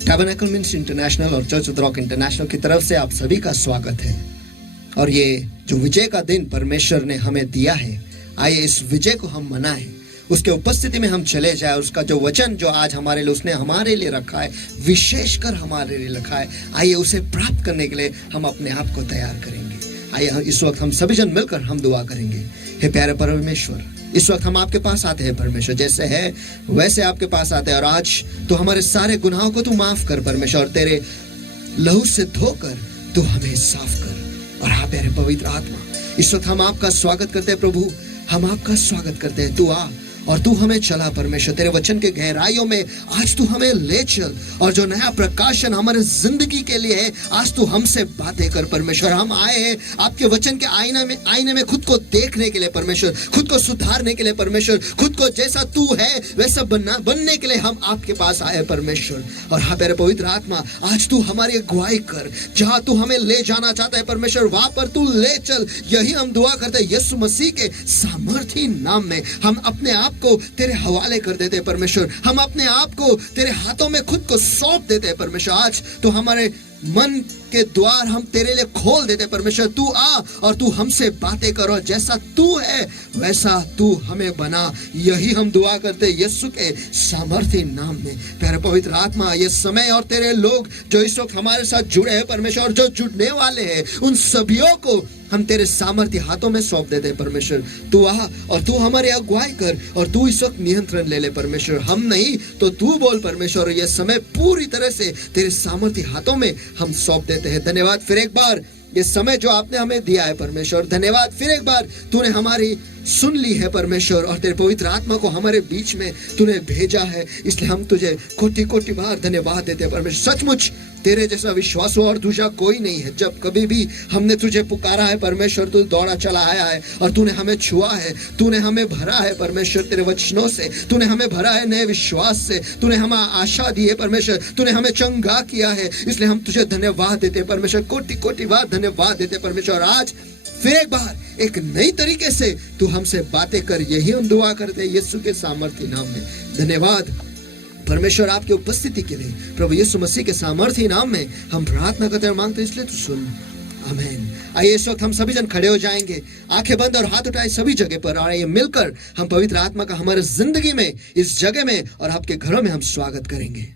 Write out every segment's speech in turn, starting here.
Tabernacle ministry international और church of the rock international की तरफ से आप सभी का स्वागत है। और ये जो विजय का दिन परमेश्वर ने हमें दिया है, आइए इस विजय को हम मनाएं, उसके उपस्थिति में हम चले जाए। उसका जो वचन जो आज हमारे लिए उसने हमारे लिए रखा है, विशेषकर हमारे लिए रखा है, आइए उसे प्राप्त करने के लिए हम अपने आप को तैयार करेंगे। आइए इस वक्त हम सभी जन मिलकर हम दुआ करेंगे। हे प्यारे परमेश्वर, इस वक्त हम आपके पास आते हैं परमेश्वर, जैसे है वैसे आपके पास आते हैं। और आज तो हमारे सारे गुनाहों को तू माफ कर परमेश्वर, और तेरे लहू से धोकर तू हमें साफ कर। और हाँ प्यारे पवित्र आत्मा, इस वक्त हम आपका स्वागत करते हैं प्रभु, हम आपका स्वागत करते हैं। तू आ और तू हमें चला परमेश्वर, तेरे वचन के गहराइयों में आज तू हमें ले चल। और जो नया प्रकाशन हमारे जिंदगी के लिए है, आज तू हमसे बातें कर परमेश्वर। हम आए हैं आपके वचन के आईने में खुद को देखने के लिए परमेश्वर, खुद को सुधारने के लिए परमेश्वर, खुद को जैसा तू है वैसा बनने के लिए हम आपके पास आए परमेश्वर। और हाँ प्यारे पवित्र आत्मा, आज तू हमारी अगुवाई कर, जहां तू हमें ले जाना चाहता है परमेश्वर, वहां पर तू ले चल। यही हम दुआ करते हैं यीशु मसीह के सामर्थी नाम में। हम अपने आप को तेरे हवाले कर देते हैं परमेश्वर, हम अपने आप को तेरे हाथों में खुद को सौंप देते हैं परमेश्वर। आज तो हमारे मन के द्वार हम तेरे लिए खोल देते परमेश्वर। तू आ और तू हमसे बातें करो, जैसा तू है वैसा तू हमें बना। यही हम दुआ करते यीशु के सामर्थी नाम में। प्यारे पवित्र आत्मा, ये समय और तेरे लोग जो इस वक्त हमारे साथ जुड़े हैं परमेश्वर, और जो जुड़ने वाले हैं, उन सभियों को हम तेरे सामर्थ्य हाथों में सौंप देते हैं परमेश्वर। तू आ और तू हमारी अगुवाई कर, और तू इस वक्त नियंत्रण ले ले परमेश्वर। हम नहीं तो तू बोल परमेश्वर। यह समय पूरी तरह से तेरे सामर्थ्य हाथों में हम सौंप देते हैं। धन्यवाद फिर एक बार ये समय जो आपने हमें दिया है परमेश्वर। धन्यवाद फिर एक बार तूने हमारी सुन ली है परमेश्वर, और तेरे पवित्र आत्मा को हमारे बीच में तूने भेजा है, इसलिए हम तुझे कोटि कोटि बार धन्यवाद देते हैं परमेश्वर। सचमुच तेरे जैसा विश्वास और दूसरा कोई नहीं है। जब कभी भी हमने तुझे पुकारा है परमेश्वर, तू दौड़ा चला आया है और तूने हमें छुआ है, तूने हमें भरा है परमेश्वर तेरे वचनों से, तूने हमें भरा है नए विश्वास से, तूने हमें आशा दी है परमेश्वर, तूने हमें चंगा किया है, इसलिए हम तुझे धन्यवाद देते हैं परमेश्वर। कोटि कोटि बार धन्यवाद देते हैं परमेश्वर। आज फिर एक बार एक नई तरीके से तू हमसे बातें कर, यही हम दुआ करते हैं यीशु के सामर्थ्य नाम में। धन्यवाद परमेश्वर आपकी उपस्थिति के लिए, प्रभु यीशु मसीह के सामर्थ्य नाम में हम प्रार्थना करते हैं, मांगते हैं, इसलिए तू सुन। आमीन। आइए इस वक्त हम सभी जन खड़े हो जाएंगे, आंखें बंद और हाथ उठाए सभी जगह पर, और आइए मिलकर हम पवित्र आत्मा का हमारे जिंदगी में, इस जगह में और आपके घरों में हम स्वागत करेंगे।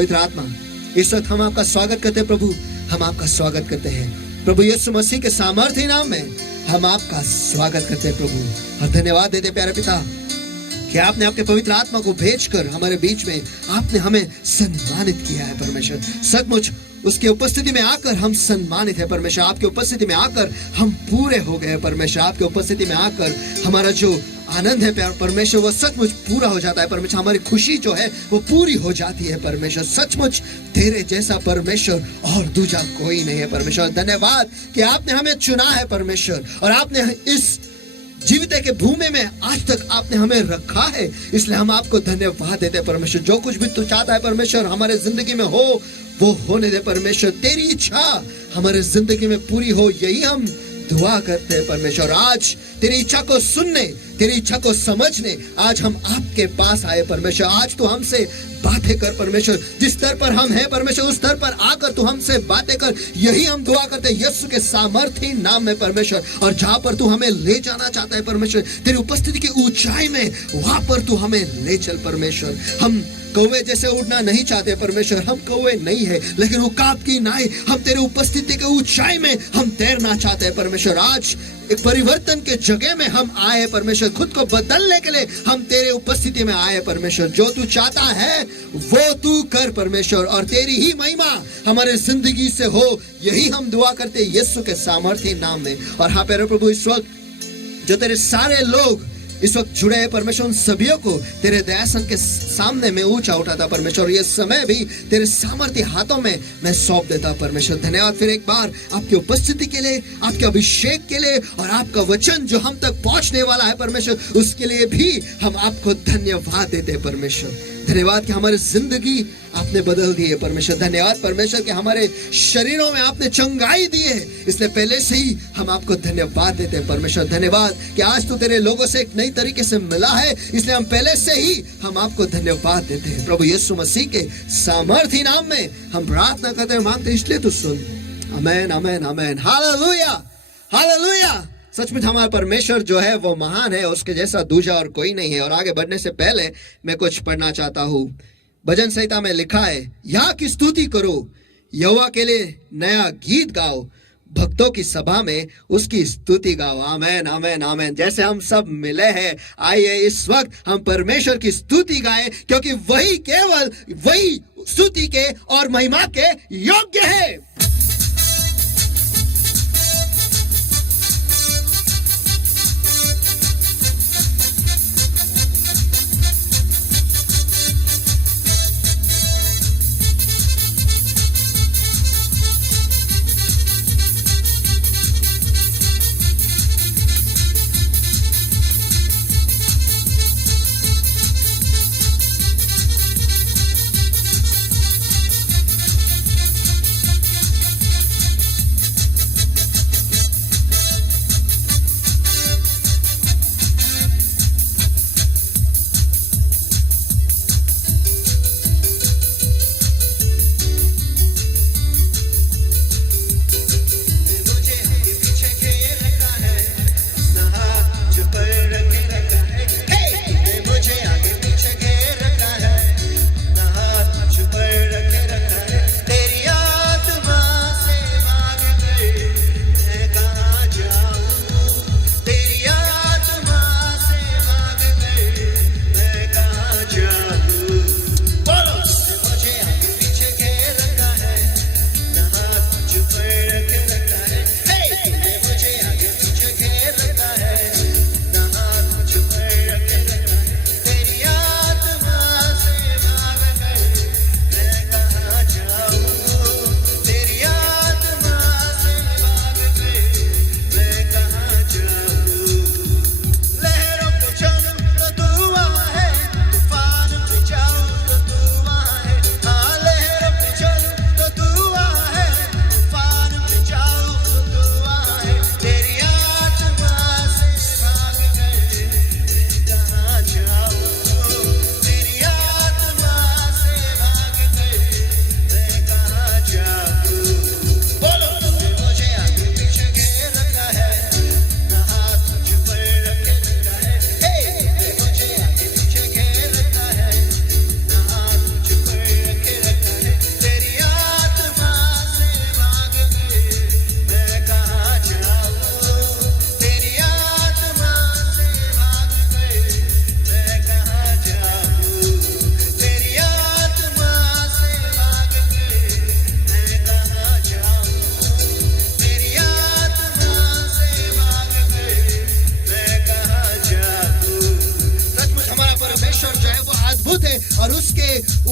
पवित्र आत्मा, इस वक्त हम आपका स्वागत करते हैं प्रभु, हम आपका स्वागत करते हैं प्रभु यीशु मसीह के सामर्थ्य नाम में हम आपका स्वागत करते हैं प्रभु। और धन्यवाद देते प्यारे पिता कि आपने आपके पवित्र आत्मा को भेजकर हमारे बीच में आपने हमें सम्मानित किया है परमेश्वर। सचमुच उसकी उपस्थिति में आकर हम सम्मानित है परमेश्वर। आपकी उपस्थिति में आकर हम पूरे हो गए परमेश्वर। आपकी उपस्थिति में आकर हमारा जो आनंद है प्यार परमेश्वर वो सचमुच पूरा हो जाता है परमेश्वर। हमारी खुशी जो है वो पूरी हो जाती है परमेश्वर। सचमुच तेरे जैसा परमेश्वर और दूसरा कोई नहीं है परमेश्वर। धन्यवाद कि आपने हमें चुना है परमेश्वर और आपने इस जीवित के भूमि में आज तक आपने हमें रखा है, इसलिए हम आपको धन्यवाद देते हैं परमेश्वर। जो कुछ भी तू चाहता है परमेश्वर हमारे जिंदगी में हो वो होने दे परमेश्वर। तेरी इच्छा हमारे जिंदगी में पूरी हो, यही हम दुआ करते हैं परमेश्वर। आज तेरी इच्छा को सुनने, तेरी इच्छा को समझने आज हम आपके पास आए परमेश्वर। आज तू हमसे बातें कर परमेश्वर। जिस स्तर पर हम हैं परमेश्वर उस स्तर पर आकर तू हमसे बातें कर, यही हम दुआ करते हैं यीशु के सामर्थ्य नाम में परमेश्वर। और जहां पर तू हमें ले जाना चाहता है परमेश्वर, तेरी उपस्थिति की ऊंचाई में वहां पर तू हमें ले चल परमेश्वर। हम कौवे जैसे उड़ना नहीं चाहते परमेश्वर, हम कौवे नहीं है लेकिन उकाब की नाई हम तेरे उपस्थिति के ऊंचाई में हम तैरना चाहते हैं परमेश्वर। आज एक परिवर्तन के जगह में हम आए परमेश्वर, खुद को बदलने के लिए हम तेरे उपस्थिति में आए परमेश्वर। जो तू चाहता है वो तू कर परमेश्वर और तेरी ही महिमा हमारे जिंदगी से हो, यही हम दुआ करते हैं यीशु के सामर्थ्य नाम में। और हाँ प्यारे प्रभु, इस वक्त जो तेरे सारे लोग इस वक्त जुड़े हैं परमेश्वर, उन सभी को तेरे दयासन के सामने में ऊंचा उठाता परमेश्वर। ये समय भी तेरे सामर्थ्य हाथों में मैं सौंप देता परमेश्वर। धन्यवाद फिर एक बार आपकी उपस्थिति के लिए, आपके अभिषेक के लिए और आपका वचन जो हम तक पहुंचने वाला है परमेश्वर, उसके लिए भी हम आपको धन्यवाद देते हैं परमेश्वर। धन्यवाद कि हमारी जिंदगी आपने बदल दी है परमेश्वर। धन्यवाद परमेश्वर कि हमारे शरीरों में आपने चंगाई दी है, इसलिए पहले से ही हम आपको धन्यवाद देते हैं परमेश्वर। धन्यवाद कि आज तो तेरे लोगों से एक नई तरीके से मिला है, इसलिए हम पहले से ही हम आपको धन्यवाद देते हैं प्रभु यीशु मसीह के सामर्थ्य नाम में हम प्रार्थना करते हैं, मांगते इसलिए तू सुन। आमेन आमेन आमेन। Hallelujah hallelujah. सचमुच हमारा परमेश्वर जो है वो महान है, उसके जैसा दूजा और कोई नहीं है। और आगे बढ़ने से पहले मैं कुछ पढ़ना चाहता हूँ। भजन संहिता में लिखा है, यहाँ की स्तुति करो, यहोवा के लिए नया गीत गाओ, भक्तों की सभा में उसकी स्तुति गाओ। आमेन आमेन आमेन। जैसे हम सब मिले हैं, आइए इस वक्त हम परमेश्वर की स्तुति गाएं, क्योंकि वही केवल वही स्तुति के और महिमा के योग्य है।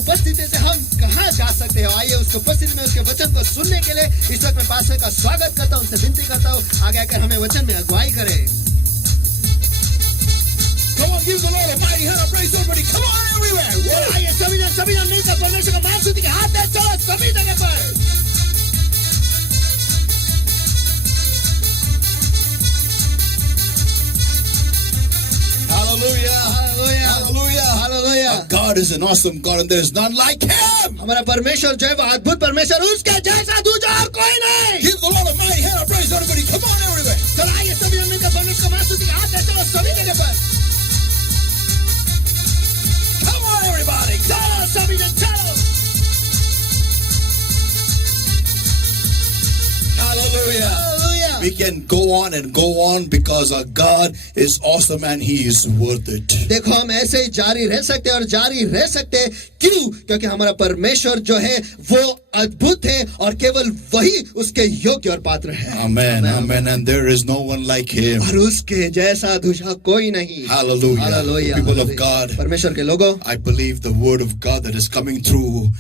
उपस्थिति से हम कहाँ जा सकते हैं? आइए उसकी उपस्थिति में उसके वचन को सुनने के लिए इस वक्त मैं पास्टर का स्वागत करता हूँ, उनसे विनती करता हूँ आगे आकर हमें वचन में अगुवाई करे। Come on, give the Lord a mighty hand of praise, everybody. Come on, everywhere. आइए सभी जन मिलकर परमेश्वर का मान स्तुति के हाथ दे, चलो सभी जगह पर। Hallelujah. Hallelujah. Hallelujah. Hallelujah. Our God is an awesome God and there is none like Him. हमारा परमेश्वर जो है वो अद्भुत परमेश्वर, उसके जैसा दूजा और कोई नहीं। Give the Lord a mighty hand of praise, everybody. Come on, everywhere. चलो आइए सभी जन मिलकर परमेश्वर का मान स्तुति के हाथ दे, चलो सभी जगह पर। Come on, everybody. चलो सभी जन चलो। Hallelujah. Hallelujah. We can go on and go on because our God is awesome and He is worth it. देखो हम ऐसे ही जारी रह सकते हैं और जारी रह सकते हैं, क्यों? क्योंकि हमारा परमेश्वर जो है वो अद्भुत है और केवल वही उसके योग्य और पात्र है। Amen. Amen. And there is no one like Him. और उसके जैसा दूसरा कोई नहीं। Hallelujah. Hallelujah. People of God, परमेश्वर के लोगों, I believe the word of God that is coming through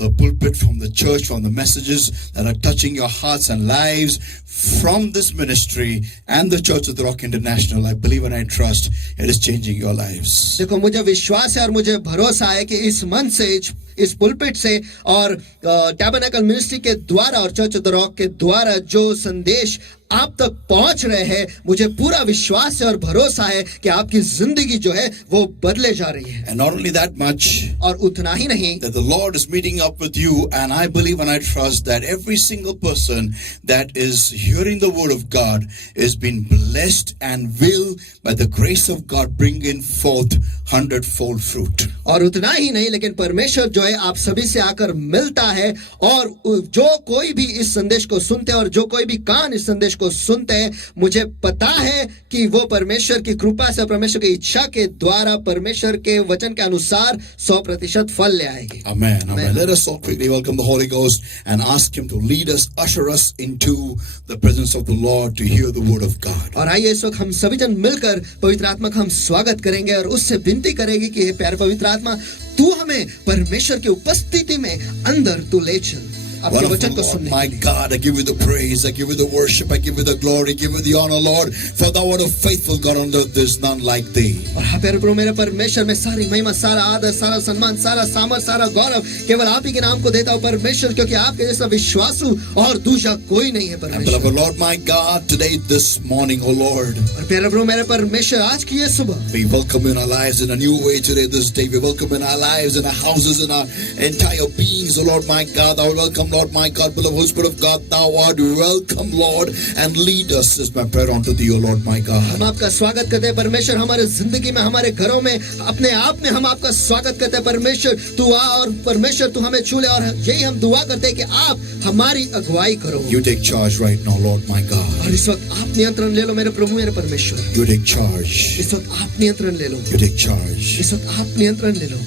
the pulpit, from the church, from the messages that are touching your hearts and lives from this ministry and the Church of the Rock International, I believe and I trust it is changing your lives. देखो मुझे विश्वास है और मुझे भरोसा है कि इस मन से, इस पुलपिट से और टैबरनेकल मिनिस्ट्री के द्वारा और चर्च ऑफ द रॉक के द्वारा जो संदेश आप तक पहुंच रहे हैं, मुझे पूरा विश्वास है और भरोसा है कि आपकी जिंदगी जो है वो बदले जा रही है। And not only that much, और उतना ही नहीं, that the Lord is meeting up with you, and I believe and I trust that every single person that is hearing the word of God is being blessed and will, by the grace of God, bring in forth 100-fold fruit. और उतना ही नहीं, लेकिन परमेश्वर जो है आप सभी से आकर मिलता है, और जो कोई भी इस संदेश को सुनते हैं और जो कोई भी कान इस संदेश को सुनते हैं, मुझे पता है कि वो परमेश्वर की कृपा से, परमेश्वर की इच्छा के द्वारा, परमेश्वर के वचन के अनुसार 100% फल ले आएगी। Amen. Amen. Let us all quickly welcome the Holy Ghost and ask Him to lead us, usher us into the presence of the Lord to hear the word of God. और आइए इस वक्त हम सभी जन मिलकर पवित्र आत्मा का हम स्वागत करेंगे और उससे विनती करेंगे कि हे प्यारे पवित्र आत्मा, तू हमें परमेश्वर की उपस्थिति में अंदर तू ले चल। आपके वचन को सुनने। My God, I give you the praise, I give you the worship, I give you the glory, I give you the honor, Lord, for thou art a faithful God, and there is none like thee. और हाँ प्यारे प्रभु, मेरे परमेश्वर में सारी महिमा, सारा आदर, सारा सम्मान, सारा सामर्थ, सारा गौरव केवल आप ही के नाम को देता हूँ परमेश्वर, क्योंकि आपके जैसा विश्वासु और दूसरा कोई नहीं है And परमेश्वर। beloved Lord, my God, today, this morning, O Lord, और प्यारे प्रभु मेरे परमेश्वर, आज की ये सुबह we welcome in our lives in a new way today, this day. We welcome in our lives, in our houses, in our entire beings, O Lord, my God. I welcome, Lord, my God, beloved Holy Spirit of God, thou art welcome, Lord, and lead us, is my prayer unto thee, O Lord, my God. हम आपका स्वागत करते हैं परमेश्वर, हमारे जिंदगी में, हमारे घरों में, अपने आप में हम आपका स्वागत करते हैं परमेश्वर। तू आ और परमेश्वर तू हमें छू ले, और यही हम दुआ करते हैं कि आप हमारी अगुवाई करो। You take charge right now, Lord, my God. और इस वक्त आप नियंत्रण ले लो मेरे प्रभु मेरे परमेश्वर। You take charge. इस वक्त आप नियंत्रण ले लो। You take charge. इस वक्त आप नियंत्रण ले लो।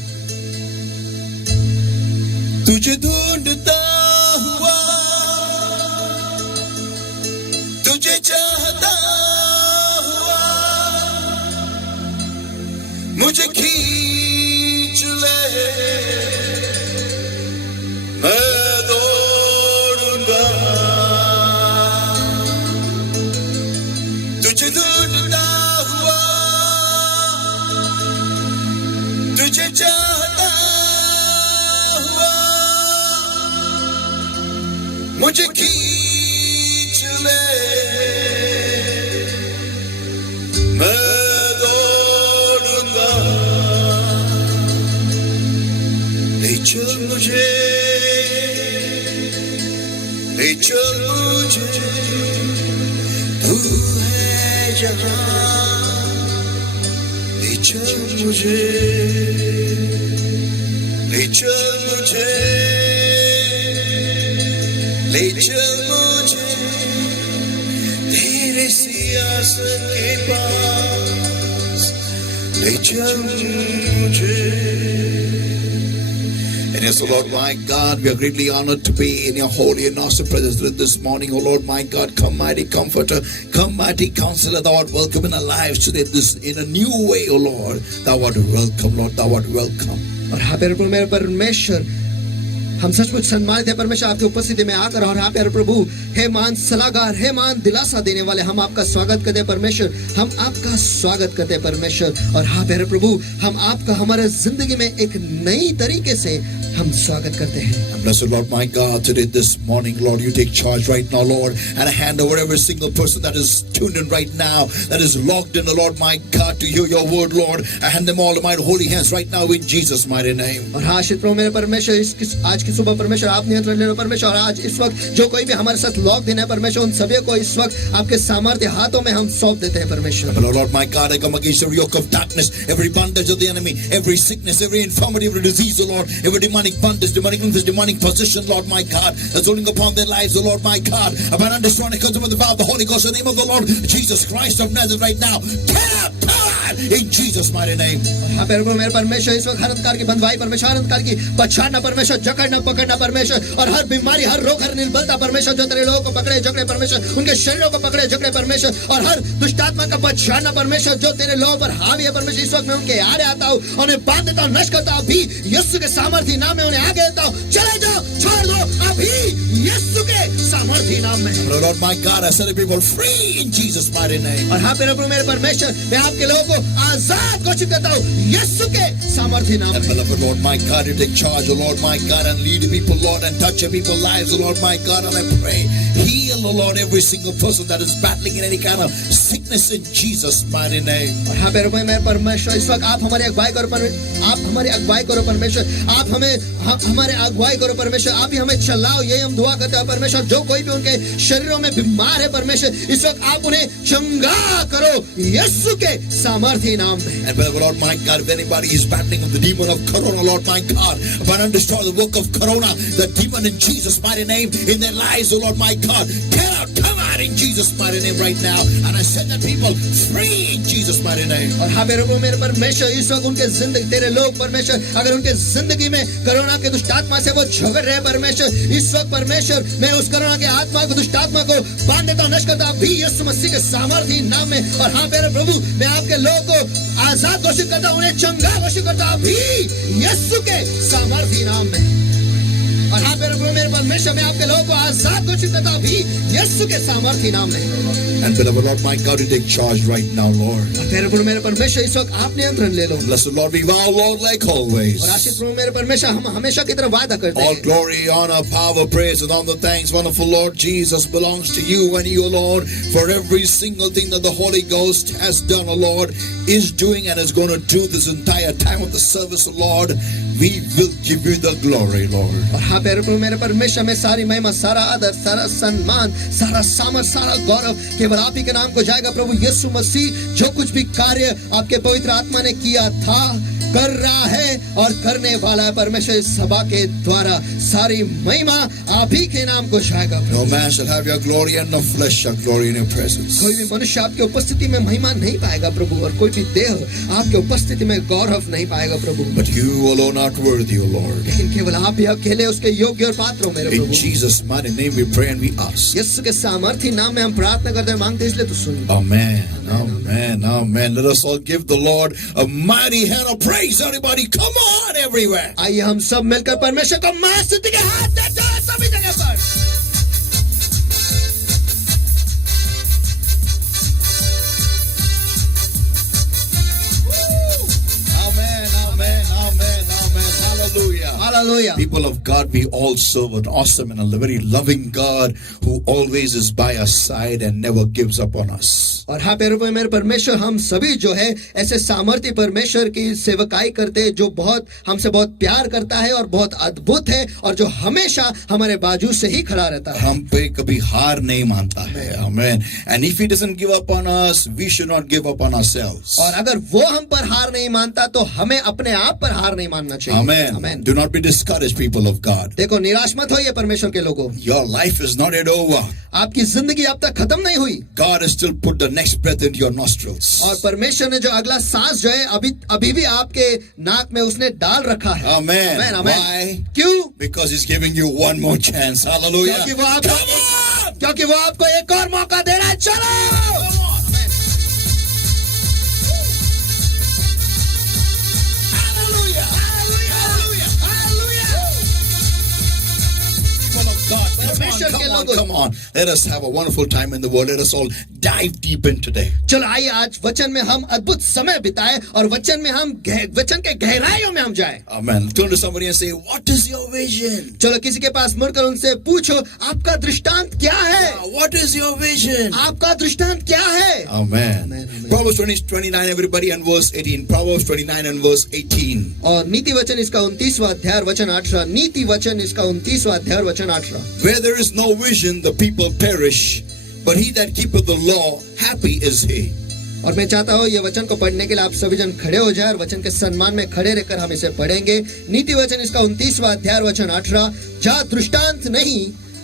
तुझे ढूंढता हुआ, तुझे चाहता हुआ, मुझे खींच ले, मैं दौड़ूंगा। तुझे ढूंढता हुआ, तुझे चाहता हुआ, मुझे खींच ले, मैं दौड़ूंगा। ले चल मुझे, ले चल मुझे, तू है जहां। ले चल मुझे, ले चल मुझे, ले चल मुझे, तेरे सियासत के पास, ले चल मुझे। And yes, O Lord, my God, we are greatly honored to be in your holy and awesome presence this morning. O Lord, my God, come mighty comforter, come mighty counselor, thou art welcome in our lives today, this in a new way, O Lord. Thou art welcome, Lord, thou art welcome. और हाँ प्यारे प्रभु मेरे परमेश्वर, हम सचमुच सम्मानित है परमेश्वर आपकी उपस्थिति में आकर। और हाँ प्यारे प्रभु, हे मान सलाहकार, हे मान दिलासा देने वाले, हम आपका स्वागत करते हैं परमेश्वर, हम आपका स्वागत करते हैं परमेश्वर। और हाँ प्यारे प्रभु, हम आपका हमारे जिंदगी में एक नई तरीके से हम स्वागत करते हैं। And blessed Lord my God, today this morning, Lord, you take charge right now, Lord, and I hand over every single person that is tuned in right now, that is logged in, Lord my God, to hear your word, Lord. I hand them all to my holy hands right now in Jesus' mighty name. और हाँ आशीष प्रभु मेरे परमेश्वर, आज की सुबह परमेश्वर आप नियंत्रण ले लो परमेश्वर। और आज इस वक्त जो कोई भी हमारे साथ लॉक देना है परमेश्वर, उन सभी को इस वक्त आपके सामर्थ्य हाथों में हम सौंप देते हैं परमेश्वर। But Lord my God, I come against every yoke of darkness, every bondage of the enemy, every sickness, every infirmity, every disease, oh Lord, every demonic bondage, demonic influence, demonic position, Lord my God, that's holding upon their lives, oh Lord my God. Upon and destroying the consume of the power of the Holy Ghost, in the name of the Lord Jesus Christ of Nazareth right now. In Jesus' mighty name. हाँ मेरे परमेश्वर, इस वक्त हर अंधकार की बंधवाई परमेश्वर, हर अंधकार की पछाड़ना परमेश्वर, जकड़ना पकड़ना परमेश्वर, और हर बीमारी, हर रोग, हर निर्बलता परमेश्वर जो तेरे लोगों को पकड़े जकड़े परमेश्वर, उनके शरीरों को पकड़े जकड़े परमेश्वर, और हर दुष्टात्मा का पछाड़ना परमेश्वर जो तेरे लोगों पर हावी है परमेश्वर, इस वक्त मैं उनके आड़े आता हूँ, उन्हें बांध देता हूँ, नष्ट करता हूँ अभी यीशु के सामर्थी नाम में, उन्हें आगे देता हूँ, चले जाओ, छोड़ दो अभी यीशु के सामर्थी नाम में। Lord my God, I set the people free in Jesus' mighty name. और हाँ मेरे परमेश्वर, मैं आपके लोगों को आजाद घोषित करता हूँ यीशु के सामर्थी नाम And में। beloved Lord my God, you take charge, oh Lord my God, and lead the people, Lord, and touch your people's lives, oh Lord my God, and I pray, heal, oh Lord, every single person that is battling in any kind of sickness in Jesus' mighty name. और हाँ मेरे परमेश्वर, इस वक्त आप हमारे अगुवाई करो परमेश्वर, आप हमारी अगुवाई करो परमेश्वर, आप हमारे अगुवाई करो परमेश्वर, आप ही हमें चलाओ, यही हम दुआ करते हैं परमेश्वर। जो कोई भी उनके शरीरों में बीमार है परमेश्वर, इस वक्त आप उन्हें चंगा करो यीशु के सामर्थी नाम में। And beloved Lord my God, if anybody is battling with the demon of corona, Lord my God, upon and destroy the work of corona, the demon in Jesus' mighty name in their lives, oh Lord my God, get out, come out in Jesus' mighty name right now, and I set the people free in Jesus' mighty name. और हाँ मेरे परमेश्वर, इस वक्त उनके जिंदगी, तेरे लोग परमेश्वर, अगर उनके जिंदगी में कोरोना के दुष्ट आत्मा से वो झगड़ रहे परमेश्वर, इस वक्त परमेश्वर मैं उस कोरोना के आत्मा को, दुष्ट आत्मा को बांध देता हूं, नष्ट करता हूं अभी यीशु मसीह के सामर्थी नाम में। और हाँ मेरे प्रभु, मैं आपके लोगों को आजाद घोषित करता हूं, उन्हें चंगा घोषित करता हूं अभी यीशु के सामर्थी नाम में। और हाँ मेरे प्रभु मेरे परमेश्वर, मैं आपके लोगों को आजाद घोषित करता हूं अभी यीशु के सामर्थी नाम में। And beloved Lord my God, you take charge right now, Lord. और मेरे प्रभु मेरे परमेश्वर, इस वक्त आप नियंत्रण ले लो। Blessed Lord, we vow, Lord, like always. और आशीष प्रभु मेरे परमेश्वर, हम हमेशा की तरह वादा करते All हैं। glory, honor, power, praise, and all the thanks, wonderful Lord Jesus, belongs to you and you, Lord, for every single thing that the Holy Ghost has done, O Lord, is doing and is going to do this entire time of the service, O Lord. We will give you the glory, Lord. और हाँ मेरे प्रभु मेरे परमेश्वर, में सारी महिमा, सारा आदर, सारा सम्मान, सारा सामर्थ, सारा गौरव केवल आप ही के नाम को जाएगा प्रभु यीशु मसीह। जो कुछ भी कार्य आपके पवित्र आत्मा ने किया था, कर रहा है और करने वाला है परमेश्वर, इस सभा के द्वारा सारी महिमा आप ही के नाम को जाएगा। No man shall have your glory and no flesh shall glory in your presence. कोई भी मनुष्य आपके उपस्थिति में महिमा नहीं पाएगा प्रभु, और कोई भी देह आपके उपस्थिति में गौरव नहीं पाएगा प्रभु। But you alone are worthy, O Lord. लेकिन केवल आप ही अकेले उसके योग्य और पात्र हो मेरे In Prabhu. Jesus' mighty name we pray and we ask. यीशु के सामर्थी नाम में हम प्रार्थना करते हैं, मांगते हैं, इसलिए तो सुन। Amen, amen, amen. Let us all give the Lord a mighty hand of praise. Everybody, come on everywhere. आइए हम सब मिलकर परमेश्वर को महास्तुति के हाथ देते हैं सभी जगह पर। Amen, amen, amen, amen. Hallelujah. Hallelujah. People of God, we all serve an awesome and a very loving God who always is by our side and never gives up on us. और हाँ मेरे परमेश्वर, हम सभी जो है ऐसे सामर्थ्य परमेश्वर की सेवकाई करते हैं, जो बहुत हमसे बहुत प्यार करता है और बहुत अद्भुत है, और जो हमेशा हमारे बाजू से ही खड़ा रहता है। हम पे कभी हार नहीं मानता है। Amen. And if he doesn't give up on us, we should not give up on ourselves. और अगर वो हम पर हार नहीं मानता तो हमें अपने आप पर हार नहीं मानना चाहिए। Amen. Amen. Do not be discouraged, people of God. देखो, निराश मत होइए परमेश्वर के लोगों। Your life is not yet over. आपकी जिंदगी अब तक खत्म नहीं हुई। God has still put the next breath into your nostrils. और परमेश्वर ने जो अगला सांस जो है अभी भी आपके नाक में उसने डाल रखा है। Amen. Amen, amen. Why? क्यों? Because he's giving you one more chance. Hallelujah. क्योंकि वो Come on! क्योंकि वो आपको एक और मौका दे रहा है। चलो। Come on. Hallelujah. Hallelujah. परमेश्वर के लोगों, come on. Let us have a wonderful time in the Word. Let us all dive deep in today. चलो आइए आज वचन में हम अद्भुत समय बिताएं और वचन में हम वचन के गहराइयों में हम जाएं। Amen. Turn to somebody and say, what is your vision? चलो किसी के पास मुड़कर उनसे पूछो, आपका दृष्टांत क्या है? What is your vision? आपका दृष्टांत क्या है? Amen. Amen, amen. Proverbs 29 everybody and verse 18. Proverbs 29 and verse 18. और नीति वचन इसका 29वां अध्याय वचन 18, नीति वचन इसका 29वां अध्याय वचन 18। Where there is no vision, the people perish, but he that keepeth the law, happy is he. और मैं चाहता हूँ ये वचन को पढ़ने के लिए आप सभी जन खड़े हो जाए और वचन के सम्मान में खड़े रहकर हम इसे पढ़ेंगे। नीति वचन इसका 29वां अध्याय वचन 18, जहाँ दृष्टांत नहीं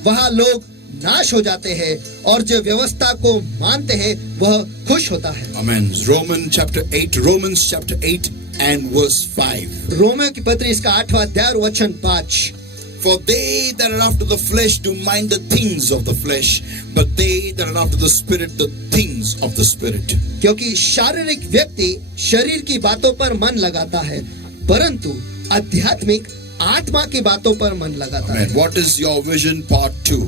वहाँ लोग नाश हो जाते हैं और जो व्यवस्था को मानते हैं वह खुश होता है। Amen. Romans chapter 8 and verse 5. Romeo की पत्री इसका 8वां अध्याय वचन 5। For they that are after the flesh do mind the things of the flesh, but they that are after the spirit the things of the spirit. क्योंकि शारीरिक व्यक्ति शरीर की बातों पर मन लगाता है, परंतु आध्यात्मिक आत्मा की बातों पर मन लगाता है। Amen. What is your vision? Part 2.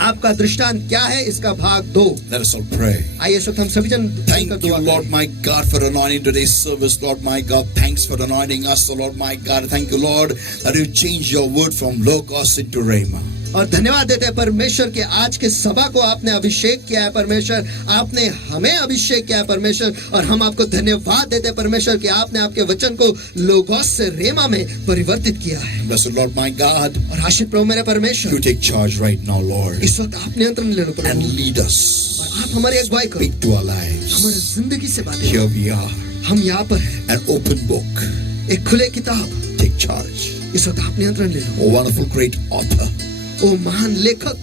आपका दृष्टांत क्या है? इसका भाग 2। Let us all pray. आइए इस वक्त हम सभी जन Thank you, Lord my God, for anointing today's service. Lord my God, thanks for anointing us. So Lord my God, thank you, Lord, that you changed your word from Logos into Rhema. और धन्यवाद देते हैं परमेश्वर के आज के सभा को आपने अभिषेक किया है परमेश्वर, आपने हमें अभिषेक किया है परमेश्वर, और हम आपको धन्यवाद देते हैं परमेश्वर कि आपने आपके वचन को लोगोस से रेमा में परिवर्तित किया है। Blessed Lord my God, और आशीष प्रभु मेरे परमेश्वर, you take charge right now, Lord, इस वक्त आप नियंत्रण ले लो प्रभु, and lead us. और आप हमारी अगुवाई करो, Speak to our lives. हमारी जिंदगी से बातें Here करो। we are, हम यहाँ पर हैं, an open book. एक खुले किताब। Take charge. इस वक्त आप नियंत्रण ले लो। Oh, wonderful, great author. ओ महान लेखक,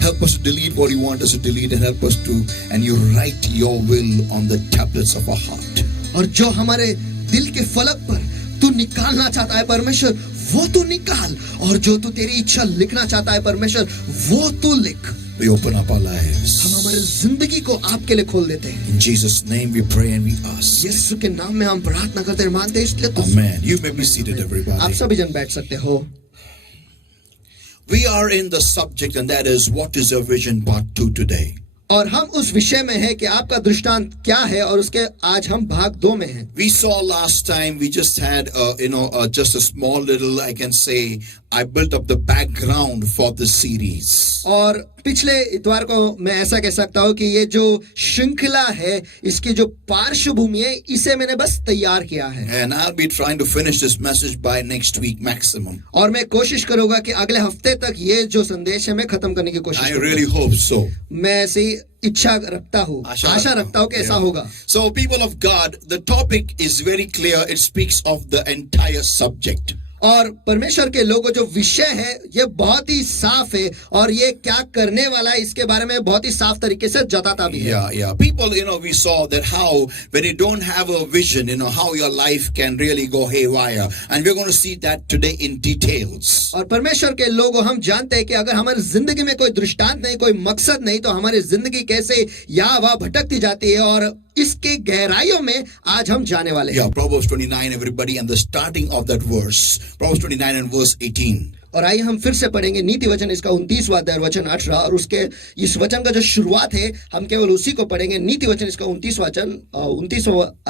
help us to delete what you want us to delete, and help us to, and you write your will on the tablets of our heart. और जो हमारे दिल के फलक पर तू निकालना चाहता है परमेश्वर वो तू निकाल, और जो तू तेरी इच्छा लिखना चाहता है परमेश्वर वो तू लिख। We open up our lives. हम हमारी जिंदगी को आपके लिए खोल देते हैं। In Jesus' name we pray and we ask. यीशु के नाम में हम प्रार्थना करते हैं, मांगते हैं, इसलिए तो Amen. You may be seated, आप everybody. सभी जन बैठ सकते हो। We are in the subject, and that is what is your vision, part 2 today. और हम उस विषय में है कि आपका दृष्टांत क्या है, और उसके आज हम भाग 2 में हैं। We saw last time, we just had just a small little, I can say, I built up the background for the series. और पिछले इतवार को मैं ऐसा कह सकता हूँ कि ये जो श्रृंखला है इसकी जो पार्श्वभूमि है इसे मैंने बस तैयार किया है। And I'll be trying to finish this message by next week maximum. और मैं कोशिश करूंगा कि अगले हफ्ते तक ये जो संदेश है मैं खत्म करने की कोशिश I करूंगा। really hope so. मैं ऐसी इच्छा रखता हूँ, आशा रखता हूँ कि ऐसा होगा। So people of God, the topic is very clear. It speaks of the entire subject. और परमेश्वर के लोगों जो विषय है ये बहुत ही साफ है, और ये क्या करने वाला है इसके बारे में बहुत ही साफ तरीके से बताता भी है। Yeah. People, we saw that how when you don't have a vision, how your life can really go haywire. And we're going to see that today in details. और परमेश्वर के लोगों हम जानते हैं कि अगर हमारी जिंदगी में कोई दृष्टांत नहीं, कोई मकसद नहीं, तो हमारी जिंदगी कैसे या वह भटकती जाती है, और इसके गहराइयों में आज हम जाने वाले हैं। Yeah, Proverbs 29, everybody, and the starting of that verse. Proverbs 29 and verse 18. और आइए हम फिर से पढ़ेंगे नीति वचन इसका 29वां अध्याय वचन 18, और उसके इस वचन का जो शुरुआत है हम केवल उसी को पढ़ेंगे। नीति वचन इसका 29वां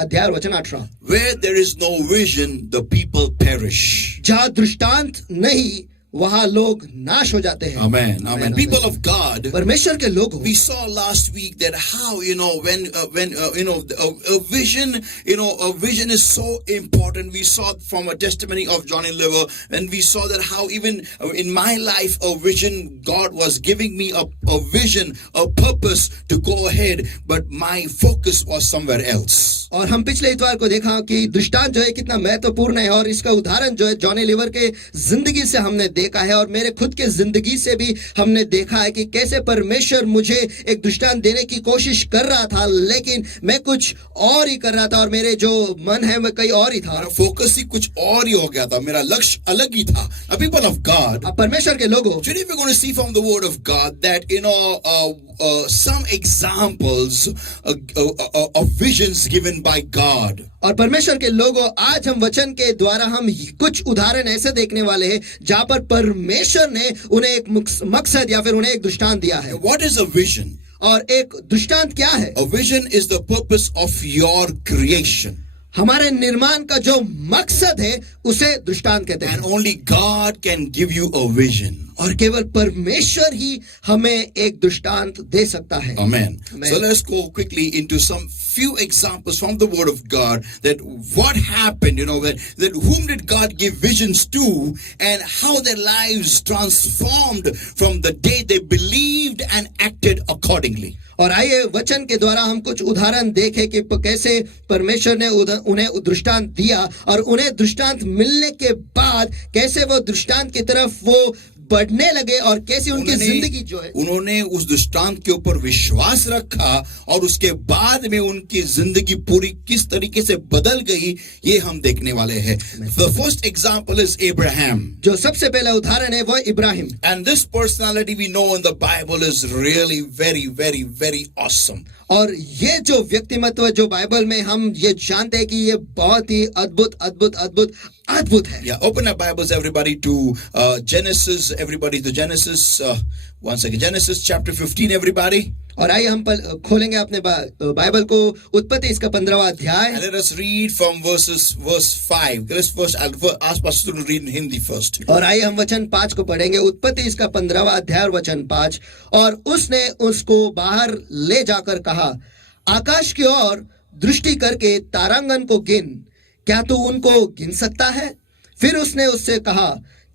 अध्याय वचन 18। Where there is no vision, the people perish. जहाँ दृष्टांत नहीं वहाँ लोग नाश हो जाते हैं। Amen. People of God, परमेश्वर के लोग, we saw last week that how when a vision, a vision is so important. We saw from a testimony of Johnny Liver, and we saw that how even in my life a vision, God was giving me a vision, a purpose to go ahead, but my focus was somewhere else. और हम पिछले इतवार को देखा कि दृष्टांत जो है कितना महत्वपूर्ण है, और इसका उदाहरण जो है जॉनी लीवर के जिंदगी से हमने देखा है, और मेरे खुद के जिंदगी से भी हमने देखा है कि कैसे परमेश्वर मुझे एक दृष्टांत देने की कोशिश कर रहा था, लेकिन मैं कुछ और ही कर रहा था, और मेरे जो मन है मैं कहीं और ही था, मेरा फोकस ही कुछ और ही हो गया था, मेरा लक्ष्य अलग ही था। Now, people of God, परमेश्वर के लोगों, today we're going to see from the word of God that some examples of visions given by God. और परमेश्वर के लोगों, आज हम वचन के द्वारा हम कुछ उदाहरण ऐसे देखने वाले हैं जहां पर परमेश्वर ने उन्हें एक मकसद या फिर उन्हें एक दृष्टांत दिया है. What is a vision? और एक दृष्टांत क्या है? A vision is the purpose of your creation. हमारे निर्माण का जो मकसद है उसे दृष्टांत कहते हैं. And only God can give you a vision. और केवल परमेश्वर ही हमें एक दृष्टांत दे सकता है. Amen. Amen. So let's go quickly into some few examples from the word of God that what happened, that whom did God give visions to and how their lives transformed from the day they believed and acted accordingly. और आइए वचन के द्वारा हम कुछ उदाहरण देखें कि कैसे परमेश्वर ने उन्हें दृष्टांत दिया और उन्हें दृष्टांत मिलने के बाद कैसे वो दृष्टांत की तरफ वो बढ़ने लगे और कैसे उनकी जिंदगी जो है उन्होंने उस दृष्टांत के ऊपर विश्वास रखा और उसके बाद में उनकी जिंदगी पूरी किस तरीके से बदल गई, ये हम देखने वाले हैं. The first example is Abraham. जो सबसे पहला उदाहरण है वो Ibrahim. And this personality we know in the Bible is really very, very, very awesome. और ये जो व्यक्तिमत्व जो बाइबल में हम ये जानते हैं कि ये बहुत ही अद्भुत अद्भुत अद्भुत अद्भुत है. Yeah, open up Bibles everybody to Genesis, everybody to Genesis, one second, Genesis chapter 15 everybody. और आइए हम खोलेंगे अपने बाइबल को उत्पत्ति इसका 15वां अध्याय. And let us read from verse 5. Let's first ask Pastor to read in Hindi first. और आइए हम वचन 5 को पढ़ेंगे. उत्पत्ति इसका 15वां अध्याय और वचन 5. और उसने उसको बाहर ले जाकर कहा, आकाश की ओर दृष्टि करके तारांगन को गिन, क्या तू उनको गिन सकता है? फिर उसने उससे कहा,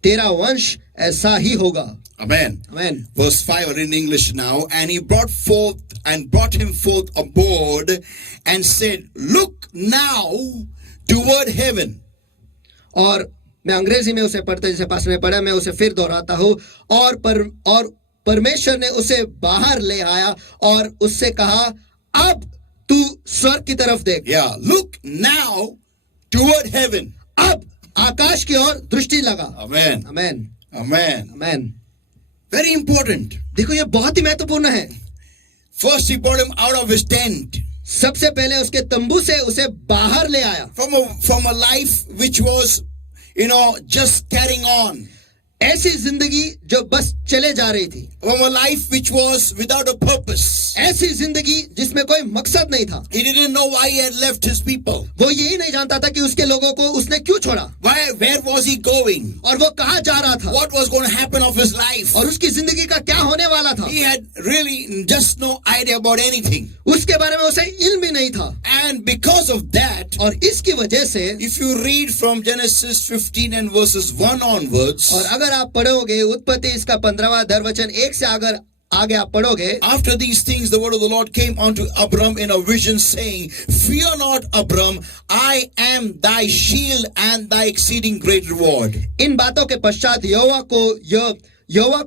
तेरा वंश ऐसा ही होगा. Amen. Amen. Verse 5 are in English now. And he brought him forth aboard and said, look now toward heaven. और मैं अंग्रेजी में उसे पढ़ते जैसे पास में पढ़ा, मैं उसे फिर दोहराता हूँ. और परमेश्वर ने उसे बाहर ले आया और उससे कहा, अब तू स्वर्ग की तरफ देख. Yeah, look now toward heaven. अब आकाश की ओर दृष्टि लगा. Amen. Amen. Amen. Amen. Very important. देखो ये बहुत ही महत्वपूर्ण है. First he brought him out of his tent. सबसे पहले उसके तंबू से उसे बाहर ले आया. From a life which was, just carrying on. ऐसी जिंदगी जो बस चले जा रही थी. From a life which was without a purpose. ऐसी जिंदगी जिसमें कोई मकसद नहीं था. He didn't know why he had left his people. वो यही नहीं जानता था कि उसके लोगों को उसने क्यों छोड़ा. Where was he going? और वो कहाँ जा रहा था. What was going to happen of his life? और उसकी जिंदगी का क्या होने वाला था. He had really just no idea about anything. उसके बारे में उसे इल्म भी नहीं था. And because of that, और इसकी वजह से if you read from Genesis 15 and verses 1 onwards, और अगर आप पढ़ोगे उत्पत्ति इसका 15वां अध्याय वचन 1 से अगर आगे आप पढ़ोगे, after these things the word of the Lord came unto Abram in a vision saying, fear not Abram, I am thy shield and thy exceeding great reward. इन बातों के पश्चात यहोवा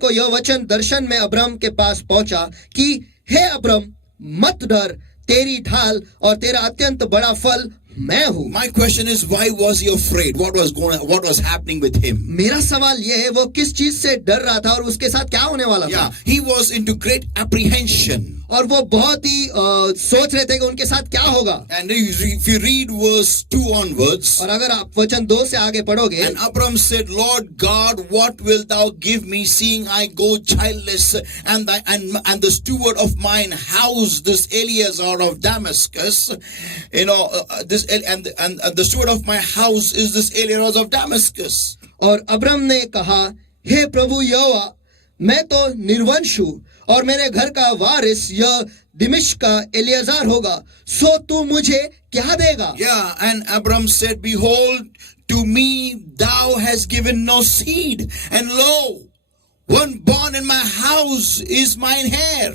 को यह वचन दर्शन में अब्राम के पास पहुंचा कि हे अब्राम, मत डर, तेरी ढाल और तेरा अत्यंत बड़ा फल मैं हूँ. My question is, why was he afraid? What was happening with him? मेरा सवाल यह है वो किस चीज से डर रहा था और उसके साथ क्या होने वाला था. Yeah, he was into great apprehension. और वो बहुत ही सोच रहे थे कि उनके साथ क्या होगा. And if you read verse 2 onwards, और अगर आप वचन 2 से आगे पढ़ोगे, and Abram said, Lord God, what wilt thou give me, seeing I go childless, and the steward of mine house, this Eleazar of Damascus, this and the steward of my house is this Eleazar of Damascus. और Abram ने कहा, हे प्रभु यहोवा, मैं तो निर्वंश हूँ और मेरे घर का वारिस यह दिमिश्क का एलियाजार होगा, सो तू मुझे क्या देगा. Yeah, and Abram said, behold, to me thou hast given no seed, and lo, one born in my house is mine heir.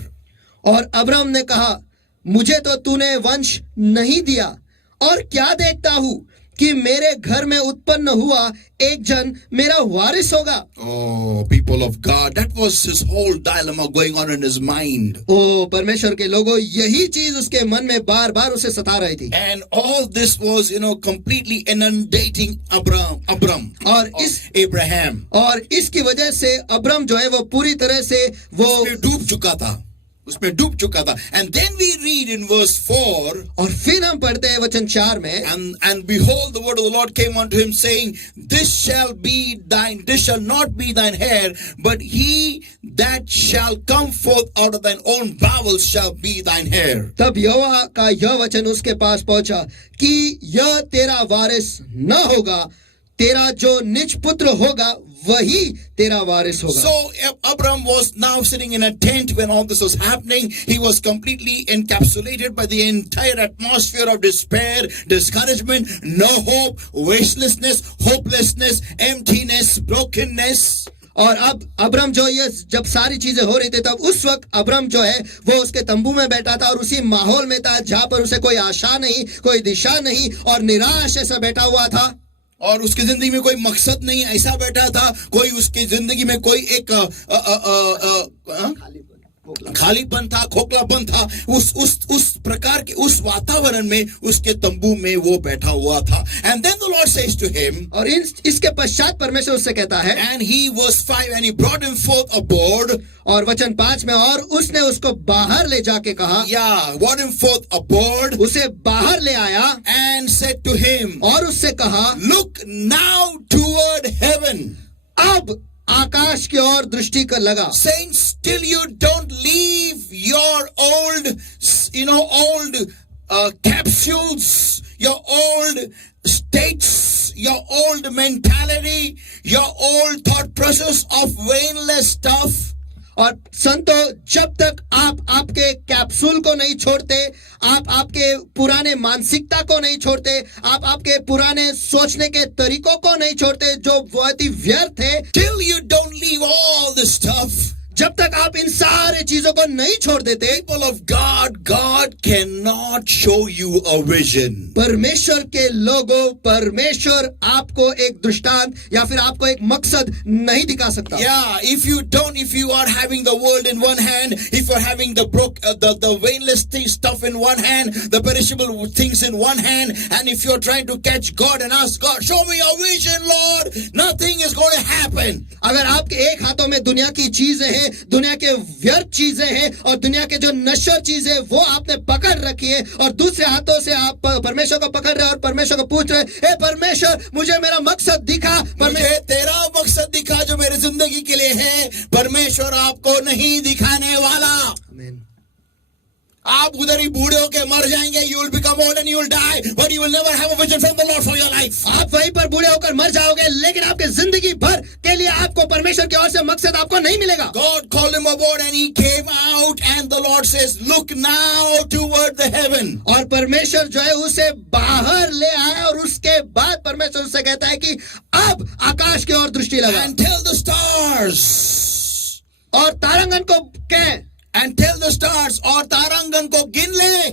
और अब्राम ने कहा, मुझे तो तूने वंश नहीं दिया, और क्या देखता हूँ कि मेरे घर में उत्पन्न हुआ एक जन मेरा वारिस होगा. Oh, people of God, that was his whole dilemma going on in his mind. ओ परमेश्वर के लोगों, यही चीज उसके मन में बार बार उसे सता रही थी. And all this was, completely inundating Abram और Abraham. और इसकी वजह से अब्राम जो है वो पूरी तरह से वो डूब चुका था. उसमें डूब चुका था. And then we read in verse 4, और फिर हम पढ़ते हैं वचन 4 में, and behold, the word of the Lord came unto him, saying, this shall not be thine heir, but he that shall come forth out of thine own bowels shall be thine heir. तब यहोवा का यह वचन उसके पास पहुंचा कि यह तेरा वारिस न होगा, तेरा जो निज पुत्र होगा वही तेरा वारिस होगा. So Abram was now sitting in a tent when all this was happening. He was completely encapsulated by the entire atmosphere of despair, discouragement, no hope, wastelessness, hopelessness, emptiness, brokenness. और अब अब्रम जो ये जब सारी चीजें हो रही थी, तब उस वक्त अब्रम जो है वो उसके तंबू में बैठा था और उसी माहौल में था जहां पर उसे कोई आशा नहीं, कोई दिशा नहीं और निराश ऐसा बैठा हुआ था. और उसकी जिंदगी में कोई मकसद नहीं, ऐसा बैठा था. कोई उसकी जिंदगी में कोई एक खालीपन था, खोखलापन था. उस प्रकार के उस वातावरण में उसके तंबू में वो बैठा हुआ था. And then the Lord says to him, और इसके पश्चात परमेश्वर उससे कहता है, and he verse 5, and he brought him forth abroad. और वचन 5 में, और उसने उसको बाहर ले जाके कहा, Yeah, brought him forth abroad. उसे बाहर ले आया And said to him, और उससे कहा, look now toward heaven. अब आकाश की ओर दृष्टि कर लगा. Saints, till you don't leave your old capsules, your old states, your old mentality, your old thought process of vainless stuff. और संतो, जब तक आप आपके कैप्सूल को नहीं छोड़ते, आप आपके पुराने मानसिकता को नहीं छोड़ते, आप आपके पुराने सोचने के तरीकों को नहीं छोड़ते जो बहुत ही व्यर्थ है, Till you don't leave all this stuff, जब तक आप इन सारे चीजों को नहीं छोड़ देते, people of God cannot show you a vision. परमेश्वर के लोगों, परमेश्वर आपको एक दृष्टांत या फिर आपको एक मकसद नहीं दिखा सकता. Yeah, if you are having the world in one hand, if you're having the vainless stuff in one hand, the perishable things in one hand, and if you're trying to catch God and ask God, show me your vision, Lord, nothing is going to happen. अगर आपके एक हाथों में दुनिया की चीजें हैं, दुनिया के व्यर्थ चीजें हैं और दुनिया के जो नश्वर चीजें वो आपने पकड़ रखी है, और दूसरे हाथों से आप परमेश्वर को पकड़ रहे हैं और परमेश्वर को पूछ रहे हैं, हे परमेश्वर, मुझे मेरा मकसद दिखा, मुझे तेरा मकसद दिखा जो मेरी जिंदगी के लिए है. परमेश्वर आपको नहीं दिखाने वाला. आमीन. आप उधर ही बूढ़े होके मर जाएंगे. You will become old and you will die, but you will never have a vision from the Lord for your life. आप वहीं पर बूढ़े होकर मर जाओगे, लेकिन आपके जिंदगी भर के लिए आपको परमेश्वर की ओर से मकसद आपको नहीं मिलेगा. God called him aboard and he came out, and the Lord says, look now toward the heaven. और परमेश्वर जो है उसे बाहर ले आया, और उसके बाद परमेश्वर उससे कहता है कि अब आकाश की ओर दृष्टि लगा. And tell the stars. और तारांगन को कह, And tell the stars, और तारांगन को गिन ले.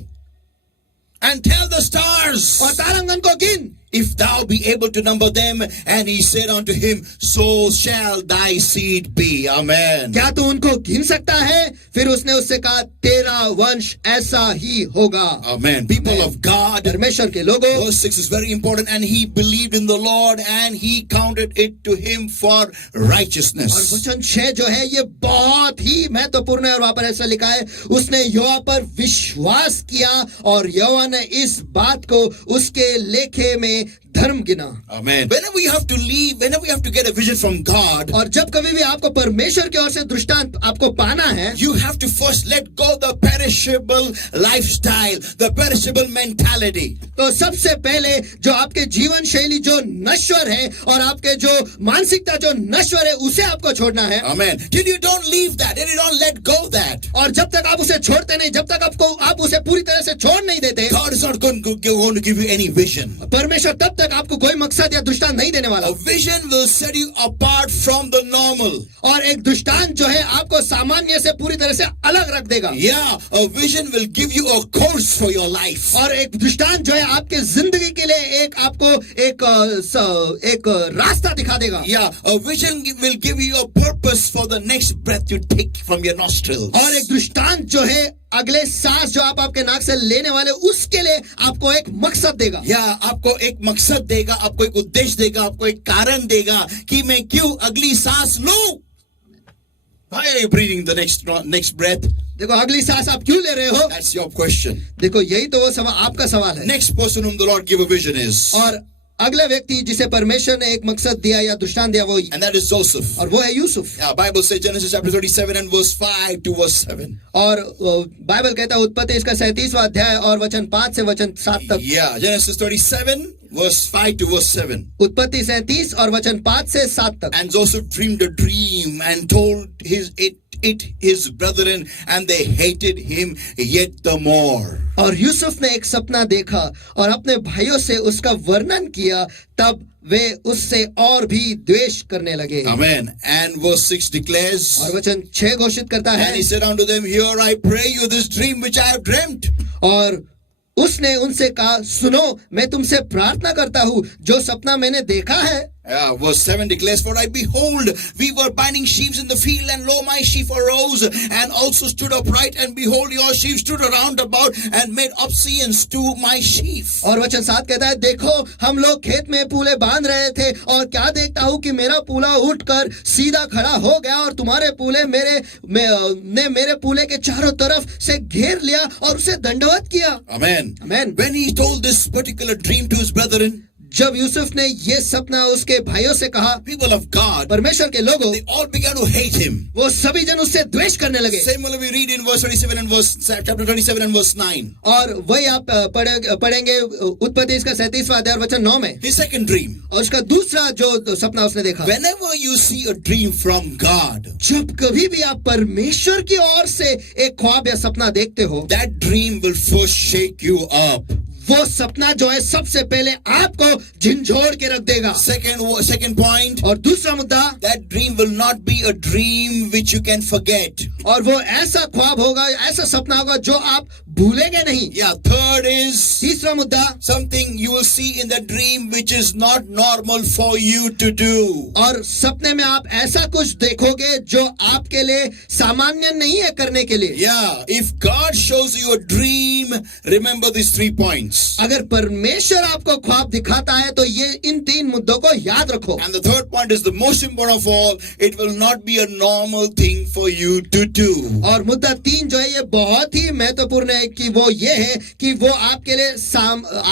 And tell the stars, और तारांगन को गिन, if thou be able to number them. And he said unto him, so shall thy seed be. Amen. क्या तू उनको गिन सकता है? फिर उसने उससे कहा, तेरा वंश ऐसा ही होगा. Amen. People of God, परमेश्वर के लोगों, verse 6 is very important. And he believed in the Lord, and he counted it to him for righteousness. और वचन 6 जो है ये बहुत ही महत्वपूर्ण है, और वहां पर ऐसा लिखा है, उसने यहोवा पर विश्वास किया और यहोवा ने इस बात को उसके लेखे में धर्म गिना. Amen. Whenever you have to leave, whenever you have to get a vision from God, और जब कभी भी आपको परमेश्वर की ओर से दृष्टांत आपको पाना है, you have to first let go the perishable lifestyle, the perishable mentality. तो सबसे पहले जो आपके जीवन शैली जो नश्वर है और आपके जो मानसिकता जो नश्वर है उसे आपको छोड़ना है. Amen. Till you don't leave that, till you don't let go that, और जब तक आप उसे छोड़ते नहीं, जब तक आप उसे पूरी तरह से छोड़ नहीं देते, God is not going to give you any vision. परमेश्वर तब तक आपको कोई मकसद या दृष्टांत नहीं देने वाला. A vision will set you apart from the normal. और एक दृष्टांत जो है आपको सामान्य से पूरी तरह से अलग रख देगा. Yeah, a vision will give you a course for your life. और एक दृष्टांत जो है आपके जिंदगी के लिए एक आपको एक रास्ता दिखा देगा. Yeah, a vision will give you a purpose for the next breath you take from your nostrils. और एक दृष्टांत जो है अगले सांस जो आप आपके नाक से लेने वाले उसके लिए आपको एक मकसद देगा. या आपको एक मकसद देगा, आपको एक उद्देश्य देगा, आपको एक कारण देगा कि मैं क्यों अगली सांस लूं. Why are you breathing the next breath? देखो अगली सांस आप क्यों ले रहे हो? That's your question. देखो यही तो वो सवाल, आपका सवाल है। Next person whom the Lord gave a vision is, और अगले व्यक्ति जिसे परमेश्वर ने एक मकसद दिया या दृष्टांत दिया वो, and that is Joseph. और वो है Yusuf. Yeah, Bible says Genesis chapter 37 and verse 5 to verse 7. और बाइबल कहता है उत्पत्ति इसका 37वां अध्याय और वचन 5 से वचन 7 तक। Yeah, Genesis 37 verse 5 to verse 7. उत्पत्ति 37 और वचन 5 से 7 तक। And Joseph dreamed a dream and told his brethren, and they hated him yet the more. और यूसुफ ने एक सपना देखा और अपने भाइयों से उसका वर्णन किया, तब वे उससे और भी द्वेष करने लगे। Amen. And verse 6 declares, और वचन 6 घोषित करता है, and he said unto them, Here I pray you this dream which I have dreamt. और उसने उनसे कहा, सुनो मैं तुमसे प्रार्थना करता हूँ जो सपना मैंने देखा है। Verse 7 declares, For I behold, we were binding sheaves in the field, and lo, my sheaf arose, and also stood upright, and behold, your sheep stood around about, and made obeisance to my sheaf. और वचन 7 कहता है, देखो हम लोग खेत में पूले बांध रहे थे, और क्या देखता हूँ कि मेरा पूला उठकर सीधा खड़ा हो गया, और तुम्हारे पूले ने मेरे पूले के चारों तरफ से घेर लिया और उसे दंडवत किया। Amen. Amen. When he told this particular dream to his brethren, जब यूसुफ ने ये सपना उसके भाइयों से कहा, people of God, परमेश्वर के लोगों, they all began to hate him. वो सभी जन उससे द्वेष करने लगे। Similarly, we read in verse 37 and chapter 37 and verse 9. और वही आप पढ़ेंगे उत्पत्ति इसका 37वां अध्याय वचन 9 में। His second dream. और उसका दूसरा जो सपना उसने देखा, Whenever you see a dream from God, जब कभी भी आप परमेश्वर की ओर से एक ख्वाब या सपना देखते हो, that dream will first shake you up. वो सपना जो है सबसे पहले आपको झिंझोड़ के रख देगा। Second point, और दूसरा मुद्दा, that dream will not be a dream which you can forget. और वो ऐसा ख्वाब होगा, ऐसा सपना होगा जो आप भूलेंगे नहीं। Yeah, third is तीसरा मुद्दा, something you will see in the dream which is not normal for you to do. और सपने में आप ऐसा कुछ देखोगे जो आपके लिए सामान्य नहीं है करने के लिए। Yeah, if God shows you a dream, remember these 3 points. अगर परमेश्वर आपको ख्वाब दिखाता है तो ये इन 3 मुद्दों को याद रखो। And the third point is the most important of all. It will not be a normal thing for you to do. और मुद्दा 3 जो है ये बहुत ही महत्वपूर्ण है कि वो ये है कि वो आपके लिए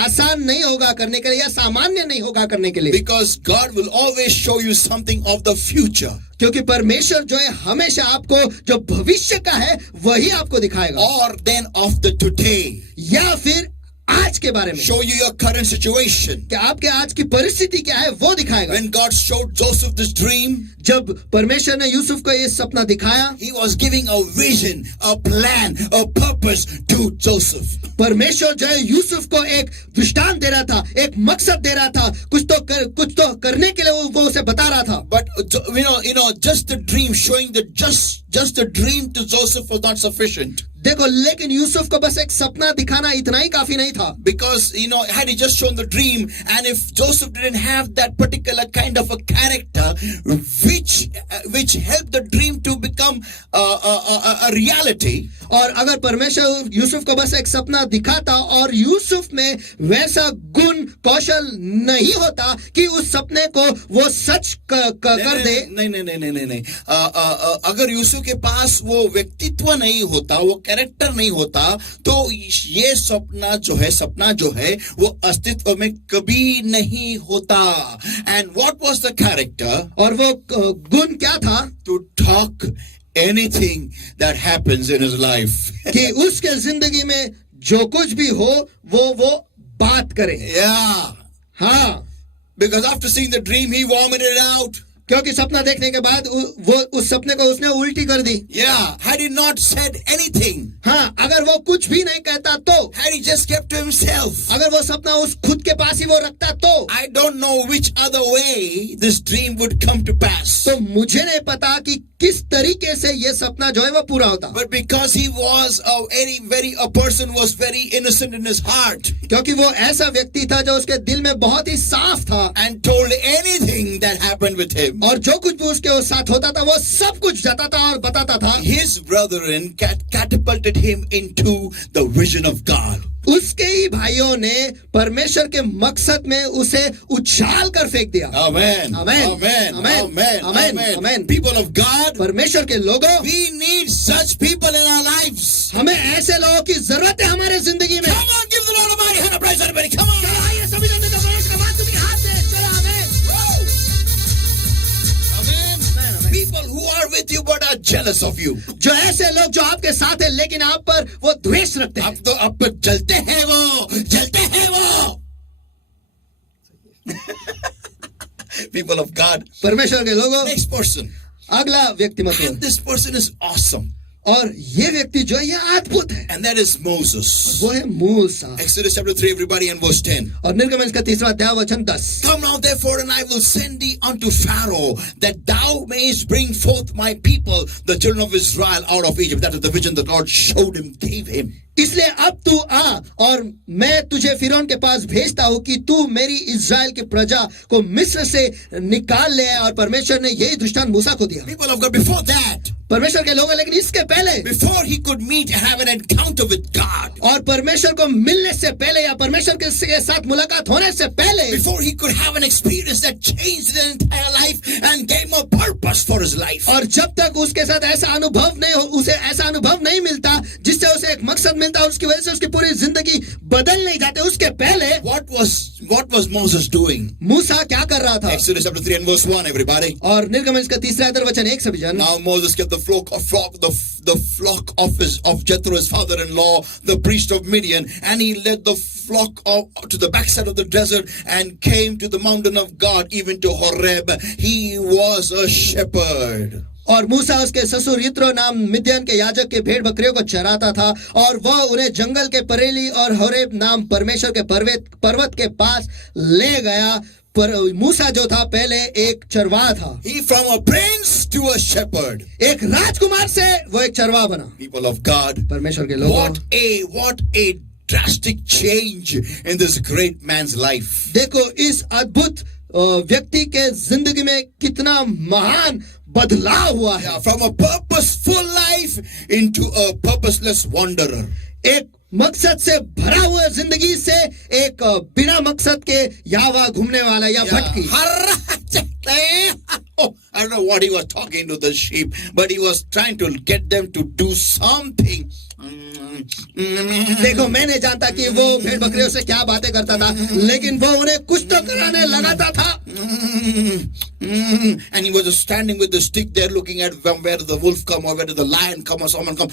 आसान नहीं होगा करने के लिए या सामान्य नहीं होगा करने के लिए। Because God will always show you something of the future. क्योंकि परमेश्वर जो है हमेशा आपको जो भविष्य का है वही आपको दिखाएगा। Or then of the today. या फिर आज के बारे में, Show you your current situation. कि आपके आज की परिस्थिति क्या है वो दिखाएगा। When God showed Joseph this dream, जब परमेश्वर ने यूसुफ को ये सपना दिखाया, He was giving a vision, a plan, a purpose to Joseph. परमेश्वर जो है यूसुफ को एक दृष्टांत दे रहा था, एक मकसद दे रहा था, कुछ तो करने के लिए वो उसे बता रहा था। But you know, just the dream showing that just the dream to Joseph was not sufficient. देखो लेकिन यूसुफ को बस एक सपना दिखाना इतना ही काफी नहीं था। Because had he just shown the dream, and if Joseph didn't have that particular kind of a character which helped the dream to become a reality, और अगर परमेश्वर यूसुफ को बस एक सपना दिखाता और यूसुफ में वैसा गुण कौशल नहीं होता कि उस सपने को वो सच कर दे, नहीं, अगर यूसुफ के पास वो व्यक्तित्व नहीं होता, वो कैरेक्टर नहीं होता, तो ये सपना जो है वो अस्तित्व में कभी नहीं होता। And what was the character? और वो गुण क्या था? To talk anything that happens in his life. कि उसके जिंदगी में जो कुछ भी हो वो बात करे। Yeah. हाँ, Because after seeing the dream, he vomited it out. क्योंकि सपना देखने के बाद वो उस सपने को उसने उल्टी कर दी। Yeah, had he not said anything, हाँ, अगर वो कुछ भी नहीं कहता तो, had he just kept to himself, अगर वो सपना उस खुद के पास ही वो रखता तो, I don't know which other way this dream would come to pass. तो मुझे नहीं पता कि किस तरीके से ये सपना जो है वो पूरा होता। But because he was a person was very innocent in his heart, क्योंकि वो ऐसा व्यक्ति था जो उसके दिल में बहुत ही साफ था, and told anything that happened with him, और जो कुछ भी उसके साथ होता था वो सब कुछ जताता और बताता था। his brethren catapulted him into the vision of God. उसके ही भाइयों ने परमेश्वर के मकसद में उसे उछाल कर फेंक दिया। Amen. Amen. Amen. Amen. Amen. Amen. Amen. Amen. People of God, परमेश्वर के लोगों, we need such people in our lives. हमें ऐसे लोगों की जरूरत है हमारे जिंदगी में। Come on, give the Lord a mighty hand of praise, everybody. Come on. चलो आइए सभी जनता का परमेश्वर का हाथ हाथ दे। चलो आमेन। Amen. People who are with you but are jealous of you. जो ऐसे लोग जो आपके साथ हैं लेकिन आप पर वो द्वेष रखते हैं। अब तो आप पर जलते हैं वो, जलते हैं वो. People of God. परमेश्वर के लोगों, Next person. अगला व्यक्तिमत्व, And this person is awesome. और ये व्यक्ति जो है ये अद्भुत है, And that is Moses. वो है मूसा। Exodus chapter 3, everybody, and verse 10. और निर्गमन का 3रा अध्याय वचन 10। Come now therefore, and I will send thee unto Pharaoh, that thou mayest bring forth my people, the children of Israel, out of Egypt. That is the vision the Lord showed him, gave him. इसलिए अब तू आ और मैं तुझे फिरौन के पास भेजता हूं कि तू मेरी इस्राएल की प्रजा को मिस्र से निकाल ले। और परमेश्वर ने यही दृष्टांत मूसा को दिया। People of God, before that, परमेश्वर के लोग, लेकिन इसके पहले, before he could meet and have an encounter with God, और परमेश्वर को मिलने से पहले या परमेश्वर के साथ मुलाकात होने से पहले, before he could have an experience that changed his entire life and gave him a purpose for his life, और जब तक उसके साथ ऐसा अनुभव नहीं हो, उसे ऐसा अनुभव नहीं मिलता जिससे उसे एक मकसद मिलता है, उसकी वजह से उसकी पूरी जिंदगी बदल नहीं जाते, उसके पहले what was Moses doing? मूसा क्या कर रहा था? Exodus chapter 3 and verse 1, everybody. और निर्गमन का 3रा अध्याय वचन 1 सभी जन। Now Moses kept the flock of Jethro, his father-in-law, the priest of Midian, and he led the flock to the backside of the desert and came to the mountain of God, even to Horeb. He was a shepherd. और मूसा उसके ससुर यित्रो नाम मिद्यान के याजक के भेड़ बकरियों को चराता था, और वह उन्हें जंगल के परेली और होरेब नाम परमेश्वर के पर्वत के पास ले गया। पर मूसा जो था पहले एक चरवाहा था। He from a prince to a shepherd. एक राजकुमार से वो एक चरवाहा बना। People of God, परमेश्वर के लोगों, what a drastic change in this great man's life. देखो इस अद्भुत व्यक्ति के जिंदगी में कितना महान बदलाव हुआ है। Yeah, from a purposeful life into a purposeless wanderer. एक मकसद से भरा हुआ जिंदगी से एक बिना मकसद के यहाँ घूमने वाला या भटकी। Oh, I don't know what he was talking to the sheep, but he was trying to get them to do something. देखो मैं नहीं जानता कि वो भेड़ बकरियों से क्या बातें करता था, लेकिन वो उन्हें कुछ तो कराने लगाता था। And he was just standing with the stick there looking at where did the wolf come or where did the lion come or someone come.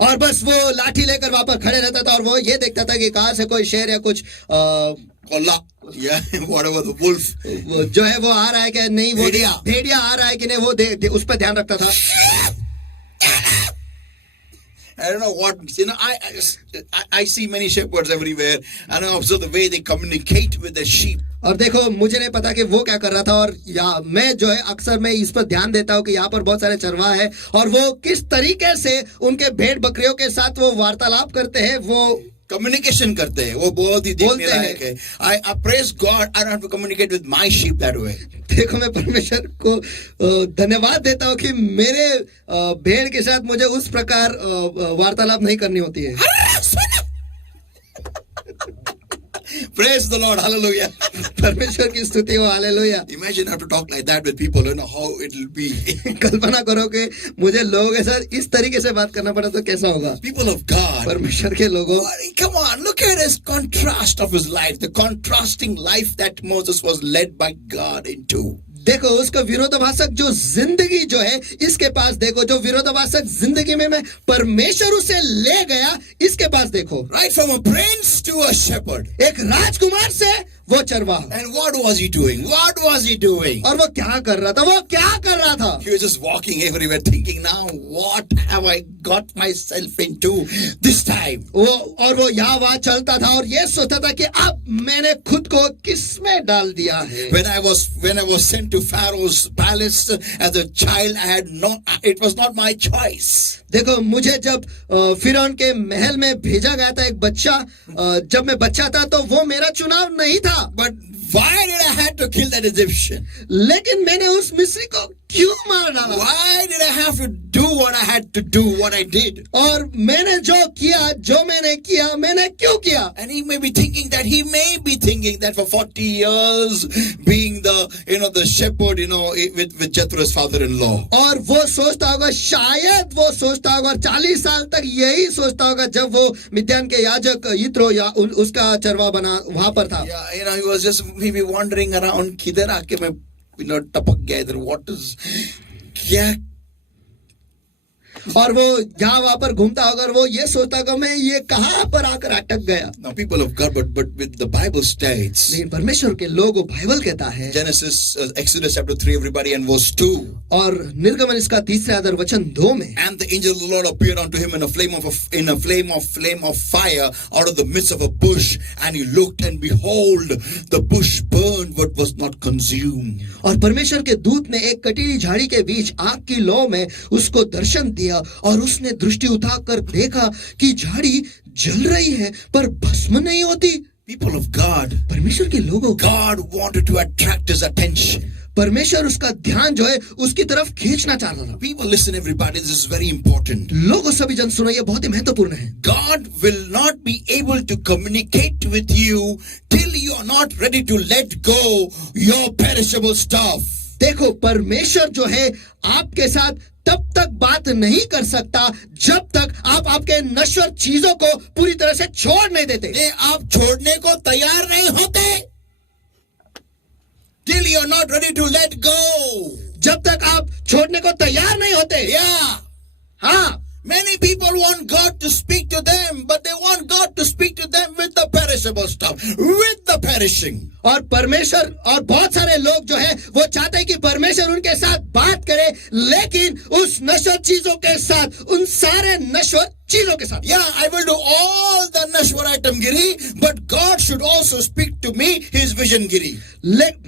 और बस वो लाठी लेकर वहां पर खड़े रहता था और वो ये देखता था कि कहां से कोई शेर या कुछ yeah, whatever the wolf जो है वो आ रहा है कि नहीं, वो भेड़िया आ रहा है कि नहीं, वो उस पर ध्यान रखता था। I don't know what, I see many shepherds everywhere and I observe the way they communicate with the sheep. और देखो मुझे नहीं पता कि वो क्या कर रहा था, और मैं जो है अक्सर मैं इस पर ध्यान देता हूँ कि यहाँ पर बहुत सारे चरवाहा है और वो किस तरीके से उनके भेड़ बकरियों के साथ वो वार्तालाप करते हैं, वो कम्युनिकेशन करते हैं, वो बहुत ही देखने लायक है। I praise God, I don't have to communicate with my sheep that way. देखो मैं परमेश्वर को धन्यवाद देता हूँ कि मेरे भेड़ के साथ मुझे उस प्रकार वार्तालाप नहीं करनी होती है। Praise the Lord, hallelujah. परमेश्वर की स्तुति हो, hallelujah. Imagine how to talk like that with people, you know how it will be. कल्पना करो कि मुझे लोगों के साथ इस तरीके से बात करना पड़ा तो कैसा होगा। People of God, परमेश्वर के लोगों, come on, look at his contrast of his life, the contrasting life that Moses was led by God into. देखो उसका विरोधाभासक जो जिंदगी जो है इसके पास देखो, जो विरोधाभासक जिंदगी में मैं परमेश्वर उसे ले गया इसके पास देखो। Right from a prince to a shepherd. एक राजकुमार से वो चरवाहा। And what was he doing? What was he doing? और वो क्या कर रहा था? वो क्या कर रहा था? He was just walking everywhere thinking, now what have I got myself into this time? वो यहाँ वहाँ चलता था और ये सोचता था कि अब मैंने खुद को किसमें डाल दिया है। When I was sent to Pharaoh's palace as a child, it was not my choice. देखो मुझे जब फिरौन के महल में भेजा गया था एक बच्चा, जब मैं बच्चा था तो वो मेरा चुनाव नहीं था। But why did I have to kill that Egyptian? लेकिन मैंने उस मिस्री को क्यों मार डाला? Why did I have to do what I had to do, what I did? और मैंने जो किया, जो मैंने किया, मैंने क्यों किया? And he may be thinking that for 40 years being the shepherd, with Jethro's father-in-law. और वो सोचता होगा, शायद वो सोचता होगा, 40 साल तक यही सोचता होगा जब वो मिद्यान के याजक यित्रो या उसका चरवा बना वहां पर था. Yeah, he was just maybe wandering around. किधर आके मैं टपक गया इधर. What is क्या? और वो जहां वहां पर घूमता होगा और वो ये सोचता होगा, मैं ये कहां पर आकर अटक गया. Now people of God, but with the Bible states, लेकिन परमेश्वर के लोगों, बाइबल कहता है, Genesis, Exodus chapter 3, everybody, and verse 2. और निर्गमन इसका 3 अध्याय वचन 2 में, And the angel of the Lord appeared unto him in a flame of fire out of the midst of a bush, and he looked, and behold, the bush burned but was not consumed. और परमेश्वर के दूत ने एक कटीली झाड़ी के बीच आग की लौ में उसको दर्शन दिया और उसने दृष्टि उठाकर देखा कि झाड़ी जल रही है पर भस्म नहीं होती. People of God, परमेश्वर के लोगों, God wanted to attract his attention. परमेश्वर उसका ध्यान जो है उसकी तरफ खींचना चाहता था. People, listen, everybody, this is very important. लोगों, सभी जन सुनो, ये बहुत ही महत्वपूर्ण है. God will not be able to communicate with you till you are not ready to let go your perishable stuff. देखो, परमेश्वर जो है आपके साथ तब तक बात नहीं कर सकता जब तक आप आपके नश्वर चीजों को पूरी तरह से छोड़ नहीं देते. आप छोड़ने को तैयार नहीं होते. Till you are not ready to let go. जब तक आप छोड़ने को तैयार नहीं होते. Yeah. हाँ, Many people want God to speak to them, but they want God to speak to them with the perishable stuff, with the perishing. और परमेश्वर और बहुत सारे लोग जो है वो चाहते हैं कि परमेश्वर उनके साथ बात करे, लेकिन उस नश्वर चीजों के साथ, उन सारे नश्वर चीजों के साथ. Yeah, I will do all the nashwar item giri, but God should also speak to me his vision giri.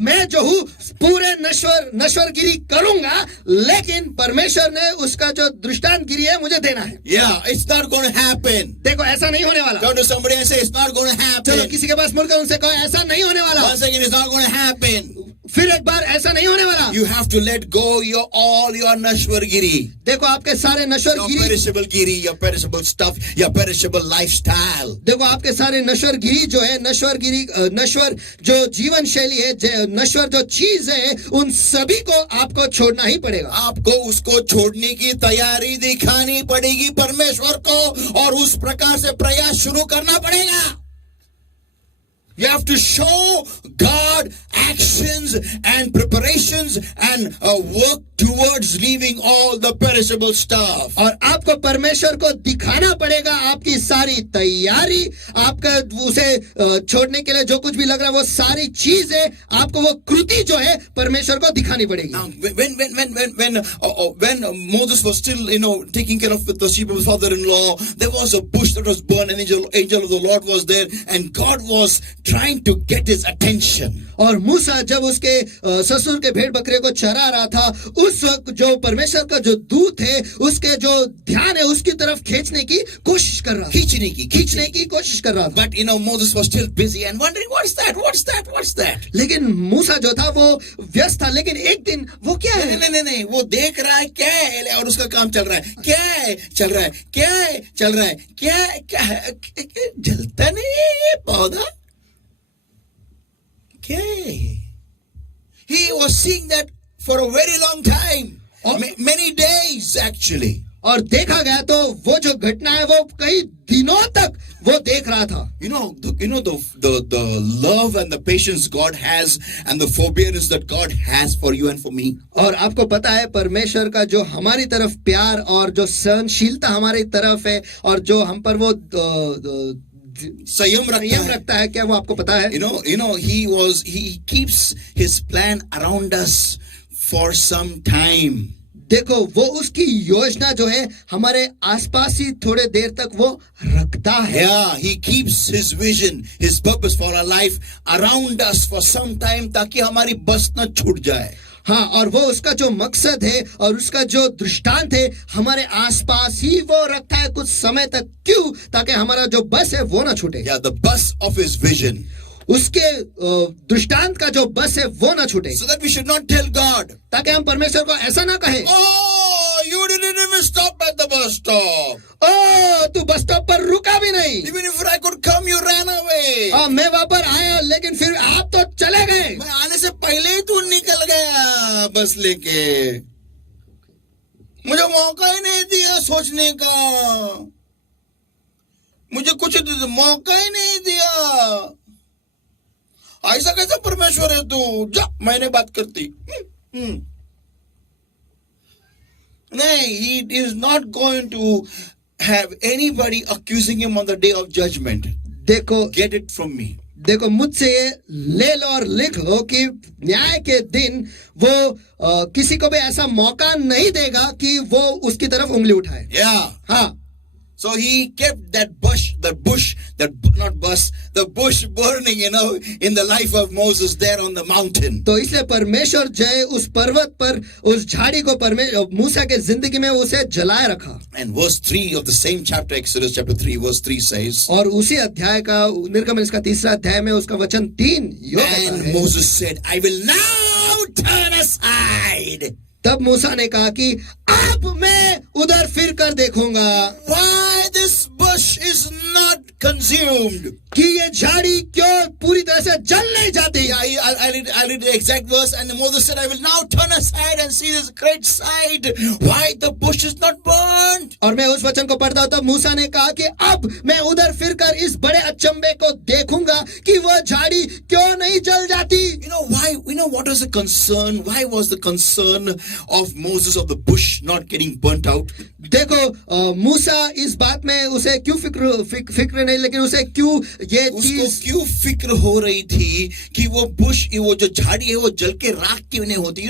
मैं जो हूँ पूरे नश्वर गिरी करूंगा, लेकिन परमेश्वर ने उसका जो दृष्टांत गिरी है मुझे देना है. Yeah, it's not going to happen. देखो, ऐसा नहीं होने वाला. Turn to somebody and say, it's not going to happen. चलो किसी के पास मुड़कर उनसे कहो, ऐसा नहीं होने वाला. Once again, it's not going to happen. फिर एक बार, ऐसा नहीं होने वाला. You have to let go all your nashwar giri. देखो, आपके सारे नश्वर Your Giri, perishable giri, your perishable stuff, your perishable lifestyle. देखो आपके सारे नश्वर गिरी जो है, नश्वर गिरी, नश्वर जो जीवन शैली है, नश्वर जो चीज है, उन सभी को आपको छोड़ना ही पड़ेगा. आपको उसको छोड़ने की तैयारी दिखानी पड़ेगी परमेश्वर को, और उस प्रकार से प्रयास शुरू करना पड़ेगा. You have to show God actions and preparations and work towards leaving all the perishable stuff. और आपको परमेश्वर को दिखाना पड़ेगा आपकी सारी तैयारी, आपका उसे छोड़ने के लिए जो कुछ भी लग रहा है वो सारी चीजें, आपको वो कृति जो है परमेश्वर को दिखानी पड़ेगी. Now, when Moses was still, taking care of the sheep of his father-in-law, there was a bush that was burned, and angel of the Lord was there, and God was trying to get his attention. और मूसा जब उसके ससुर के भेड़ बकरे को चरा रहा था, उस वक्त जो परमेश्वर का जो दूत है उसके जो ध्यान है उसकी तरफ खींचने की कोशिश कर रहा था. खींचने की कोशिश कर रहा था. But Moses was still busy and wondering, what's that? लेकिन मूसा जो था वो व्यस्त था. लेकिन एक दिन वो क्या है, नहीं, वो देख रहा है क्या है, और उसका काम चल रहा है. क्या है, जलता नहीं है ये पौधा. Okay. He was seeing that for a very long time, many days actually. और देखा गया तो वो जो घटना है वो कई दिनों तक वो देख रहा था. The love and the patience God has and the forbearance that God has for you and for me. और आपको पता है परमेश्वर का जो हमारी तरफ प्यार और जो सहनशीलता हमारी तरफ है और जो हम पर वो संयम रखता है, क्या वो आपको पता है? He keeps his plan around us for some time. देखो, वो उसकी योजना जो है हमारे आसपास ही थोड़े देर तक वो रखता है. Yeah, he keeps his vision, his purpose for our life around us for some time, ताकि हमारी बस न छूट जाए. हाँ, और वो उसका जो मकसद है और उसका जो दृष्टांत है हमारे आसपास ही वो रखता है कुछ समय तक. क्यों? ताकि हमारा जो बस है वो ना छूटे. Yeah, the bus of his vision. उसके दृष्टांत का जो बस है वो ना छूटे, So that we should not tell God, ताकि हम परमेश्वर को ऐसा ना कहे, oh, you didn't even stop at the bus stop. ओ तू बस स्टॉप पर रुका भी नहीं, Even if I could come, you ran away. मैं वहां पर आया लेकिन फिर आप तो चले गए, मैं आने से पहले ही तू निकल गया बस लेके, मुझे मौका ही नहीं दिया सोचने का, मुझे कुछ मौका ही नहीं दिया। ऐसा कैसा परमेश्वर है तू, जा मैंने बात करती। नहीं, he is not going to have anybody accusing him on the day of judgment. देखो Get it from me. देखो मुझसे ये ले लो और लिख लो कि न्याय के दिन वो किसी को भी ऐसा मौका नहीं देगा कि वो उसकी तरफ उंगली उठाए। Yeah. हाँ, So he kept the bush, the bush burning, in the life of Moses there on the mountain. तो इसलिए परमेश्वर जय उस पर्वत पर उस झाड़ी को मूसा के जिंदगी में उसे जलाए रखा। And verse 3 of the same chapter, Exodus chapter 3, verse 3 says, और उसी अध्याय का निर्गमन इसका 3रा अध्याय में उसका वचन 3 and Moses said, I will now turn aside. तब मूसा ने कहा कि अब मैं उधर फिर कर देखूंगा, Why this bush is not consumed? कि ये झाड़ी क्यों पूरी तरह से जल नहीं जाती। I read the exact verse, and Moses said, I will now turn aside and see this great sight, why the bush is not burnt. और मैं उस वचन को पढ़ता हूं तब मूसा ने कहा कि अब मैं उधर फिर कर इस बड़े अचंभे को देखूंगा कि वह झाड़ी क्यों नहीं जल जाती। What was the concern? Why was the concern of Moses of the bush not getting burnt out? देखो मूसा इस बात में उसे क्यों फिक्र नहीं, लेकिन उसे क्यों ये उसको चीज क्यों फिक्र हो रही थी कि वो बुश, वो जो झाड़ी है वो जल के राख क्यों नहीं होती,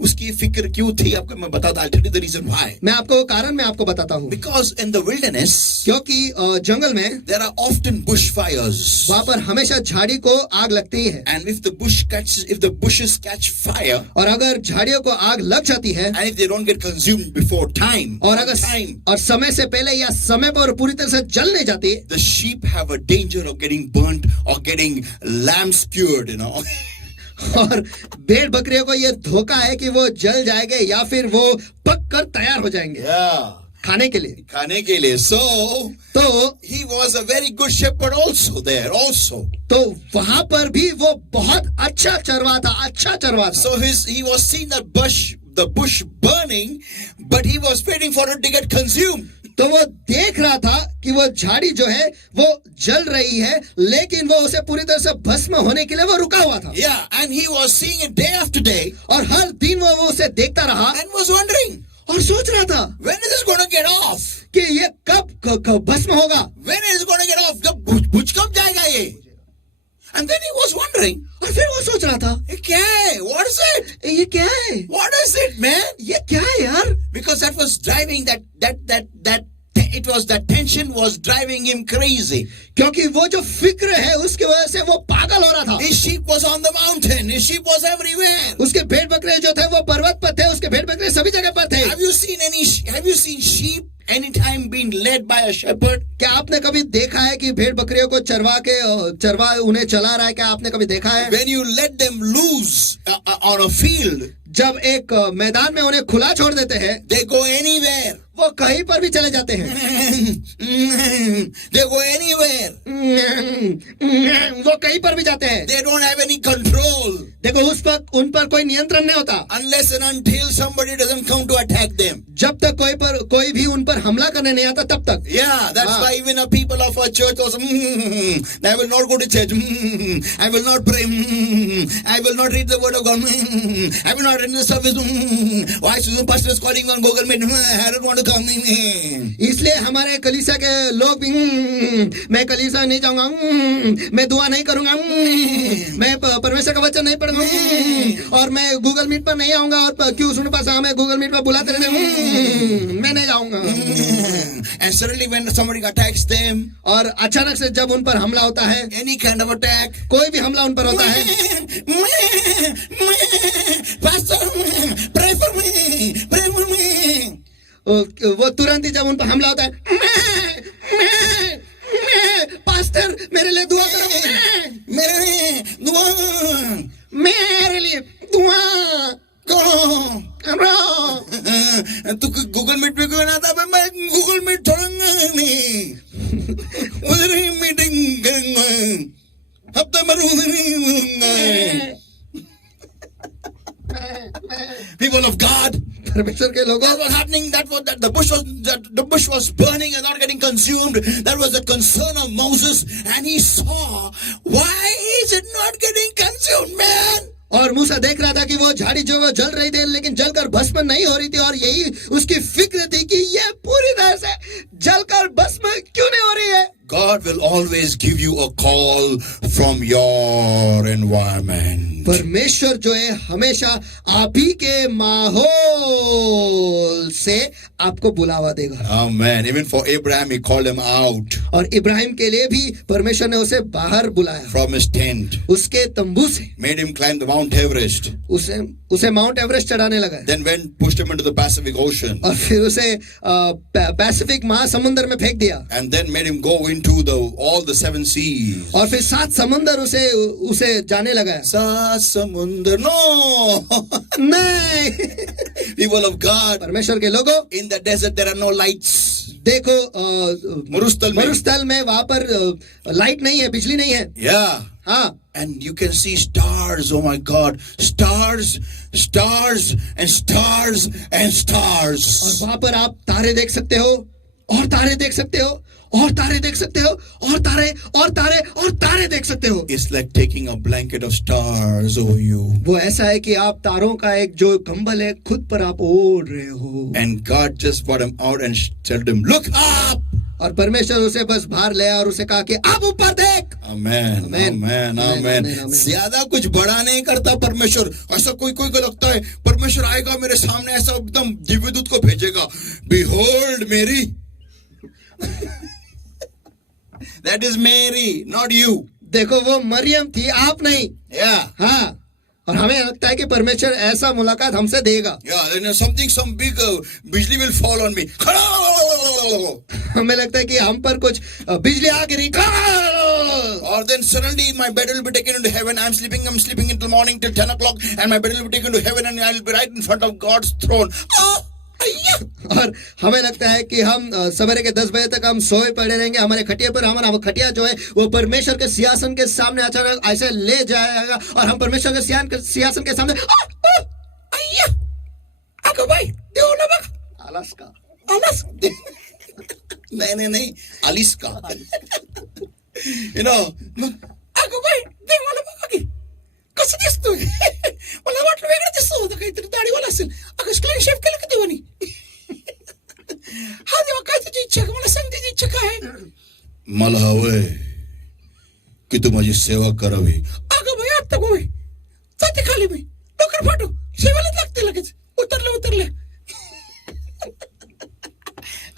उसकी फिक्र क्यों थी? आपको मैं बताता, I'll tell you the reason why. मैं आपको कारण मैं आपको बताता हूँ। Because in the wilderness, क्योंकि जंगल में there are often bush fires. वहां पर हमेशा झाड़ी को आग लगती है, And if the bushes catch fire, और अगर झाड़ियों को आग लग जाती है, and if they don't get consumed before time, और अगर समय से पहले या समय पर पूरी तरह से जल नहीं जाती, the sheep have a danger of getting burnt or getting lamb skewered, और भेड़ बकरियों को ये धोखा है कि वो जल जाएंगे या फिर वो पक कर तैयार हो जाएंगे खाने के लिए। तो he was a very good shepherd also there also. तो वहां पर भी वो बहुत अच्छा चरवा था। So he was seeing the bush burning, but he was waiting for it to get consumed. तो वो देख रहा था कि वो झाड़ी जो है वो जल रही है, लेकिन वो उसे पूरी तरह से भस्म होने के लिए वो रुका हुआ था। Yeah, and he was seeing it day after day, और हर दिन वो उसे देखता रहा and was wondering, और सोच रहा था when is this going to get off? कि ये कब भस्म होगा, when is it going to get off? बुझ कब जाएगा ये? And then he was wondering, और फिर वो सोच रहा था ये क्या है? What is it? ये क्या है? What is it, man? ये क्या है यार? Because that was driving it was that tension was driving him crazy. क्योंकि वो जो फिक्र है उसकी वजह से वो पागल हो रहा था। His sheep was on the mountain. His sheep was everywhere. उसके भेड़ बकरे जो थे वो पर्वत पर थे, उसके भेड़ बकरे सभी जगह पर थे। Have you seen sheep anytime being led by a shepherd? क्या आपने कभी देखा है कि भेड़ बकरियों को चरवा उन्हें चला रहा है? क्या आपने कभी देखा है? When you let them loose on a field, जब एक मैदान में उन्हें खुला छोड़ देते हैं, they go anywhere. वो कहीं पर भी चले जाते हैं। They go anywhere. वो कहीं पर भी जाते हैं। They don't have any control. देखो उन पर कोई नियंत्रण नहीं होता, unless and until somebody doesn't come to attack them. जब तक कोई भी उन पर हमला करने नहीं आता तब तक। Yeah, that's why even a people of our church also, I will not go to church. I will not pray. I will not read the word of God. I will not attend the service. Why Susan pastor is calling on Google Meet? I don't want to come. इसलिए हमारे कलीसिया के लोग भी मैं कलीसिया नहीं जाऊंगा, मैं दुआ नहीं करूंगा, मैं परमेश्वर का वचन नहीं पढ़ूंगा, और मैं गूगल मीट पर नहीं आऊंगा, और क्यों सुन पास हमें गूगल मीट पर बुलाते रहते, मैं नहीं जाऊंगा। And suddenly when somebody attacks them, और अचानक से जब उन पर हमला होता है, any kind of attack, कोई भी हमला उन पर होता है, pastor, pray for me. वो तुरंत ही जब उन पर हमला होता है, पास्टर मेरे लिए दुआ करो, उधर ही मीटिंग करूंगा, हफ्ते भर उधर ही होऊंगा। People of God, परमेश्वर के लोगों, what was happening? That the bush was burning and not getting consumed. That was the concern of Moses, and he saw, why is it not getting consumed, man? और मूसा देख रहा था कि वो झाड़ी जो वो जल रही थी लेकिन जलकर भस्म नहीं हो रही थी, और यही उसकी फिक्र थी कि ये पूरी तरह से जलकर भस्म क्यों नहीं हो रही है। God will always give you a call from your environment. परमेश्वर जो है हमेशा आप ही के माहौल से आपको बुलावा देगा। Amen. Even for Abraham, he called him out और इब्राहिम के लिए भी परमेश्वर ने उसे बाहर बुलाया, from his tent, उसके तंबू से, made him climb the Mount Everest, उसे माउंट एवरेस्ट चढ़ाने लगा, then pushed him into the Pacific Ocean, और फिर उसे पैसिफिक महासमुंदर में फेंक दिया, and then made him go into all the 7 seas. और फिर 7 समुंदर उसे जाने लगा। सात समुंदर, no. नहीं। People of God, परमेश्वर के लोगों, in the desert there are no lights. देखो मरुस्थल में वहां पर लाइट नहीं है, बिजली नहीं है। Yeah. हाँ, And you can see stars, oh my God, stars, stars and stars and और stars. वहां पर आप तारे देख सकते हो, और तारे देख सकते हो, और तारे देख सकते हो, और तारे और तारे और तारे देख सकते हो। It's like taking a blanket of stars over you. वो ऐसा है कि आप तारों का एक जो कंबल है खुद पर आप ओढ़ रहे हो। And God just brought him out and told him, look up. और परमेश्वर उसे बस बाहर ले आया और उसे कहा कि अब ऊपर देख। Amen, amen, amen. ज्यादा कुछ बड़ा नहीं करता परमेश्वर। ऐसा कोई को लगता है परमेश्वर आएगा मेरे सामने ऐसा एकदम दिव्यदूत को भेजेगा, behold Mary. That is Mary, not you. देखो वो मरियम थी, आप नहीं। Yeah. हाँ, और हमें लगता है कि परमेश्वर ऐसा मुलाकात हमसे देगा। Yeah, then some big बिजली will fall on me. हमें लगता है कि हम पर कुछ बिजली आ गिरी। Or then suddenly my bed will be taken into heaven. I'm sleeping until morning till 10 o'clock, and my bed will be taken to heaven, and I'll be right in front of God's throne. और हमें लगता है कि हम सवेरे के 10 बजे तक हम सोए पड़े रहेंगे हमारे खटिया पर। हमारा खटिया जो है वो परमेश्वर के सिंहासन के सामने अचानक ऐसे ले जाएगा, और हम परमेश्वर के सिंहासन के सामने अलास्का नहीं अलिस्का कसं दिसतोय मला वाटलं वेगळं दिसत होतं, काहीतरी दाढीवाला असेल. अगं क्लीन शेव केलं का देवानी? हा देवा, काय तुझी इच्छा? मला सांग तुझी इच्छा काय? मला हवंय की तू माझी सेवा करावी. अगं भाई आता गोवे जाते खाली मी डोकर फाटू सेवेला लागते लगेच. उतरले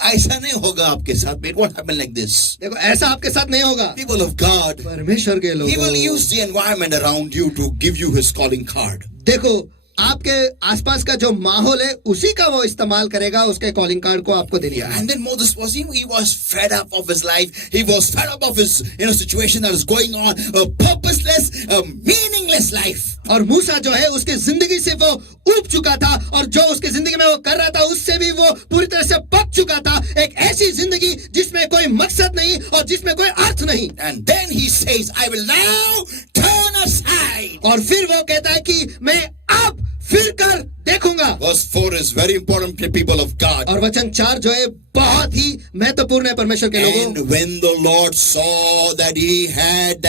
ऐसा नहीं होगा आपके साथ. It won't happen like this. देखो ऐसा आपके साथ नहीं होगा। People of God, परमेश्वर के लोग, He will use the environment around you to give you His calling card. देखो आपके आसपास का जो माहौल है उसी का वो इस्तेमाल करेगा उसके कॉलिंग कार्ड को आपको देने। And then Moses he was fed up of his life. He was fed up of his situation that was going on, a purposeless, a meaningless life. और मूसा जो है उसकी जिंदगी से वो ऊब चुका था, और जो उसकी जिंदगी में वो कर रहा था उससे भी वो पूरी तरह से पक चुका था। एक ऐसी जिंदगी जिसमें कोई मकसद नहीं और जिसमें कोई अर्थ नहीं। And then he says, I will now turn aside. और फिर वो कहता है कि मैं अब फिर कर देखूंगा। Verse 4 is very important to people of God. और वचन 4 जो है बहुत ही महत्वपूर्ण है परमेश्वर के लोगों। And when the Lord saw that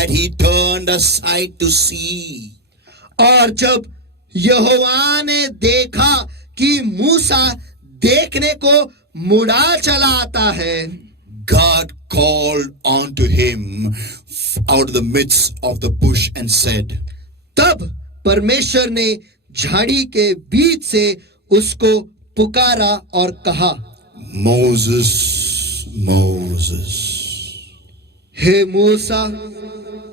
he turned aside to see. और जब यहोवा ने देखा कि मूसा देखने को मुड़ा चला आता है, God called unto him out of the midst of the bush and said, तब परमेश्वर ने झाड़ी के बीच से उसको पुकारा और कहा, Moses, Moses. Hey Musa,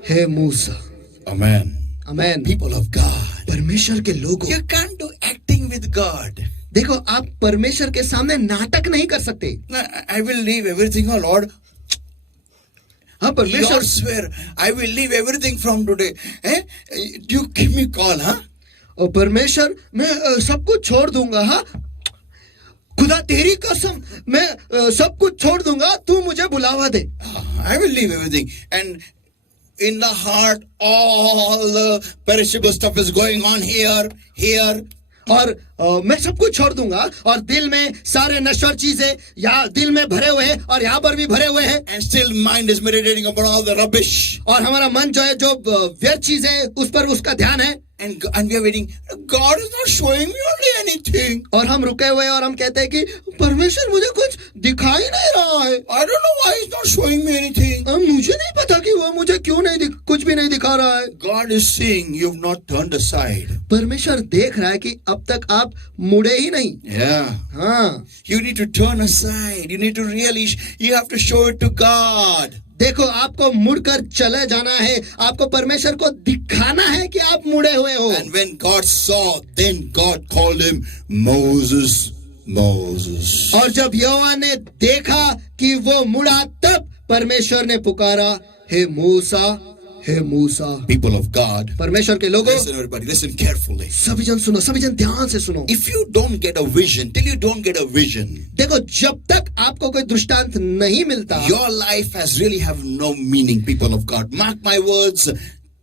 hey Musa. Amen. Amen. People of God, परमेश्वर के लोगों, you can't do acting with God. देखो आप परमेश्वर के सामने नाटक नहीं कर सकते। I will leave everything, oh Lord. हाँ परमेश्वर, Lord swear, I will leave everything from today. Do you give me call, huh? और परमेश्वर मैं सब कुछ छोड़ दूंगा। हाँ खुदा तेरी कसम मैं सब कुछ छोड़ दूंगा, तू मुझे बुलावा दे। I will leave everything. And in the heart, all the perishable stuff is going on here. और मैं सब कुछ छोड़ दूंगा और दिल में सारे नश्वर चीजें या दिल में भरे हुए हैं और यहाँ पर भी भरे हुए हैं. And still mind is meditating upon all the rubbish. और हमारा मन जो है जो व्यर्थ चीज है उस पर उसका ध्यान है. And we are waiting. God is not showing me only anything. और हम रुके हुए और हम कहते हैं कि परमेश्वर मुझे कुछ दिखाई नहीं रहा है. I don't know why he's not showing me anything. मुझे नहीं पता कि वो मुझे क्यों नहीं कुछ भी नहीं दिखा रहा है. God is seeing you've not turned aside. परमेश्वर देख रहा है कि अब तक आप मुड़े ही नहीं. Yeah. हाँ. You need to turn aside. You need to really, you have to show it to God. देखो आपको मुड़कर चले जाना है. आपको परमेश्वर को दिखाना है कि आप मुड़े हुए हो. And when God saw, then God called him Moses. और जब यहोवा ने देखा कि वो मुड़ा तब परमेश्वर ने पुकारा, हे मूसा, हे मूसा. People of God, परमेश्वर के लोगों, listen everybody, listen carefully. सभी जन सुनो, सभी जन ध्यान से सुनो. If you don't get a vision, till you don't get a vision, देखो जब तक आपको कोई दृष्टांत नहीं मिलता, your life has really have no meaning, people of God. Mark my words.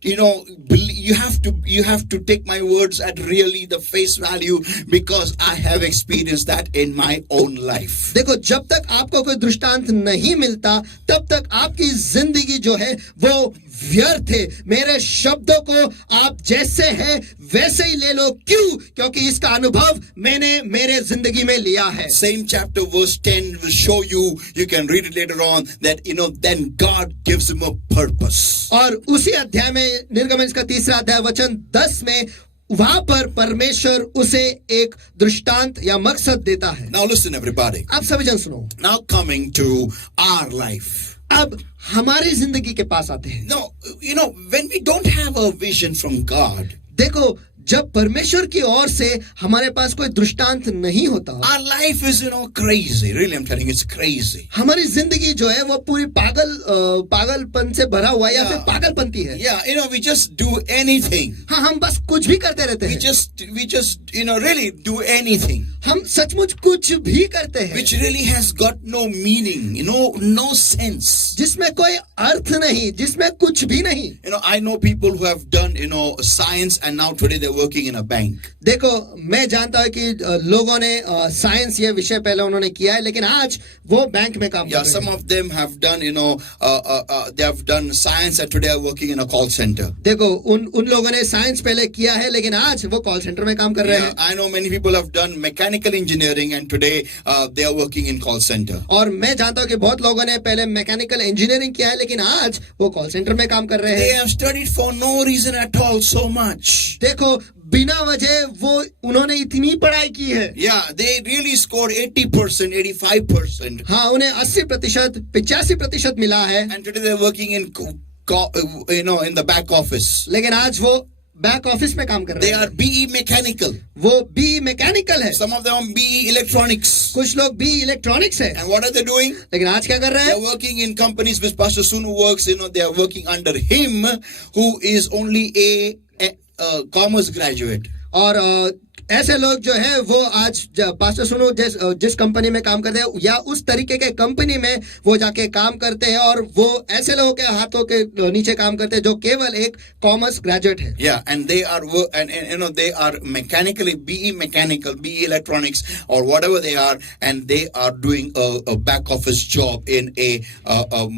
You know, you have to take my words at really the face value, because I have experienced that in my own life. देखो जब तक आपको कोई दृष्टांत नहीं मिलता तब तक आपकी जिंदगी जो है वो व्यर्थ है. मेरे शब्दों को आप जैसे हैं वैसे ही ले लो. क्यों? क्योंकि इसका अनुभव मैंने मेरे जिंदगी में लिया है. Same chapter verse 10 will show you can read it later on, that then God gives him a purpose. और उसी अध्याय में निर्गमन का 3रा अध्याय वचन 10 में वहां पर परमेश्वर उसे एक दृष्टांत या मकसद देता है. Now listen everybody. आप सभी जन सुनो. Now coming to our life. अब हमारी जिंदगी के पास आते हैं. No, when we don't have a vision from God, देखो जब परमेश्वर की ओर से हमारे पास कोई दृष्टांत नहीं होता, our life is crazy. Really, I'm telling you, it's crazy. हमारी जिंदगी जो है वो पूरी पागलपन से भरा हुआ या फिर पागलपंती है. Yeah, we just do anything. हाँ, हम बस कुछ भी करते रहते We हैं. just really do anything, हम सचमुच कुछ भी करते हैं which really has got no meaning, no sense. जिसमें कोई अर्थ नहीं, जिसमें कुछ भी नहीं. I know people who have done, science, and now today they're working in a bank. देखो मैं जानता हूँ कि लोगों ने साइंस ये विषय पहले उन्होंने किया है, लेकिन आज वो बैंक में काम कर रहे हैं. Some of them have done, they have done science and today are working in a call center. देखो उन लोगों ने साइंस पहले किया है लेकिन आज वो कॉल सेंटर में काम कर रहे हैं. I know many people have done mechanical engineering and today they are working in call center. और मैं जानता हूँ कि बहुत लोगों ने पहले मैकेनिकल इंजीनियरिंग किया है लेकिन आज वो कॉल सेंटर में काम कर रहे हैं. They have studied for no reason at all so much. देखो बिना वजह वो उन्होंने इतनी पढ़ाई की है. Yeah, they really scored 80%, 85%. हाँ, उन्हें 80%, 85% मिला है. And today they're working in in the back office. लेकिन आज वो बैक ऑफिस में काम कर रहे हैं. They are BE mechanical. वो BE मैकेनिकल है. Some of them are BE electronics. कुछ लोग BE इलेक्ट्रॉनिक्स है. And what are they doing? लेकिन आज क्या कर रहे हैं? They are working in companies with Pastor Sunu works. They are working under him, who is only a commerce graduate. और ऐसे लोग जो है वो आज पास्टर सुनो जिस कंपनी में काम करते हैं या उस तरीके के कंपनी में वो जाके काम करते हैं और वो ऐसे लोगों के हाथों के नीचे काम करते हैं जो केवल एक कॉमर्स ग्रेजुएट है. Yeah, and they are they are mechanically BE mechanical, BE electronics, or whatever they are, and they are doing a back office job in a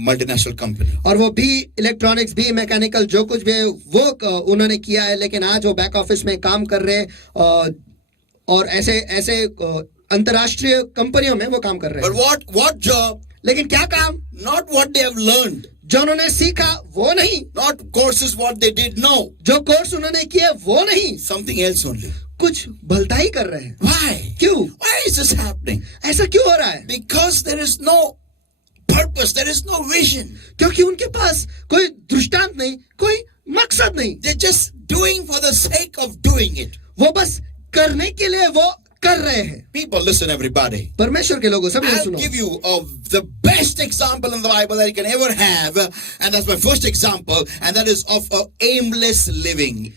multinational company. और वो BE इलेक्ट्रॉनिक्स BE मैकेनिकल जो कुछ भी है वो उन्होंने किया है लेकिन आज वो बैक ऑफिस में काम कर रहे हैं और ऐसे अंतरराष्ट्रीय कंपनियों में वो काम कर रहे हैं. But what job? लेकिन क्या काम? Not what they have learned. जो उन्होंने सीखा वो नहीं. Not courses what they did. No. जो कोर्स उन्होंने किए वो नहीं. Something else only. कुछ भलताई कर रहे हैं. Why? क्यों? Why is this happening? ऐसा क्यों हो रहा है? Because there is no purpose. There is no vision. क्योंकि उनके पास कोई दृष्टांत नहीं, कोई मकसद नहीं. They're just doing for the sake of doing it. वो बस करने के लिए वो कर रहे हैं। People, listen, everybody. परमेश्वर के लोगों, सभी I'll सुनो। give you the best example in the Bible that you can ever have, and that's my first example, and that is of aimless living.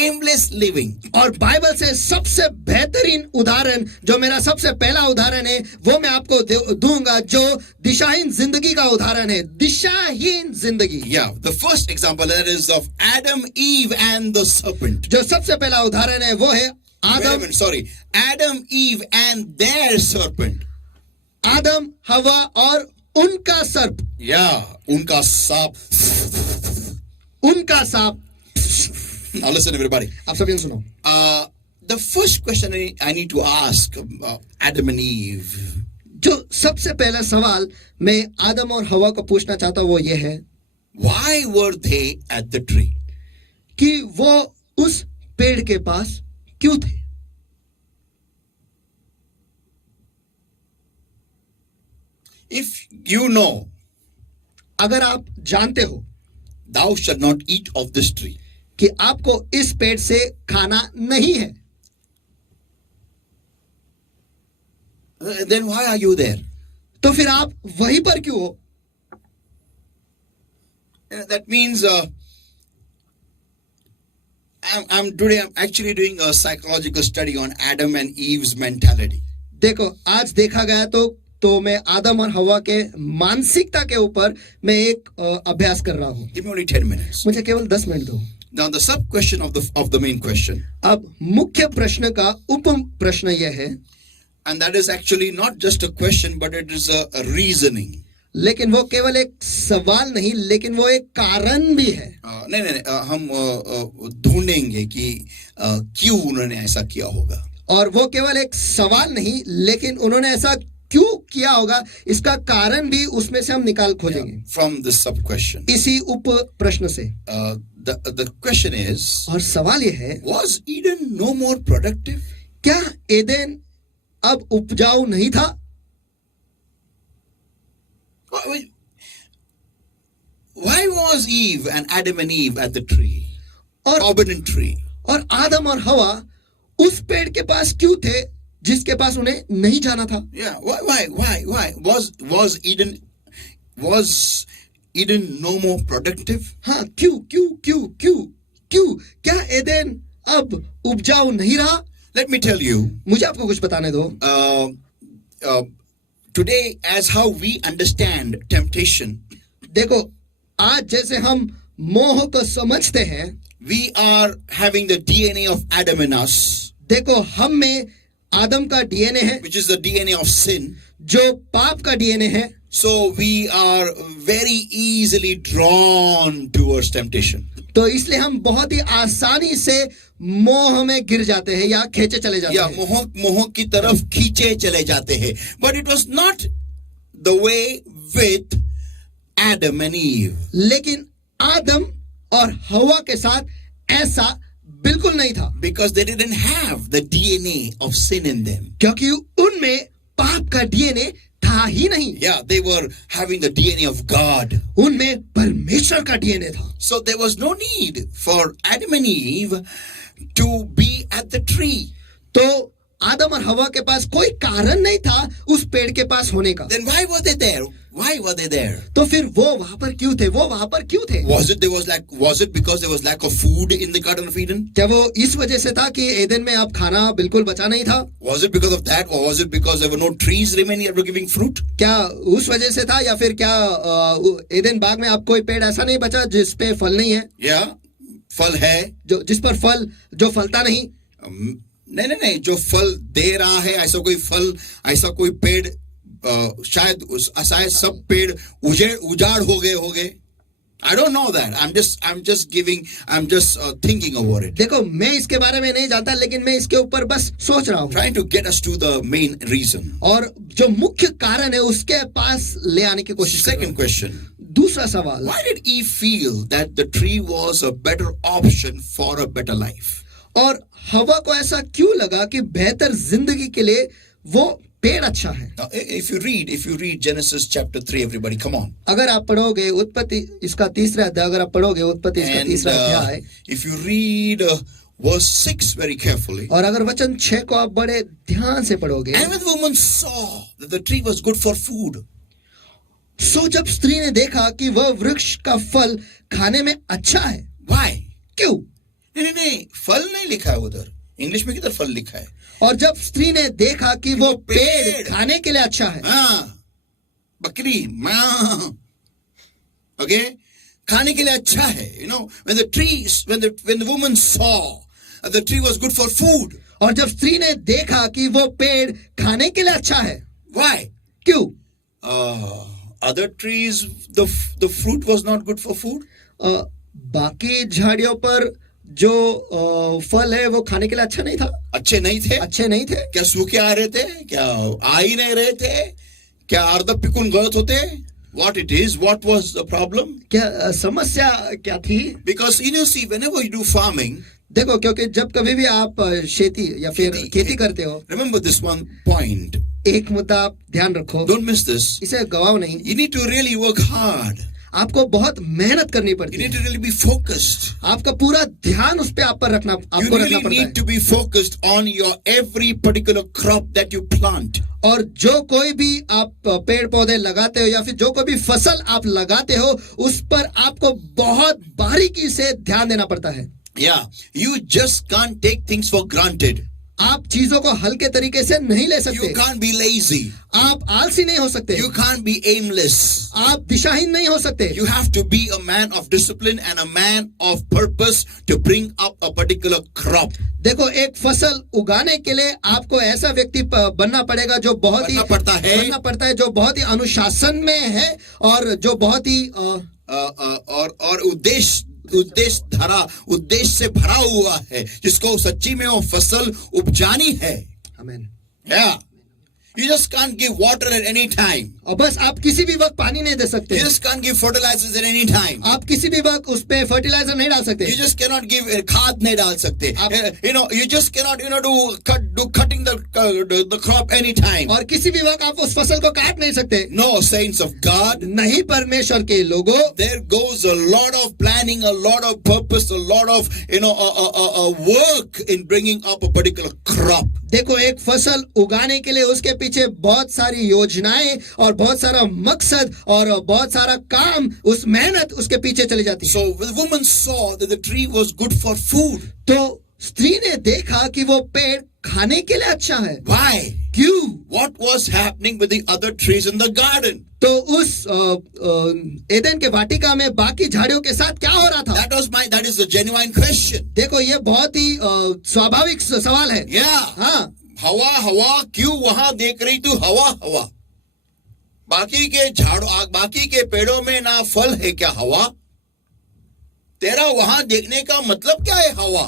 Aimless living. और बाइबल से सबसे बेहतरीन उदाहरण, जो मेरा सबसे पहला उदाहरण है, वो मैं आपको दूंगा, जो दिशाहीन जिंदगी का उदाहरण है। दिशाहीन जिंदगी। Yeah, the first example that is of Adam, Eve, and the serpent. जो सबसे पहला उदाहरण है वो है Wait a Adam, minute, sorry. Adam, Eve, and their serpent. आदम, हवा और उनका सर्प, Yeah, unka saap. उनका सांप। Now listen, everybody. आप सभी सुनो। The first question I need to ask Adam and Eve. जो सबसे पहला सवाल मैं आदम और हवा को पूछना चाहता हूं वो ये है Why were they at the tree? कि वो उस पेड़ के पास क्यों थे? If you know, अगर आप जानते हो thou shalt not eat of this tree, कि आपको इस पेड़ से खाना नहीं है, then why are you there? तो फिर आप वहीं पर क्यों हो? That means I'm actually doing a psychological study on Adam and Eve's mentality. देखो, आज देखा गया तो मैं आदम और हवा के मानसिकता के ऊपर मैं एक अभ्यास कर रहा हूं। Give me only 10 minutes. मुझे केवल 10 मिनट दो। Now the sub question of the main question, अब मुख्य प्रश्न का उप प्रश्न यह है, and that is actually not just a question, but it is a reasoning. लेकिन वो केवल एक सवाल नहीं, लेकिन वो एक कारण भी है। नहीं, हम ढूंढेंगे कि क्यों उन्होंने ऐसा किया होगा। और वो केवल एक सवाल नहीं, लेकिन उन्होंने ऐसा क्यों किया होगा, इसका कारण भी उसमें से हम निकाल खोजेंगे। From this sub question, इसी उप प्रश्न से। the question is, और सवाल यह है, was Eden no more productive? क्या एदेन अब उपजाऊ नहीं था? Why was Eve and Adam and Eve at the tree? Forbidden tree. और आदम और हवा उस पेड़ के पास क्यों थे जिसके पास उन्हें नहीं जाना था? Yeah, why? Was Eden no more productive? हाँ, क्यों? क्या एदेन अब उपजाऊ नहीं रहा? Let me tell you. मुझे आपको कुछ बताने दो। Today, as how we understand temptation, देखो, आज जैसे हम मोह को समझते हैं, we are having the DNA of Adam in us, देखो, हम में आदम का डीएनए है, which is the DNA of sin. जो पाप का डीएनए है। So we are very easily drawn towards temptation. तो इसलिए हम बहुत ही आसानी से मोह में गिर जाते हैं या खींचे चले जाते या हैं। मोह की तरफ खींचे चले जाते हैं. But it was not the way with Adam and Eve. लेकिन आदम और हवा के साथ ऐसा बिल्कुल नहीं था। Because they didn't have the DNA of sin in them. क्योंकि उनमें पाप का डीएनए था ही नहीं। Yeah, they were having the DNA of God. उनमें परमेश्वर का डीएनए था। So there was no need for Adam and Eve to be at the tree. तो आदम और हवा के पास कोई कारण नहीं था उस पेड़ के पास होने का। Then why were they there? Why were they there? तो फिर वो वहां पर क्यों थे? Was it because there was lack of food in the Garden of Eden? क्या वो इस वजह से था कि एदन में अब खाना बिल्कुल बचा नहीं था? Was it because of that, or was it because there were no trees remaining that were giving fruit? क्या उस वजह से था, या फिर क्या एदन बाग में अब कोई पेड़ ऐसा नहीं बचा जिस पे फल नहीं है? Yeah, फल है, जो जिस पर फल जो फलता नहीं? नहीं, जो फल दे रहा है, ऐसा कोई पेड़, शायद सब पेड़ उजाड़ हो गए. I don't know that. I'm just thinking about it. देखो, मैं इसके बारे में नहीं जानता, लेकिन मैं इसके ऊपर बस सोच रहा हूँ, Trying to get us to the main reason. और जो मुख्य कारण है उसके पास ले आने की कोशिश कर रहा Second हूँ। question. दूसरा सवाल, Why did Eve feel that the tree was a better option for a better life? और हवा को ऐसा क्यों लगा कि बेहतर जिंदगी के लिए वो पेड़ अच्छा है? Now, if you read Genesis chapter 3, everybody, come on. अगर आप पढ़ोगे उत्पत्ति इसका तीसरा अध्याय, अगर आप पढ़ोगे उत्पत्ति इसका And तीसरा अध्याय, if you read verse 6 very carefully. और अगर वचन 6 को आप बड़े ध्यान से पढ़ोगे, And when the woman saw that the tree was good for food. सो जब स्त्री ने देखा कि वह वृक्ष का फल खाने में अच्छा है. Why? क्यों? नहीं, फल नहीं लिखा है उधर. इंग्लिश में किधर फल लिखा है? और जब स्त्री ने देखा कि वो पेड़ पेड़ खाने के लिए अच्छा है. हाँ, बकरी माँ. Okay, खाने के लिए अच्छा है. You know, when the woman saw that the tree was good for food. और जब स्त्री ने देखा कि वो पेड़ खाने के लिए अच्छा है. Why? क्यों? Other trees, the fruit was not good for food. बाकी झाड़ियों पर जो फल है वो खाने के लिए अच्छा नहीं था. अच्छे नहीं थे. अच्छे नहीं थे. क्या सूखे आ रहे थे? क्या आ ही नहीं रहे थे? क्या अर्ध पिकुन गलत होते? What it is? What was the problem? क्या समस्या क्या थी? Because you see, whenever you do farming, देखो, क्योंकि जब कभी भी आप खेती या फिर खेती करते हो, remember this one point. एक मुद्दा आप ध्यान रखो, Don't miss this. इसे गवाओ नहीं. You need to really work hard. आपको बहुत मेहनत करनी You पड़ती need है. to really be focused. आपका पूरा ध्यान उस पे आप पर रखना, You आपको रखना really पड़ता need है. to be focused on your every particular crop that you plant. और जो कोई भी आप पेड़ पौधे लगाते हो या फिर जो कोई भी फसल आप लगाते हो, उस पर आपको बहुत बारीकी से ध्यान देना पड़ता है. Yeah, you just can't take things for granted. आप चीजों को हल्के तरीके से नहीं ले You सकते. can't be lazy. आप आलसी नहीं हो सकते. You can't be aimless. आप दिशाहीन नहीं हो सकते. You have to be a man of discipline and a man of purpose to bring up a particular crop. देखो, एक फसल उगाने के लिए आपको ऐसा व्यक्ति बनना पड़ेगा जो बहुत ही बनना पड़ता है, जो बहुत ही अनुशासन में है और जो बहुत ही और उद्देश्य से भरा हुआ है, जिसको सच्ची में वो फसल उपजानी है. आमीन. Yeah. You just can't give water at any time. और बस आप किसी भी वक्त पानी नहीं दे सकते. You just can't give fertilizers at any time. आप किसी भी वक्त उस पे फर्टिलाइजर नहीं डाल सकते. You just cannot give खाद नहीं डाल सकते. You just cannot do cutting the crop any time. और किसी भी वक्त आप उस फसल को काट नहीं सकते. No, saints of God. नहीं परमेश्वर के लोगों. There goes a lot of planning, a lot of purpose, a lot of work in bringing up a particular crop. देखो, एक फसल उगाने के लिए उसके पीछे बहुत सारी योजनाएं और बहुत सारा मकसद और बहुत सारा काम, उस मेहनत उसके पीछे चली जाती है. So the woman saw that the tree was good for food. तो स्त्री ने देखा कि वो पेड़ खाने के लिए अच्छा है. Why? क्यों? What was happening with the other trees in the garden? तो उस एदन के वाटिका में बाकी झाड़ियों के साथ क्या हो रहा था? That is the genuine question. देखो, ये बहुत ही स्वाभाविक सवाल है. Yeah. हाँ. हवा क्यों वहां देख रही तू? हवा बाकी के पेड़ों में ना फल है क्या? हवा तेरा वहां देखने का मतलब क्या है? हवा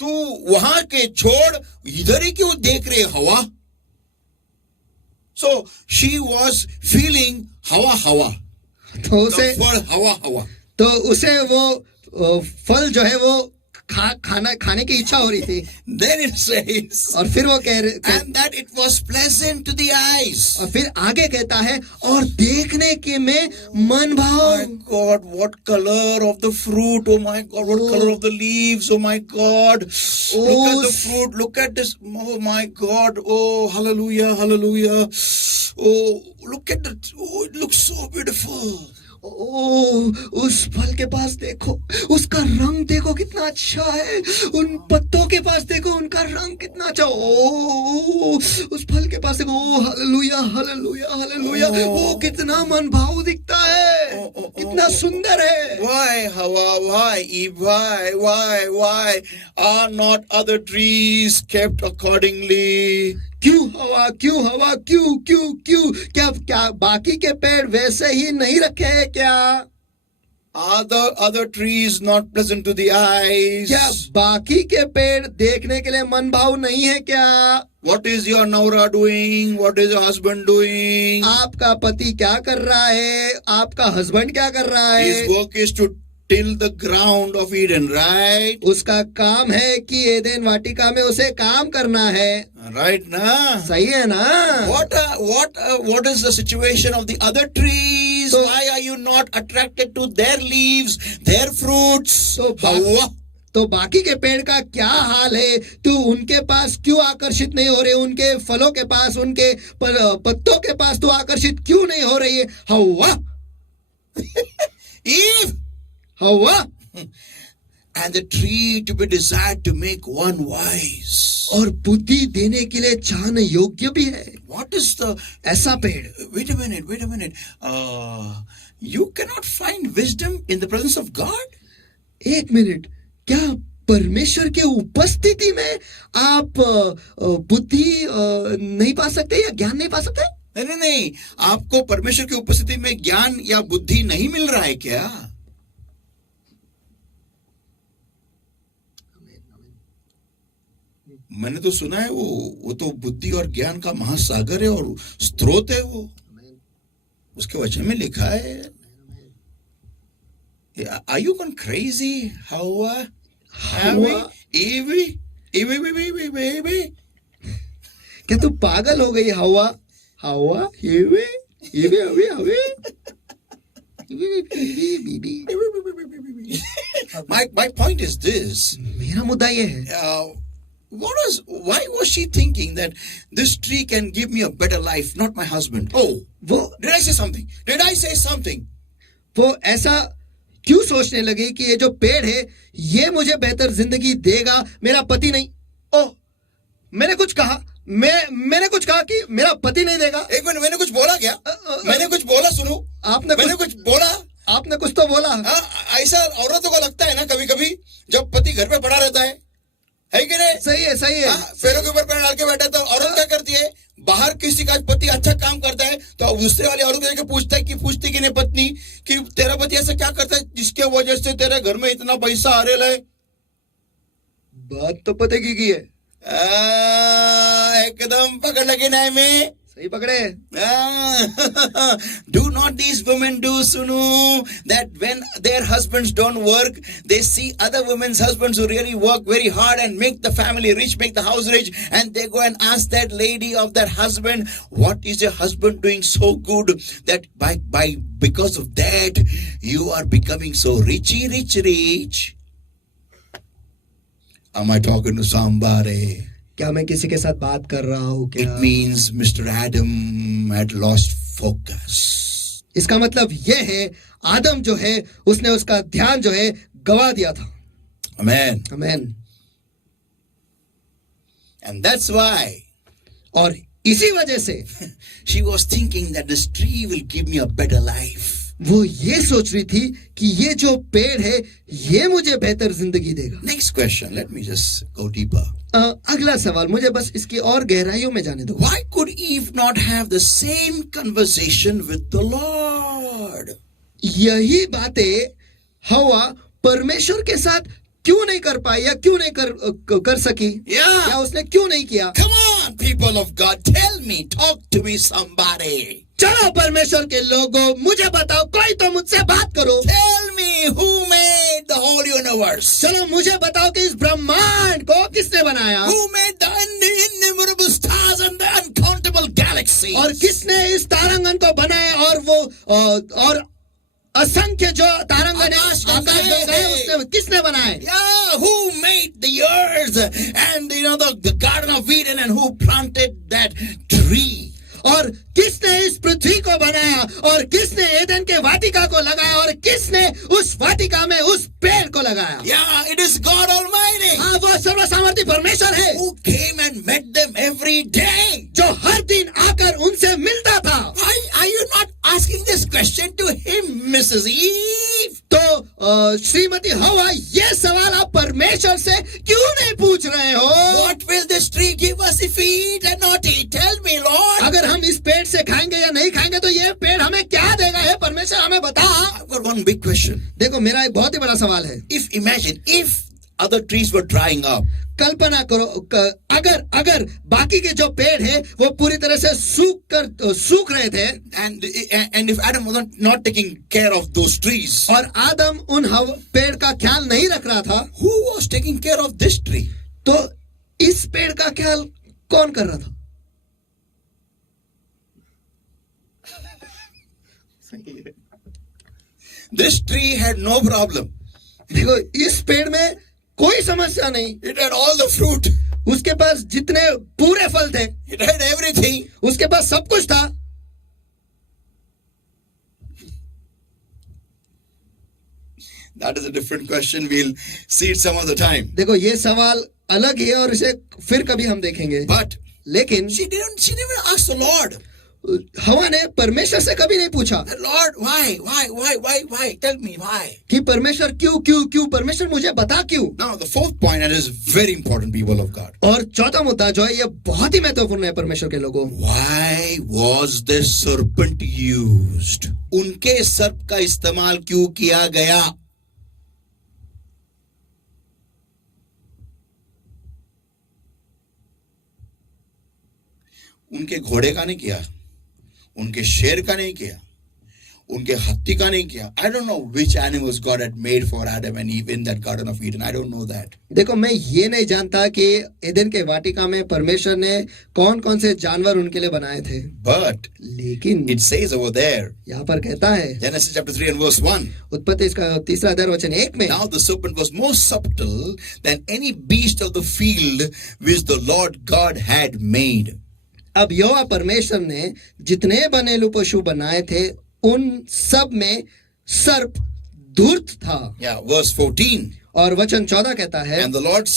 तू वहां के छोड़ इधर ही क्यों देख रहे? हवा. So she was feeling हवा तो उसे फल हवा. तो उसे वो फल जो है वो खाने की इच्छा हो रही थी. Then it says, और फिर वो कह रहे, and that it was pleasant to the eyes. और फिर आगे कहता है और देखने के में मन भाव. Oh my God, what color of the fruit? Oh my God, what color of the leaves? Oh my God, look at the fruit. Look at this. Oh my God. Oh, hallelujah. Oh, look at it. Oh, it looks so beautiful. उस फल के पास देखो, उसका रंग देखो कितना अच्छा है. उन पत्तों के पास देखो, उनका रंग कितना अच्छा. उस फल के पास देखो. हालेलुया. वो कितना मन भाव दिखता है, कितना सुंदर है. Why, Hawa? Why, Eve? Why are not other trees kept accordingly? क्यों हवा? क्यों? क्या बाकी के पेड़ वैसे ही नहीं रखे हैं क्या? Other trees not pleasant to the eyes? क्या बाकी के पेड़ देखने के लिए मन भाव नहीं है क्या? What is your Naura doing? What is your husband doing? आपका पति क्या कर रहा है? आपका हस्बैंड क्या कर रहा है? His work is to till the ground of Eden, right? उसका काम है कि एदेन वाटिका में उसे काम करना है. Right ना? सही है ना? What is the situation of the other trees? So, why are you not attracted to their leaves, their fruits? So, Hawa? तो बाकी के पेड़ का क्या हाल है? तू उनके पास क्यों आकर्षित नहीं हो रही? उनके फलों के पास, उनके पत्तों के पास तू आकर्षित क्यों नहीं हो रही है? हवा, Eve, हवा, and the tree to be desired to make one wise. और बुद्धि देने के लिए चाहने योग्य भी है। What is the? ऐसा पेड़, Wait a minute. You cannot find wisdom in the presence of God. एक मिनट, क्या परमेश्वर के उपस्थिति में आप बुद्धि नहीं पा सकते या ज्ञान नहीं पा सकते? नहीं, आपको परमेश्वर की उपस्थिति में ज्ञान या बुद्धि नहीं मिल रहा है क्या? मैंने तो सुना है वो तो बुद्धि और ज्ञान का महासागर है और स्रोत है वो। उसके वचन में लिखा है। Are you gone crazy? Hawa? Eve? क्या तू पागल हो गई? हवा, हवा, हेवे, हेवे, हवे, हवे। My point is this. मेरा मुद्दा ये है, Why was she thinking that this tree can give me a better life, not my husband? Oh, did I say something? वो ऐसा क्यों सोचने लगी कि ये जो पेड़ है ये मुझे बेहतर जिंदगी देगा, मेरा पति नहीं? ओह, मैंने कुछ कहा कि मेरा पति नहीं देगा। एक मिनट, मैंने कुछ बोला क्या? मैंने कुछ बोला, सुनो। मैंने कुछ बोला? आपने कुछ तो बोला। ऐसा औरतों को लगता है ना कभी कभी, जब पति घर पे पड़ा रहता है कि नहीं? सही है। पैरों के ऊपर पैर डाल के बैठा, तो औरत क्या करती है? बाहर किसी का पति अच्छा काम करता है तो दूसरे वाली औरत को पूछती कि नहीं पत्नी कि तेरा पति ऐसा क्या करता है जिसके वजह से तेरे घर में इतना पैसा आ रहा है? बात तो पते की है। एकदम पकड़ लगे ना में। सही पकड़े। Do not these women do, Sunu, that when their husbands don't work, they see other women's husbands who really work very hard and make the family rich, make the house rich, and they go and ask that lady of their husband, what is your husband doing so good that because of that you are becoming so rich? Am I talking to somebody? क्या मैं किसी के साथ बात कर रहा हूँ क्या? It means Mr. Adam had lost focus. इसका मतलब ये है, आदम जो है उसने उसका ध्यान जो है गवा दिया था। Amen. And that's why. और इसी वजह से she was thinking that this tree will give me a better life. वो ये सोच रही थी कि ये जो पेड़ है ये मुझे बेहतर जिंदगी देगा। Next question, let me just go deeper. अगला सवाल, मुझे बस इसकी और गहराइयों में जाने दो। Why could Eve not have the same conversation with the Lord? यही बातें हवा परमेश्वर के साथ क्यों नहीं कर पाई या क्यों नहीं कर सकी? या उसने क्यों नहीं किया? Come on, people of God, tell me, talk to me somebody. चलो परमेश्वर के लोगों, मुझे बताओ, कोई तो मुझसे बात करो। Tell me who made the whole universe. चलो मुझे बताओ कि इस ब्रह्मांड को किसने बनाया? Who made the innumerable stars and the uncountable galaxies. और किसने इस तारांगन को बनाया और वो और असंख्य जो तारांगन है आकाश में गए उसने किसने बनाए? Yeah, who made the earth and the Garden of Eden and who planted that tree. और किसने इस पृथ्वी को बनाया और किसने एदन के वाटिका को लगाया और किसने उस वाटिका में उस पेड़ को लगाया? Yeah, it is God Almighty. हाँ, वो सर्वसामर्थी परमेश्वर है। Who came and met them every day. जो हर दिन आकर उनसे मिलता था। Why are you not asking this question to him, Mrs. Eve? तो श्रीमती हवा, ये सवाल आप परमेश्वर से क्यों नहीं पूछ रहे हो? What will this tree give us if we eat and not eat? Tell me, Lord. अगर हम इस पेड़ से खाएंगे या नहीं खाएंगे तो ये पेड़ हमें क्या देगा? है परमेश्वर, हमें बता। I've got one big question. देखो, मेरा एक बहुत ही बड़ा सवाल है। Imagine if other trees were drying up. कल्पना करो, अगर बाकी के जो पेड़ है वो पूरी तरह से सूख रहे थे, and if Adam was not taking care of those trees, और आदम उन पेड़ का ख्याल नहीं रख रहा था, who was taking care of this tree? तो इस पेड़ का ख्याल कौन कर रहा था? This tree had no problem. देखो, इस पेड़ में कोई समस्या नहीं, It had all the fruit. उसके पास जितने पूरे फल थे, It had everything. उसके पास सब कुछ था। That is a different question. We'll see it some other time. देखो ये सवाल अलग ही है और इसे फिर कभी हम देखेंगे। But लेकिन she never asked the Lord. हवा ने परमेश्वर से कभी नहीं पूछा Lord, why? Tell me why. कि परमेश्वर क्यों, परमेश्वर मुझे बता क्यों। Now the fourth point, and is very important, people of God. और चौथा मुद्दा जो है ये बहुत ही महत्वपूर्ण है परमेश्वर के लोगों। Why was this serpent used? उनके सर्प का इस्तेमाल क्यों किया गया? उनके घोड़े का नहीं किया, उनके शेर का नहीं किया, उनके हाथी का नहीं किया. I don't know which animals God had made for Adam and Eve in that Garden of Eden. I don't know that. देखो मैं ये नहीं जानता कि एदन के वाटिका में परमेश्वर ने कौन कौन से जानवर उनके लिए बनाए थे, But लेकिन it says over there, यहाँ पर कहता है Genesis chapter 3 and verse 1. उत्पत्ति इसका 3 अध्याय वचन 1 में, Now the serpent was more subtle than any beast of the field which the Lord God had made. अब यहोवा परमेश्वर ने जितने बनेलू पशु बनाए थे उन सब में सर्प धूर्त था. Yeah, verse 14. और वचन 14 कहता है, And the Lord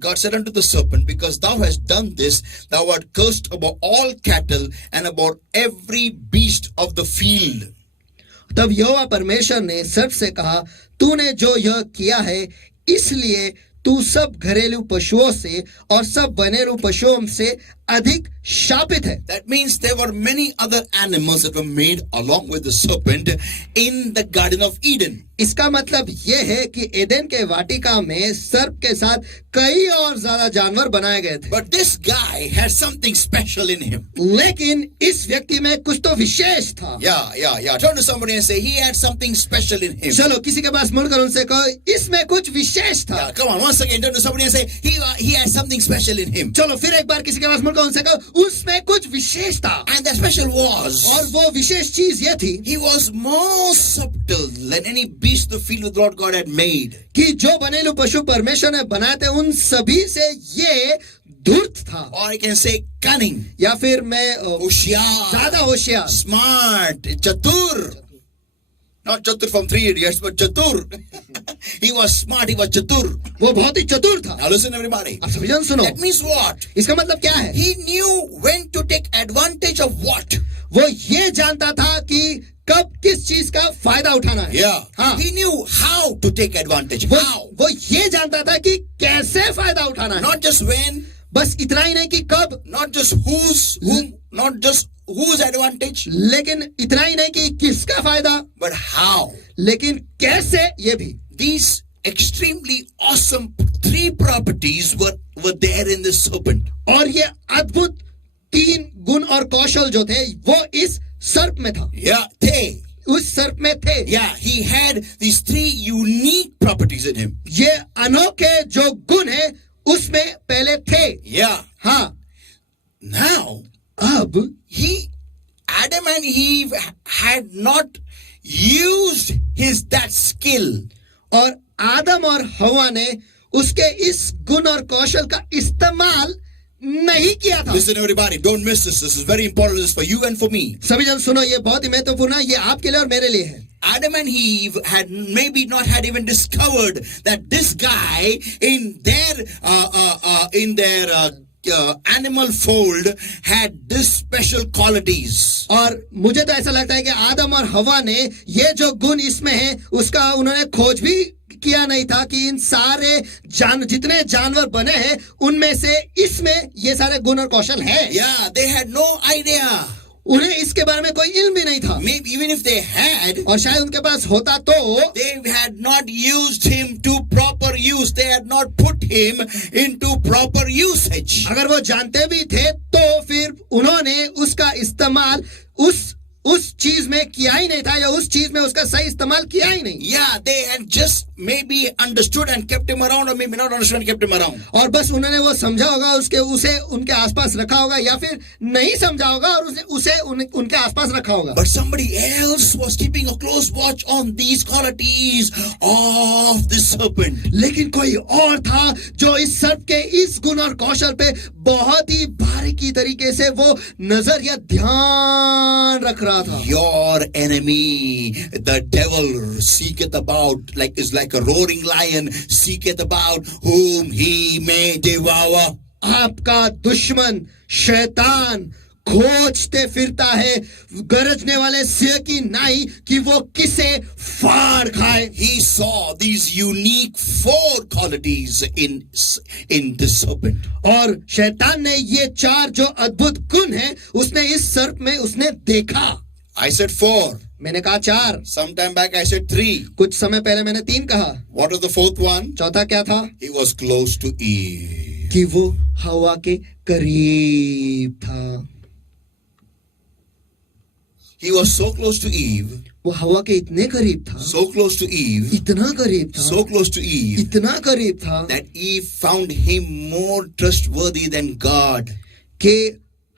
God said unto the serpent, because thou hast done this, thou art cursed above all cattle and about every beast of the field. तब यहोवा परमेश्वर ने सर्प से कहा, तूने जो यह किया है इसलिए तू सब घरेलू पशुओं से और सब बनेलू पशुओं से अधिक शापित है. That means there were many other animals that were made along with the serpent in the Garden of Eden. इसका मतलब यह है कि एदेन के वाटिका में सर्प के साथ कई और ज्यादा जानवर बनाए गए थे. But this guy had something special in him. लेकिन इस व्यक्ति में कुछ तो विशेष था. Yeah. Turn to somebody and say, he had something special in him. चलो किसी के पास मुड़कर उनसे कहो, इसमें कुछ विशेष था. Yeah, come on, once again, turn to somebody and say, he had something special in him. चलो फिर एक बार किसी के पास मुड़कर उनसे कहो, उसमें कुछ विशेष था. And the special was, और वो विशेष चीज ये थी, he was more subtle than any beast the field the Lord God had made. कि जो बनेलू पशु परमेश्वर ने बनाए थे उन सभी से ये धूर्त था. Or I can say cunning, या फिर मैं होशियार, ज्यादा होशियार, smart, chatur. Not chatur from 3 idiots, but chatur. He was smart, he was chatur. वो बहुत ही चतुर था. Now listen everybody. अब सभी जन सुनो, That means what? इसका मतलब क्या है? He knew when to take advantage of what? वो ये जानता था कि कब किस चीज का फायदा उठाना है. Yeah. हाँ. He knew how to take advantage. How? वो ये जानता था कि कैसे फायदा उठाना है. Not just when, बस इतना ही नहीं कि कब, not just whom, not just whose advantage, लेकिन इतना ही नहीं कि किसका फायदा, but how. लेकिन कैसे ये भी. These extremely awesome 3 properties were there in the serpent. और ये अद्भुत 3 गुण और कौशल जो थे वो इस सर्प में था. Yeah, they. उस सर्प में थे. Yeah, he had these 3 unique properties in him. ये अनोखे जो गुण है उसमें पहले थे. Yeah. हाँ. Now, अब Adam and Eve had not used that skill. और आदम और हवा ने उसके इस गुण और कौशल का इस्तेमाल नहीं किया था. Listen everybody, don't miss this. This is very important. This is for you and for me. सभी जन सुनो, ये बहुत ही महत्वपूर्ण है. ये आपके लिए और मेरे लिए है. Adam and Eve had maybe not had even discovered that this guy in their animal fold had this special qualities. और मुझे तो ऐसा लगता है कि आदम और हवा ने ये जो गुण इसमें है उसका उन्होंने खोज भी किया नहीं था कि इन सारे जितने जानवर बने हैं उनमें से इसमें ये सारे गुण और कौशल है. Yeah, they had no idea. उन्हें इसके बारे में कोई इल्म भी नहीं था. Maybe even if they had, और शायद उनके पास होता तो they had not used him to proper use. They had not put him into proper usage. अगर वो जानते भी थे तो फिर उन्होंने उसका इस्तेमाल उस चीज में किया ही नहीं था, या उस चीज में उसका सही इस्तेमाल किया ही नहीं. Yeah, they had just maybe understood and kept him around, or maybe not understood and kept him around. और बस उन्होंने वो समझा होगा, उसे उनके आसपास रखा होगा, या फिर नहीं समझा होगा और उसे उनके आसपास रखा होगा. But somebody else was keeping a close watch on these qualities of the serpent. लेकिन कोई और था जो इस सर्प के इस गुण और कौशल पे बहुत ही बारीकी तरीके से वो नजर या ध्यान रख रहा था. Your enemy, the devil, seeketh about, is like a roaring lion, seeketh about whom he may devour. आपका दुश्मन शैतान खोजते फिरता है गरजने वाले सिंह की नाई कि वो किसे फाड़ खाए. He saw these unique 4 qualities in the serpent. और शैतान ने ये 4 जो अद्भुत गुण हैं उसने इस सर्प में उसने देखा. I said 4. मैंने कहा 4. Sometime back I said 3. कुछ समय पहले मैंने 3 कहा. What was the 4th one? चौथा क्या था? He was close to Eve. कि वो हवा के करीब था. He was so close to Eve. वो हवा के इतने करीब था. So close to Eve. इतना करीब था. So close to Eve. इतना करीब था. That Eve found him more trustworthy than God. कि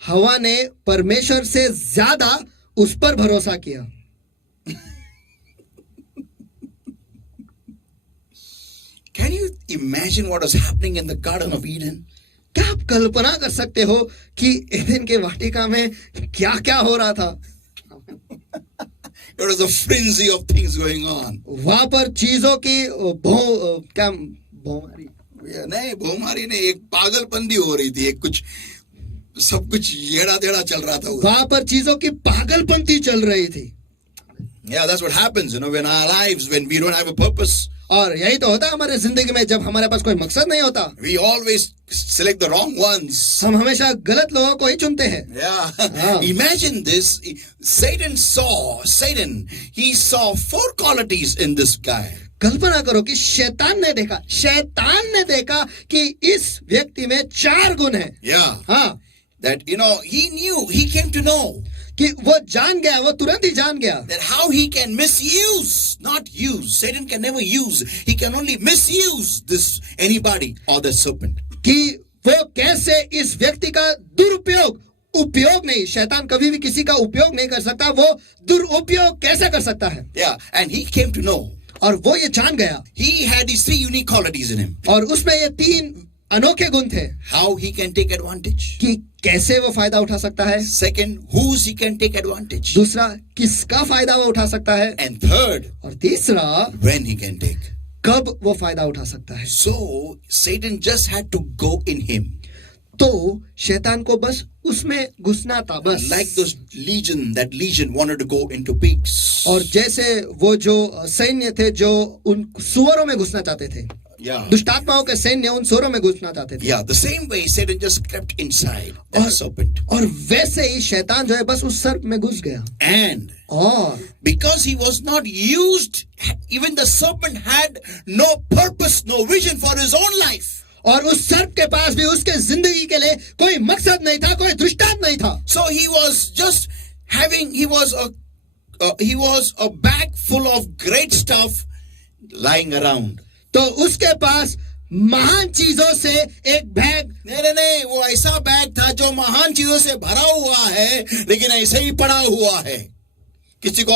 हवा ने परमेश्वर से ज्यादा उस पर भरोसा किया. Can you imagine what was happening in the Garden of Eden? क्या आप कल्पना कर सकते हो कि एदेन के वाटिका में क्या क्या हो रहा था? There was a frenzy of things going on. वहां पर चीजों की भौमारी नहीं, भौमारी नहीं, एक पागलपंदी हो रही थी. एक कुछ सब कुछ येड़ा तेड़ा चल रहा था. वहां पर चीजों की पागलपंती चल रही थी. Yeah, that's what happens, when our lives, when we don't have a purpose. और यही तो होता है हमारे जिंदगी में जब हमारे पास कोई मकसद नहीं होता. We always select the wrong ones. हम हमेशा गलत लोगों को ही चुनते हैं. Yeah. Imagine this. Satan, he saw 4 qualities in this guy. कल्पना करो कि शैतान ने देखा कि इस व्यक्ति में 4 गुण हैं. Yeah. हाँ. That, he came to know. कि वो जान गया, वो तुरंत ही जान गया. That how he can misuse, not use. Satan can never use. He can only misuse anybody or the serpent. कि वो कैसे इस व्यक्ति का उपयोग नहीं. शैतान कभी भी किसी का उपयोग नहीं कर सकता. वो दुरुपयोग कैसे कर सकता है? Yeah, and he came to know. और वो ये जान गया. He had these 3 unique qualities in him. और उसमें ये 3 अनोखे गुण थे. How he can take advantage. कि कैसे वो फायदा उठा सकता है. Second, whose he can take advantage. दूसरा, किसका फायदा वो उठा सकता है. And third, और तीसरा, when he can take. कब वो फायदा उठा सकता है. So Satan just had to go in him. तो शैतान को बस उसमें घुसना था बस. Like that legion wanted to go into pigs. और जैसे वो जो सैन्य थे जो उन सुअरों में घुसना चाहते थे. Yeah. दुष्टात्माओं के सैन्य उन सुअरों में घुसना चाहते थे. Yeah, the same way Satan just crept inside that serpent. और वैसे ही शैतान जो है बस उस सर्प में घुस गया. And और because he was not used, even the serpent had no purpose, no vision for his own life. और उस सर्प के पास भी उसके जिंदगी के लिए कोई मकसद नहीं था, कोई दृष्टांत नहीं था. So he was a bag full of great stuff lying around. तो उसके पास महान चीजों से एक बैग. नहीं, वो ऐसा बैग था जो महान चीजों से भरा हुआ है लेकिन ऐसे ही पड़ा हुआ है. किसी को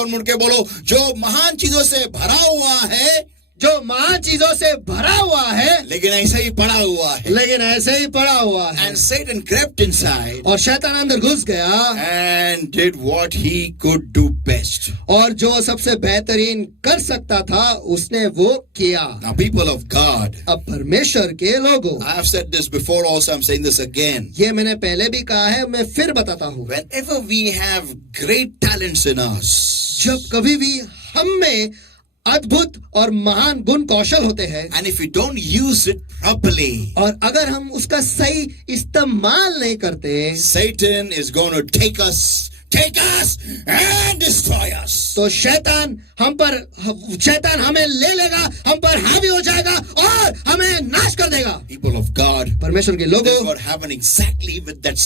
और मुड़ के बोलो, जो महान चीजों से भरा हुआ है, जो महान चीजों से भरा हुआ है लेकिन ऐसे ही पड़ा हुआ है. लेकिन ऐसे ही पड़ा हुआ है. And Satan crept inside. और शैतान अंदर घुस गया. And did what he could do best. और जो सबसे बेहतरीन कर सकता था उसने वो किया. Now people of God, अब परमेश्वर के लोगों, I have said this before also, I'm saying this again. ये मैंने पहले भी कहा है, मैं फिर बताता हूँ. Whenever we have great talents in us, जब कभी भी हम में अद्भुत और महान गुण कौशल होते हैं, and if we don't use it properly, और अगर हम उसका सही इस्तेमाल नहीं करते, Satan is going to take us and destroy us. तो शैतान हमें ले लेगा, हम पर हावी हो जाएगा और हमें नाश कर देगा. People of God, परमेश्वर के this is लोगों, what happened exactly with the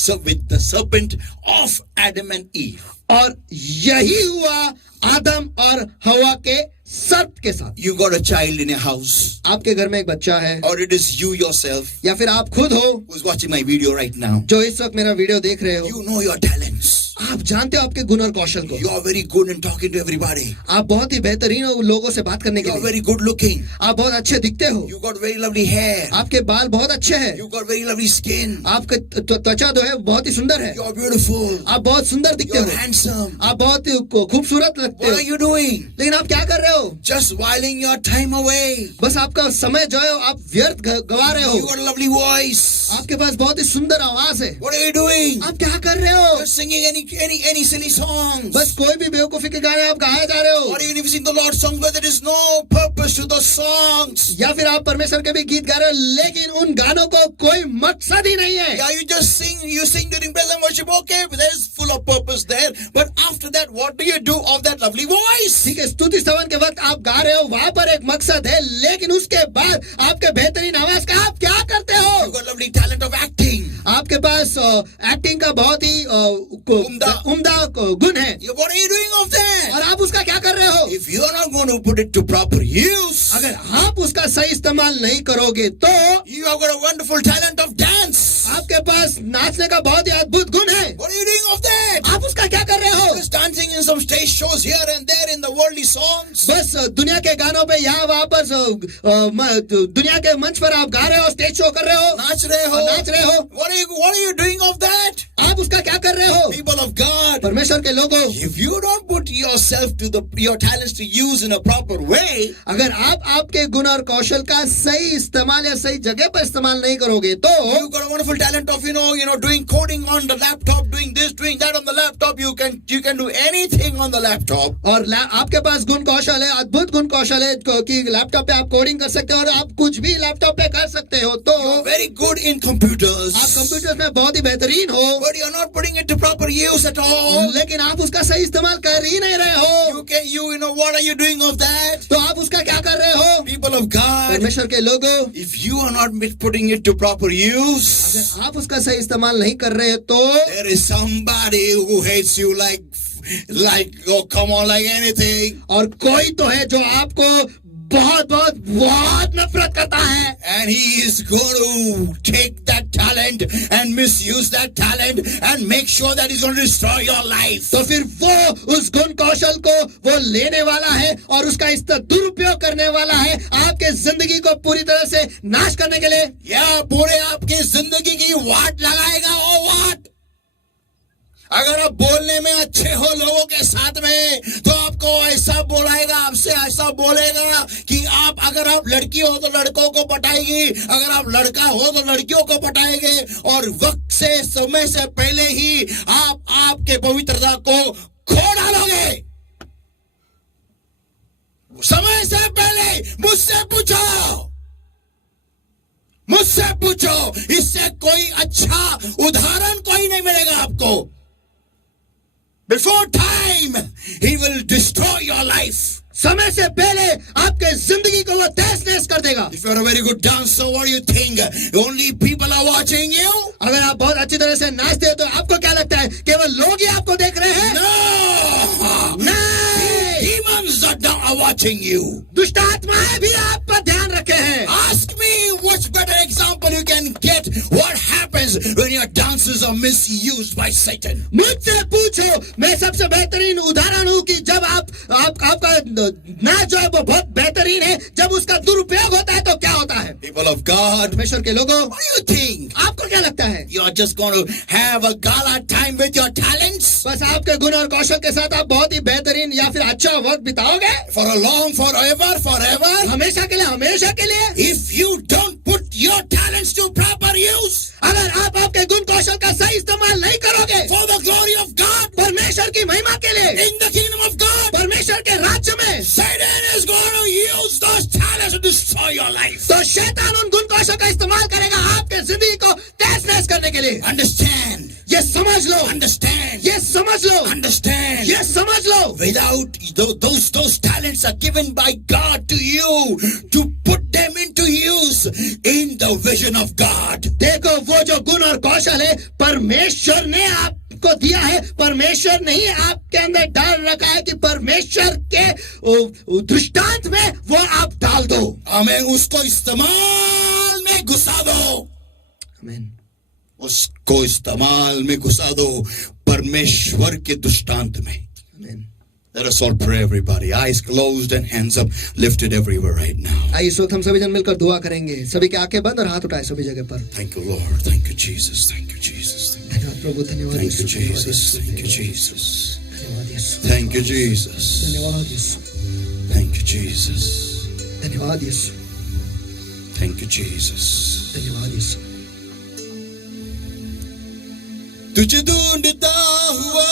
serpent of Adam and Eve. और यही हुआ आदम और हवा के शर्त के साथ। You got a child in your house, आपके घर में एक बच्चा है, or it is you yourself या फिर आप खुद हो who's watching my video right now. जो इस वक्त मेरा वीडियो देख रहे हो। You know your talents. आप जानते हो आपके गुण और कौशल को। You are very good in talking to everybody. आप बहुत ही बेहतरीन हो लोगों से बात करने के You are लिए। very good looking. आप बहुत अच्छे दिखते हो। You got very lovely hair. आपके बाल बहुत अच्छे हैं। You got very lovely skin. आपका त्वचा जो है बहुत ही सुंदर है। You are beautiful. आप बहुत सुंदर दिखते You are हो। handsome. आप बहुत ही खूबसूरत लगते What हो। are you doing? लेकिन आप क्या कर रहे हो? Just whiling your time away. बस आपका समय जो है आप व्यर्थ गवा रहे You हो। got a lovely voice. आपके पास बहुत ही सुंदर आवाज है। What are you doing? आप क्या कर रहे हो? You're singing any silly songs. बस कोई भी बेवकूफी के गाने आप गाए जा रहे हो। Or even if you sing the Lord's songs where there is no purpose to the songs. या फिर आप परमेश्वर के भी गीत गा रहे हो लेकिन उन गानों को कोई मकसद ही नहीं है। Yeah, you sing during praise and worship, okay, there is full of purpose there. But after that, what do you do of that lovely voice? ठीक है, स्तुति स्तवन के वक्त आप गा रहे हो, वहां पर एक मकसद है, लेकिन उसके बाद आपके बेहतरीन आवाज का आप क्या करते हो? You got lovely talent of acting. आपके पास एक्टिंग का बहुत ही उम्दा गुण है। What are you doing of that? और आप उसका क्या कर रहे हो? If you are not going to put it to proper use, अगर आप उसका सही इस्तेमाल नहीं करोगे तो you have got a wonderful talent of dance. आपके पास नाचने का बहुत ही अद्भुत गुण है। What are you doing of that? आप उसका क्या कर रहे हो? Just dancing in some stage shows here and there in the worldly songs. बस दुनिया के गानों पे यहाँ वहाँ पर दुनिया के मंच पर आप गा रहे हो, स्टेज शो कर रहे हो, नाच रहे हो. नाच रहे हो। What are you doing of that? आप उसका क्या कर रहे हो? People of God, परमेश्वर के लोगों, if you don't put your talents to use in a proper way, अगर आप आपके गुण और कौशल का सही इस्तेमाल या सही जगह पर इस्तेमाल नहीं करोगे तो you've got a wonderful talent of doing coding on the laptop, doing this, doing that on the laptop. You can do anything on the laptop. और आपके पास गुण कौशल है, अद्भुत गुण कौशल है कि लैपटॉप पे आप कोडिंग कर सकते हो और आप कुछ भी लैपटॉप पे कर सकते हो। तो You're very good in computers, आप कंप्यूटर्स में बहुत ही बेहतरीन हो, but you're not putting it to proper use at all. लेकिन आप उसका सही इस्तेमाल कर ही नहीं रहे हो। What are you doing of that? तो आप उसका क्या कर रहे हो? People of God, परमेश्वर के लोगों, if you are not putting it to proper use, अगर आप उसका सही इस्तेमाल नहीं कर रहे तो there is somebody who hates you like oh come on, like anything. और कोई तो है जो आपको बहुत बहुत बहुत नफरत करता है। And he is going to take that talent and misuse that talent and make sure that he's going to destroy your life. तो फिर वो उस गुण कौशल को वो लेने वाला है और उसका दुरुपयोग करने वाला है आपके जिंदगी को पूरी तरह से नाश करने के लिए। या पूरे आपकी जिंदगी की वाट लगाएगा। ओ वाट, अगर आप बोलने में अच्छे हो लोगों के साथ में तो आपको ऐसा बोलाएगा, आपसे ऐसा बोलेगा कि अगर आप लड़की हो तो लड़कों को पटाएगी, अगर आप लड़का हो तो लड़कियों को पटाएंगे, और वक्त से समय से पहले ही आप आपके पवित्रता को खो डालोगे। समय से पहले मुझसे पूछो, इससे कोई अच्छा उदाहरण कोई नहीं मिलेगा आपको। Before time, he will destroy your life. समय से पहले आपके जिंदगी को वो तहस नहस कर देगा। If you're a very good dancer, what do you think? Only people are watching you? अगर आप बहुत अच्छी तरह से नाचते हो तो आपको क्या लगता है केवल लोग ही आपको देख रहे हैं? No! नहीं, Demons are watching you. दुष्ट आत्माएं भी आप पर ध्यान रखे हैं। Ask me which better example you can get what happens when your dances are misused by Satan. मुझसे पूछो, मैं सबसे बेहतरीन उदाहरण हूँ कि जब आपका नाच जो है वो बहुत बेहतरीन है, जब उसका दुरुपयोग होता है तो क्या होता है? People of God, परमेश्वर के लोगों, what do you think? आपको क्या लगता है? You're just going to have a gala time with your talents? बस आपके गुण और कौशल के साथ आप बहुत ही बेहतरीन या फिर अच्छा वक्त बिताओगे? For a long, forever? हमेशा के लिए, हमेशा के लिए? If you don't put your talents to proper use, अगर आप आपके गुण कौशल का सही इस्तेमाल नहीं करोगे for the glory of God, परमेश्वर की महिमा के लिए, in the kingdom of God, परमेश्वर के राज्य में, Satan is going to use those talents to destroy your life. तो शैतान उन गुण कौशल का इस्तेमाल करेगा आपके जिंदगी को तहस नहस करने के लिए। Understand. ये समझ लो, Understand. ये समझ लो, Understand. ये समझ लो। Without those talents are given by God to you to put them into use in the vision of God. देखो वो जो गुण और कौशल है परमेश्वर ने आपको दिया है, परमेश्वर नहीं आपके अंदर डाल रखा है कि परमेश्वर के दृष्टांत में वो आप डाल दो। आमीन। उसको इस्तेमाल में घुसा दो। आमीन। उसको इस्तेमाल में घुसा दो परमेश्वर के दृष्टांत में। आमीन। Let us all pray, everybody. Eyes closed and hands up, lifted everywhere right now. आइए इस वक्त हम सभी जन मिलकर दुआ करेंगे। सभी की आंखें बंद और हाथ उठाए सभी जगह पर। Thank you, Lord. Thank you, Jesus. Thank you, Jesus. धन्यवाद प्रभु, धन्यवाद Thank you, Yeshu, Jesus. Thank you, Jesus. धन्यवाद यीशु, Thank you, Jesus. धन्यवाद यीशु, Thank you, Jesus. धन्यवाद यीशु, Thank you, Jesus. धन्यवाद यीशु। तुझे ढूंढता हुआ,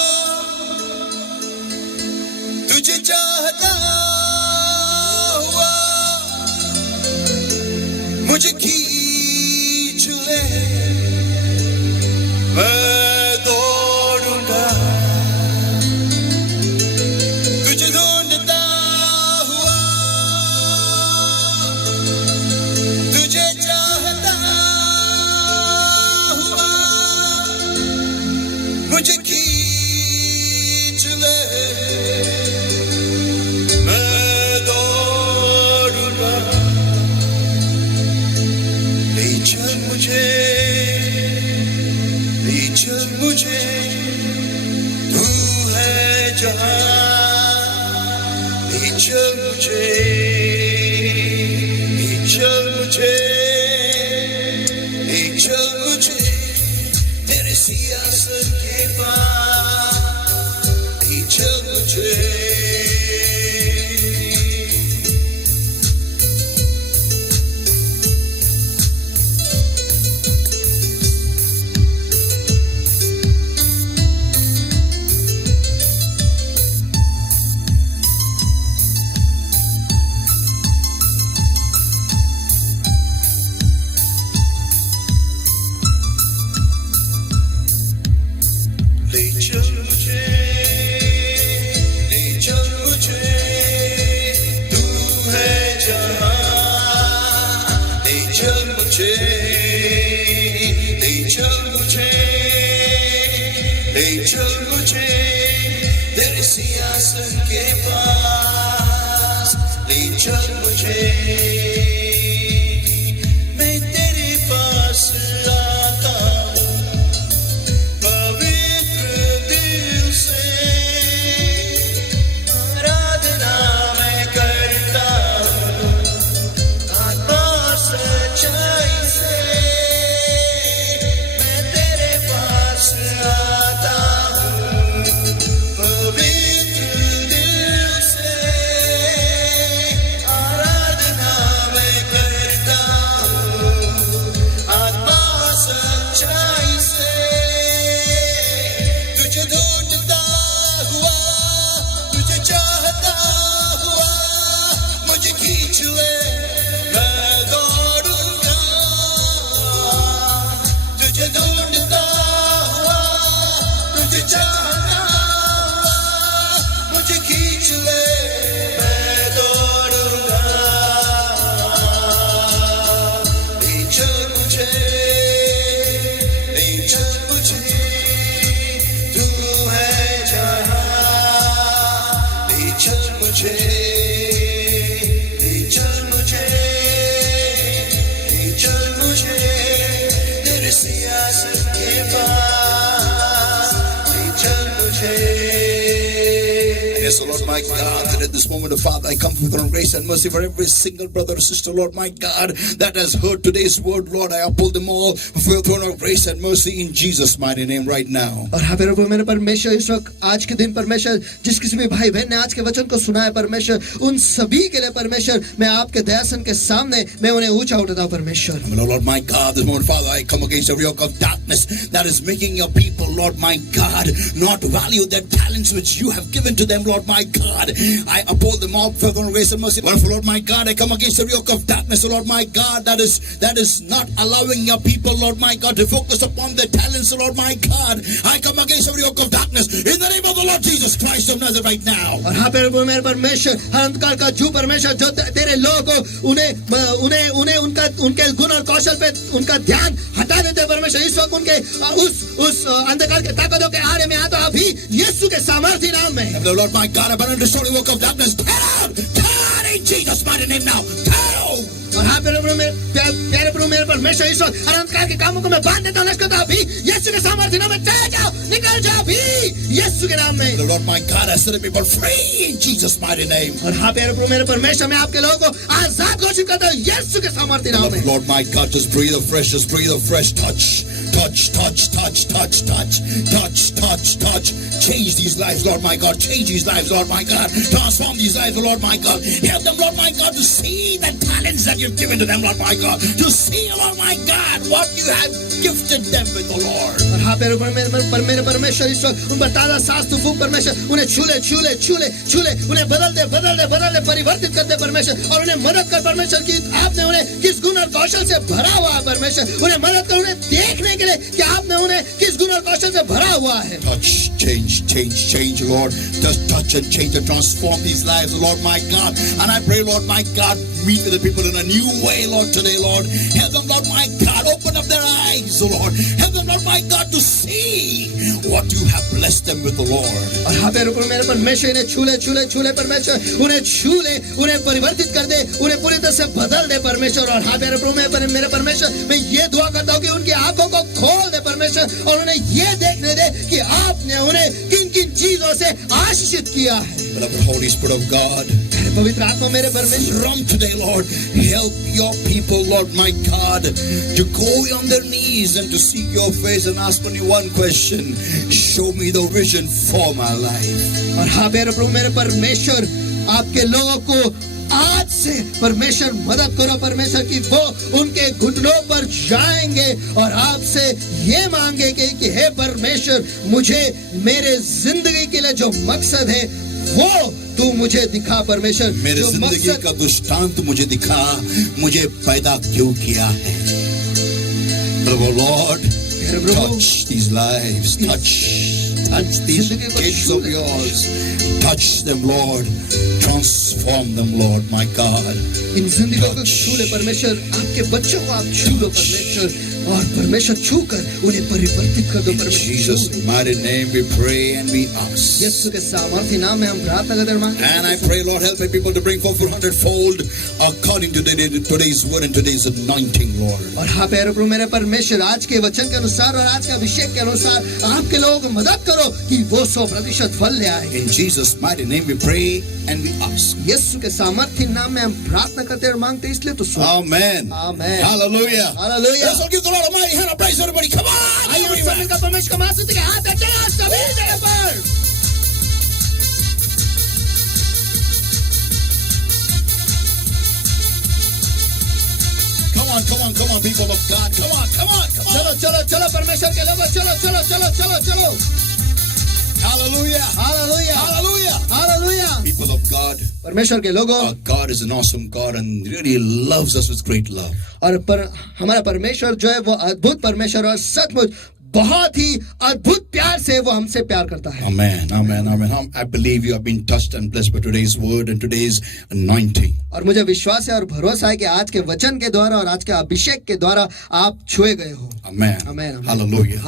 तुझे चाहता हुआ, मुझे खींच ले, मैं दौड़ूंगा। तुझे ढूंढता हुआ, तुझे चाहता हुआ, मुझे खींच ले, मैं दौड़ूंगा। ले चल मुझे, ले चल मुझे, तू है जहां। ले चल मुझे, ले चल मुझे, ले चल मुझे, तेरे सियासत के पास। ले चल मुझे, ले चल मुझे, ले चल मुझे, तू है जहां। ले चल मुझे, ले चल मुझे, ले चल मुझे, तेरे सियासत के पास। ले चल मुझे, मैं तेरे पास आता हूँ, पवित्र दिल से आराधना मैं करता हूँ, आत्मा सच्चाई से मैं तेरे पास आता हूँ, पवित्र दिल से आराधना मैं करता हूँ, आत्मा सच्चाई से। तुझे ढूंढता हुआ, तुझे चाहता हुआ, मुझे खींच ले, मैं दौड़ूंगा। तुझे ढूंढता हुआ, तुझे चाहता हुआ, मुझे खींच ले, मैं दौड़ूंगा। ले चल मुझे, ले चल मुझे, तू है जहां। ले चल मुझे, ले चल मुझे, ले चल मुझे, तेरे सियासत के पास। ले चल मुझे। Yes, Lord my God, that at this moment, Father, I come with throne of grace and mercy for every single brother or sister, Lord my God, that has heard today's word, Lord. I uphold them all for your throne of grace and mercy in Jesus' mighty name right now. और हाँ मेरे परमेश्वर, इस वक्त आज के दिन परमेश्वर, जिस किसी भी भाई बहन ने आज के वचन को सुना है परमेश्वर, उन सभी के लिए परमेश्वर, मैं आपके दयासन के सामने मैं उन्हें ऊंचा उठाता हूँ परमेश्वर। Amen. Oh, Lord my God, this moment, Father, I come against every yoke of darkness that is making your people, Lord my God, not value their talents which you have given to them, Lord Lord my God, I uphold the mob for grace and mercy. Wonderful Lord my God, I come against every yoke of darkness, O Lord my God, that is not allowing your people, Lord my God, to focus upon their talents, O Lord my God. I come against every yoke of darkness in the name of the Lord Jesus Christ of Nazareth right now. और हाँ मेरे मेरे परमेश्वर, अंधकार का झूठ परमेश्वर जो तेरे लोगों को उन्हें उनके गुण और कौशल पे उनका ध्यान हटा देते हैं परमेश्वर, इस वक्त उनके उस अंधकार के ताकतों के आड़े में आता अभी यीशु के सामर्थ्य नाम में। And the Lord my God, I burn destroy the work of darkness. Tear in Jesus' mighty name now. Tear. और हाँ प्यारे प्रभु मेरे परमेश्वर इस वक्त अंधकार के कामों को मैं बांध देता हूँ, इसको तो अभी यीशु के सामर्थ्य नाम में चले जाओ, निकल जाओ अभी यीशु के नाम में। The Lord my God, I set people free in Jesus' mighty name. और हाँ प्यारे प्रभु मेरे परमेश्वर मैं आपके लोगों को आजाद घोषित करता हूँ यीशु के सामर्थ्य नाम में। Lord my God, just breathe a fresh touch. Touch. Change these lives, Lord my God. Change these lives, Lord my God. Transform these lives, Lord my God. Help them, Lord my God, to see the talents that you've given to them, Lord my God. To see, Lord my God, what you have gifted them with, the Lord. और हाँ मेरे परमेश्वर इस वक्त उन पर ताजा सांस तू फूंक परमेश्वर, उन्हें छूले उन्हें बदल दे परिवर्तित कर दे परमेश्वर, और उन्हें मदद कर परमेश्वर कि आपने उन्हें किस गुण और कौशल से भरा हुआ है परमेश्वर, उन्हें मदद कर उन्हें देखने के लिए कि आपने उन्हें किस गुण और कौशल से भरा हुआ है। Touch, change, Lord. Just touch and change and transform these lives, Lord my God. And I pray, Lord my God, meet with the people in a new way, Lord, today, Lord. Help them, Lord my God, open up their eyes, Lord. Help them, Lord my God, to see what you have blessed them with, the Lord. और हाँ मेरे परमेश्वर इन्हें छूले परमेश्वर, उन्हें छूले, उन्हें परिवर्तित कर दे, उन्हें पूरी तरह से बदल दे परमेश्वर। और हाँ मेरे परमेश्वर मैं ये दुआ करता हूँ कि उनकी आंखों को खोल दे परमेश्वर, और उन्हें ये देखने दे कि आपने उन्हें किन चीजों से आशीषित किया है। Beloved Holy Spirit of God, पवित्र आत्मा मेरे परमेश्वर, from today, Lord, help your people, Lord my God, to go on their knees and to seek your face and ask only one question: show me the vision for my life. और हाँ मेरे परमेश्वर आपके लोगों को आज से परमेश्वर मदद करो परमेश्वर कि वो उनके घुटनों पर जाएंगे और आपसे ये मांगेंगे कि हे परमेश्वर मुझे मेरे जिंदगी के लिए जो मकसद है वो तू मुझे दिखा परमेश्वर, मेरे जिंदगी का दृष्टांत मुझे दिखा, मुझे पैदा क्यों किया है। Lord, touch these lives, touch these kids of yours, touch them, Lord, transform them, Lord, my God. इन जिंदगियों को छूले परमेश्वर, आपके बच्चों को आप छू लो परमेश्वर, और परमेश्वर छूकर उन्हें परिवर्तित कर दो परमेश्वर। Jesus' mighty name we pray and we ask. यीशु के सामर्थ्य नाम में हम प्रार्थना करते हैं। And I pray, Lord, help my people to bring forth 400-fold according to today's word and today's anointing, Lord. और हाँ प्रभु मेरे परमेश्वर आज के वचन के अनुसार और आज के अभिषेक के अनुसार आपके लोगों को मदद करो कि वो 100% फल ले आए। In Jesus' mighty name we pray and we ask. यीशु के सामर्थ्य नाम में हम प्रार्थना करते हैं और मांगते हैं, इसलिए तो सुनो। Amen. Amen. Hallelujah. Hallelujah. Let's all give the Lord a mighty hand of praise, everybody. Come on. आइए उस समय का परमेश्वर का महास्तुति के हाथ चला सभी जगह पर। Come on, people of God. Come on. चलो परमेश्वर के लोगों, चलो। Hallelujah. People of God. परमेश्वर के लोगों, Our God is an awesome God and really loves us with great love. और हमारा परमेश्वर जो है वो अद्भुत परमेश्वर और सचमुच बहुत ही अद्भुत प्यार से वो हमसे प्यार करता है। Amen. I believe you have been touched and blessed by today's word and today's anointing. और मुझे विश्वास है और भरोसा है कि आज के वचन के द्वारा और आज के अभिषेक के द्वारा आप छुए गए हो। Amen. Hallelujah.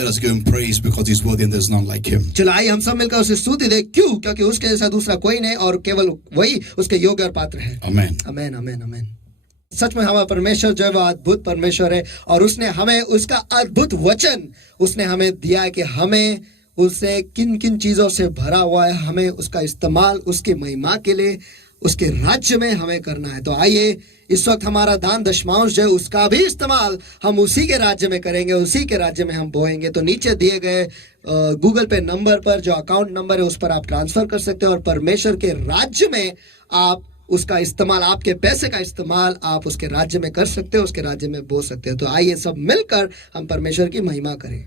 Let us give him praise because he's worthy and there's none like him. चलो आइए हम सब मिलकर उसे स्तुति दें, क्यों? क्योंकि उसके जैसा दूसरा कोई नहीं और केवल वही उसके योग्य और पात्र है। Amen. सच में हमारा परमेश्वर जो है वो अद्भुत परमेश्वर है और उसने हमें उसका अद्भुत वचन उसने हमें दिया है कि हमें उसने किन चीजों से भरा हुआ है, हमें उसका इस्तेमाल उसकी महिमा के लिए उसके राज्य में हमें करना है। तो आइए इस वक्त हमारा दान दशमांश जो है उसका भी इस्तेमाल हम उसी के राज्य में करेंगे, उसी के राज्य में हम बोएंगे। तो नीचे दिए गए गूगल पे नंबर पर जो अकाउंट नंबर है उस पर आप ट्रांसफर कर सकते हो और परमेश्वर के राज्य में आप उसका इस्तेमाल, आपके पैसे का इस्तेमाल आप उसके राज्य में कर सकते हो, उसके राज्य में बो सकते हो। तो आइए सब मिलकर हम परमेश्वर की महिमा करें।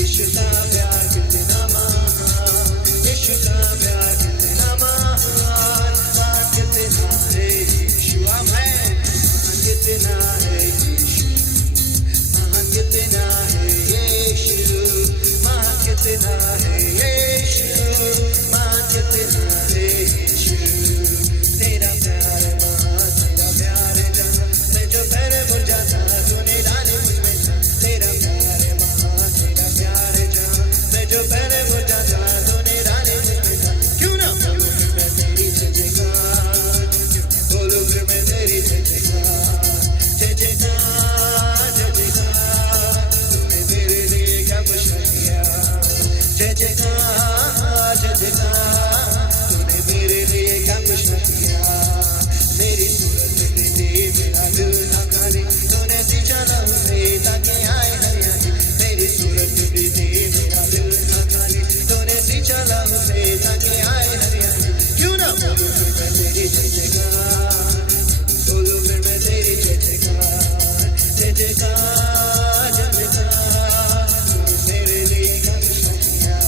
यीशु का प्यार कितना महान, यीशु का प्यार कितना महान, महान कितना है यीशु, आमेन, महान कितना है यीशु, महान कितना है यीशु, महान कितना है यीशु, महान कितना है यीशु, तेरा प्यार महान, तेरा प्यार जान, मैं जो पहले भूल जाता तूने डाली मुझ में जान, तेरा प्यार महान, तेरा प्यार जान, मैं जो पहले भूल जाता तूने डाली मुझ में जान, क्यों ना बोलूं फिर मैं तेरी जय जयकार, बोलूं फिर मैं तेरी जय जयकार, जय जयकार, जय जयकार, तूने मेरे लिए क्या कुछ न किया, जय जयकार, जय जयकार, तूने मेरे लिए क्या कुछ न किया, मेरी सूरत में दे मेरा दिल ना खाली, तूने बिछाना उसे ताकि आए हरियाली, मेरी सूरत में दे मेरा दिल ना खाली, तूने बिछाना उसे ताकि आए हरियाली, क्यों ना बोलूं फिर मैं तेरी जय जयकार, बोलूं फिर मैं तेरी जय जयकार, जय जयकार, जय जयकार, तूने मेरे लिए क्या कुछ न किया,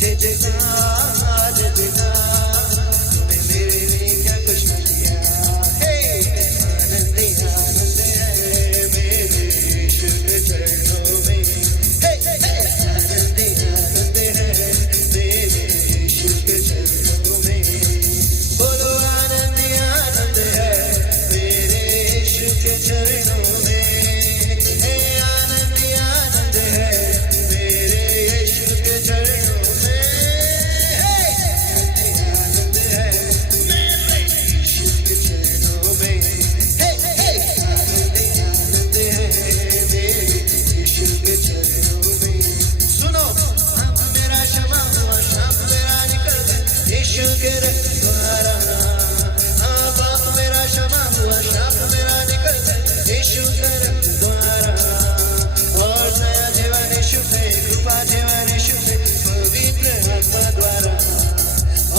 जय जयकार, जय जयकार, तूने मेरे लिए क्या कुछ न किया, हे आनंद ही आनंद है मेरे यीशु के चरणों में, हे आनंद ही आनंद है मेरे यीशु के चरणों में, बोलो आनंद ही आनंद है मेरे यीशु के चरणों में, हे आनंद ही आनंद है मेरे यीशु के चरणों में, हे आनंद है मेरे यीशु के चरणों में, हे आनंद ही आनंद है मेरे यीशु के चरणों में, सुनो अब मेरा क्षमा हुआ शाप मेरा निकल गया यीशु के रक्त द्वारा, हाँ पाप मेरा क्षमा हुआ शाप मेरा निकल गया यीशु के रक्त द्वारा, और नया जीवन यीशु पे, कृपा जीवन यीशु पे, पवित्र आत्मा द्वारा,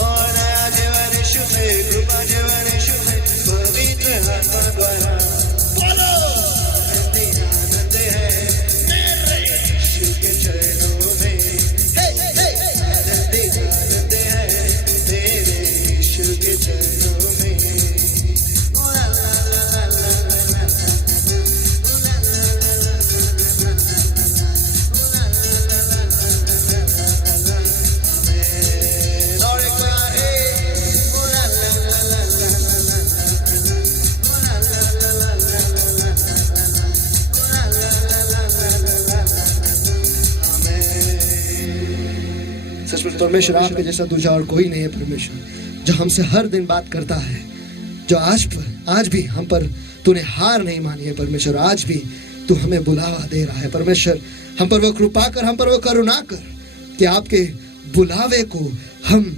और नया जीवन यीशु पे, कृपा जीवन यीशु पे, पवित्र आत्मा द्वारा, बोलो आनंद ही आनंद है मेरे यीशु के चरणों में, हे आनंद ही आनंद है मेरे यीशु के चरणों में, ओ ला ला ला ला ला ला ला, ओ ला ला ला ला ला ला ला, ओ ला ला ला ला ला ला ला, आमेन, और एक बार हे, ओ ला ला ला ला ला ला ला, ओ ला ला ला ला ला ला ला, ओ ला ला ला ला ला ला ला, आमेन। सचमुच परमेश्वर आपके जैसा दूजा और कोई नहीं है परमेश्वर, जो हमसे हर दिन बात करता है, जो आज भी हम पर तूने हार नहीं मानी है परमेश्वर, आज भी तू हमें बुलावा दे रहा है परमेश्वर, हम पर वो कृपा कर, हम पर वो करुणा कर कि आपके बुलावे को हम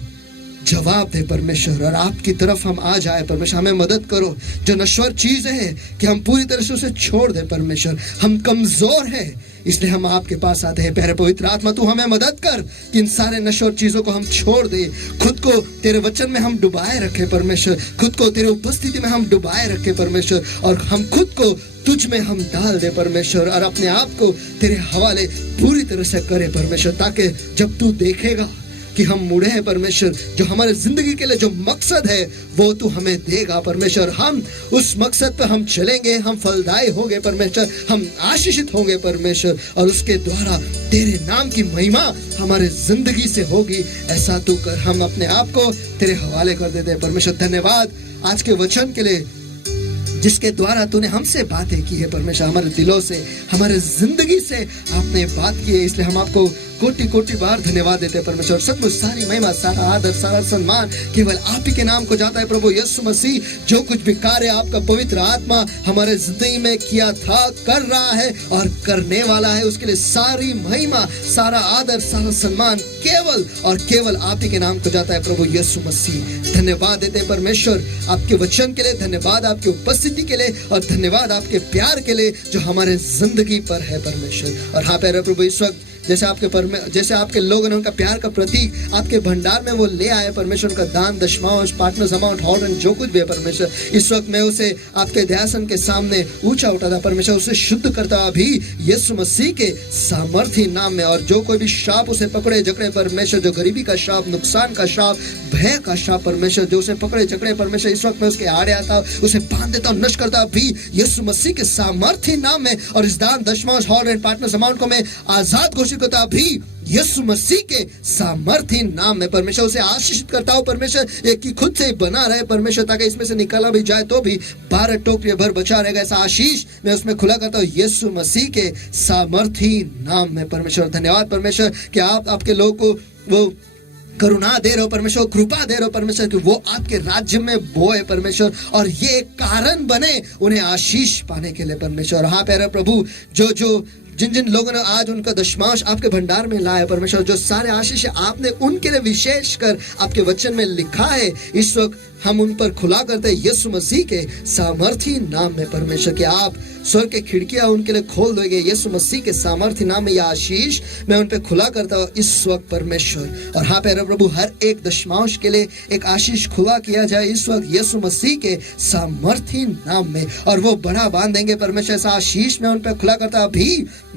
जवाब दे परमेश्वर, और आपकी तरफ हम आ जाए परमेश्वर, हमें मदद करो, जो नश्वर चीजें हैं कि हम पूरी तरह से उसे छोड़ दे परमेश्वर, हम कमजोर हैं इसलिए हम आपके पास आते हैं, प्यारे पवित्र आत्मा तू हमें मदद कर कि इन सारे नश्वर चीजों को हम छोड़ दे, खुद को तेरे वचन में हम डुबाए रखे परमेश्वर, खुद को तेरे उपस्थिति में हम डुबाए रखे परमेश्वर, और हम खुद को तुझ में हम डाल दे परमेश्वर, और अपने आप को तेरे हवाले पूरी तरह से करे परमेश्वर, ताकि जब तू देखेगा कि हम मुड़े हैं परमेश्वर, जो हमारे जिंदगी के लिए जो मकसद है वो तू हमें देगा परमेश्वर, हम उस मकसद पर हम चलेंगे, हम फलदायी होंगे परमेश्वर, हम आशीषित होंगे परमेश्वर, और उसके द्वारा तेरे नाम की महिमा हमारे जिंदगी से होगी, ऐसा तू कर, हम अपने आप को तेरे हवाले कर देते हैं परमेश्वर। धन्यवाद आज के वचन के लिए जिसके द्वारा तूने हमसे बातें की है परमेश्वर, हमारे दिलों से, हमारे जिंदगी से आपने बात की है, इसलिए हम आपको कोटि कोटि बार धन्यवाद देते हैं परमेश्वर। सचमुच सारी महिमा, सारा आदर, सारा सम्मान केवल आप ही के नाम को जाता है प्रभु यीशु मसीह। जो कुछ भी कार्य आपका पवित्र आत्मा हमारे जिंदगी में किया था, कर रहा है और करने वाला है, उसके लिए सारी महिमा, सारा आदर, सारा सम्मान केवल और केवल आप ही के नाम को जाता है प्रभु यीशु मसीह। धन्यवाद देते हैं परमेश्वर आपके वचन के लिए, धन्यवाद आपकी उपस्थिति के लिए, और धन्यवाद आपके प्यार के लिए जो हमारे जिंदगी पर है परमेश्वर। और हाँ प्यारे प्रभु, इस वक्त जैसे आपके लोगों ने उनका प्यार का प्रतीक आपके भंडार में वो ले आए परमेश्वर, उनका दान दशमांश पार्टनर्स अमाउंट हॉल जो कुछ भी है परमेश्वर, इस वक्त मैं उसे आपके दयासन के सामने ऊंचा उठाता परमेश्वर, उसे शुद्ध करता अभी यीशु मसीह के सामर्थी नाम में। और जो कोई भी श्राप उसे पकड़े जकड़े परमेश्वर, जो गरीबी का श्राप, नुकसान का श्राप, भय का श्राप परमेश्वर, जो उसे पकड़े जकड़े परमेश्वर, इस वक्त मैं उसके आड़े आता, उसे बांध देता हूं, नष्ट करता अभी यीशु मसीह के सामर्थी नाम में। और इस दान दशमांश हॉल एंड पार्टनर्स अमाउंट को मैं आजाद घोषित करता अभी यीशु मसीह के सामर्थी नाम में परमेश्वर। उसे आशीषित करता हूं परमेश्वर, एक की खुद से ही बना रहे परमेश्वर, ताकि इसमें से निकाला भी जाए तो भी 12 टोकरी भर बचा रहेगा, ऐसा आशीष मैं उसमें खुला करता हूं यीशु मसीह के सामर्थी नाम में परमेश्वर। धन्यवाद परमेश्वर कि आप आपके लोगों को वो करुणा दे रहे हो परमेश्वर, कृपा दे रहे हो परमेश्वर, कि वो आपके राज्य में बोए परमेश्वर, और ये एक कारण बने उन्हें आशीष पाने के लिए परमेश्वर। हाँ प्यारे प्रभु, जिन जिन लोगों ने आज उनका दशमांश आपके भंडार में लाया परमेश्वर, जो सारे आशीष आपने उनके लिए विशेष कर आपके वचन में लिखा है, इस वक्त हम उन पर खुला करते हैं यीशु मसीह के सामर्थी नाम में परमेश्वर, कि आप स्वर्ग के खिड़कियां उनके लिए खोल दोगे यीशु मसीह के सामर्थी नाम में। यह आशीष मैं उन पे खुला करता हूँ इस वक्त परमेश्वर। और हाँ प्यारे प्रभु, हर एक दशमांश के लिए एक आशीष खुला किया जाए इस वक्त यीशु मसीह के सामर्थी नाम में, और वो बड़ा बांध देंगे परमेश्वर। ऐसा आशीष मैं उन पे खुला करता अभी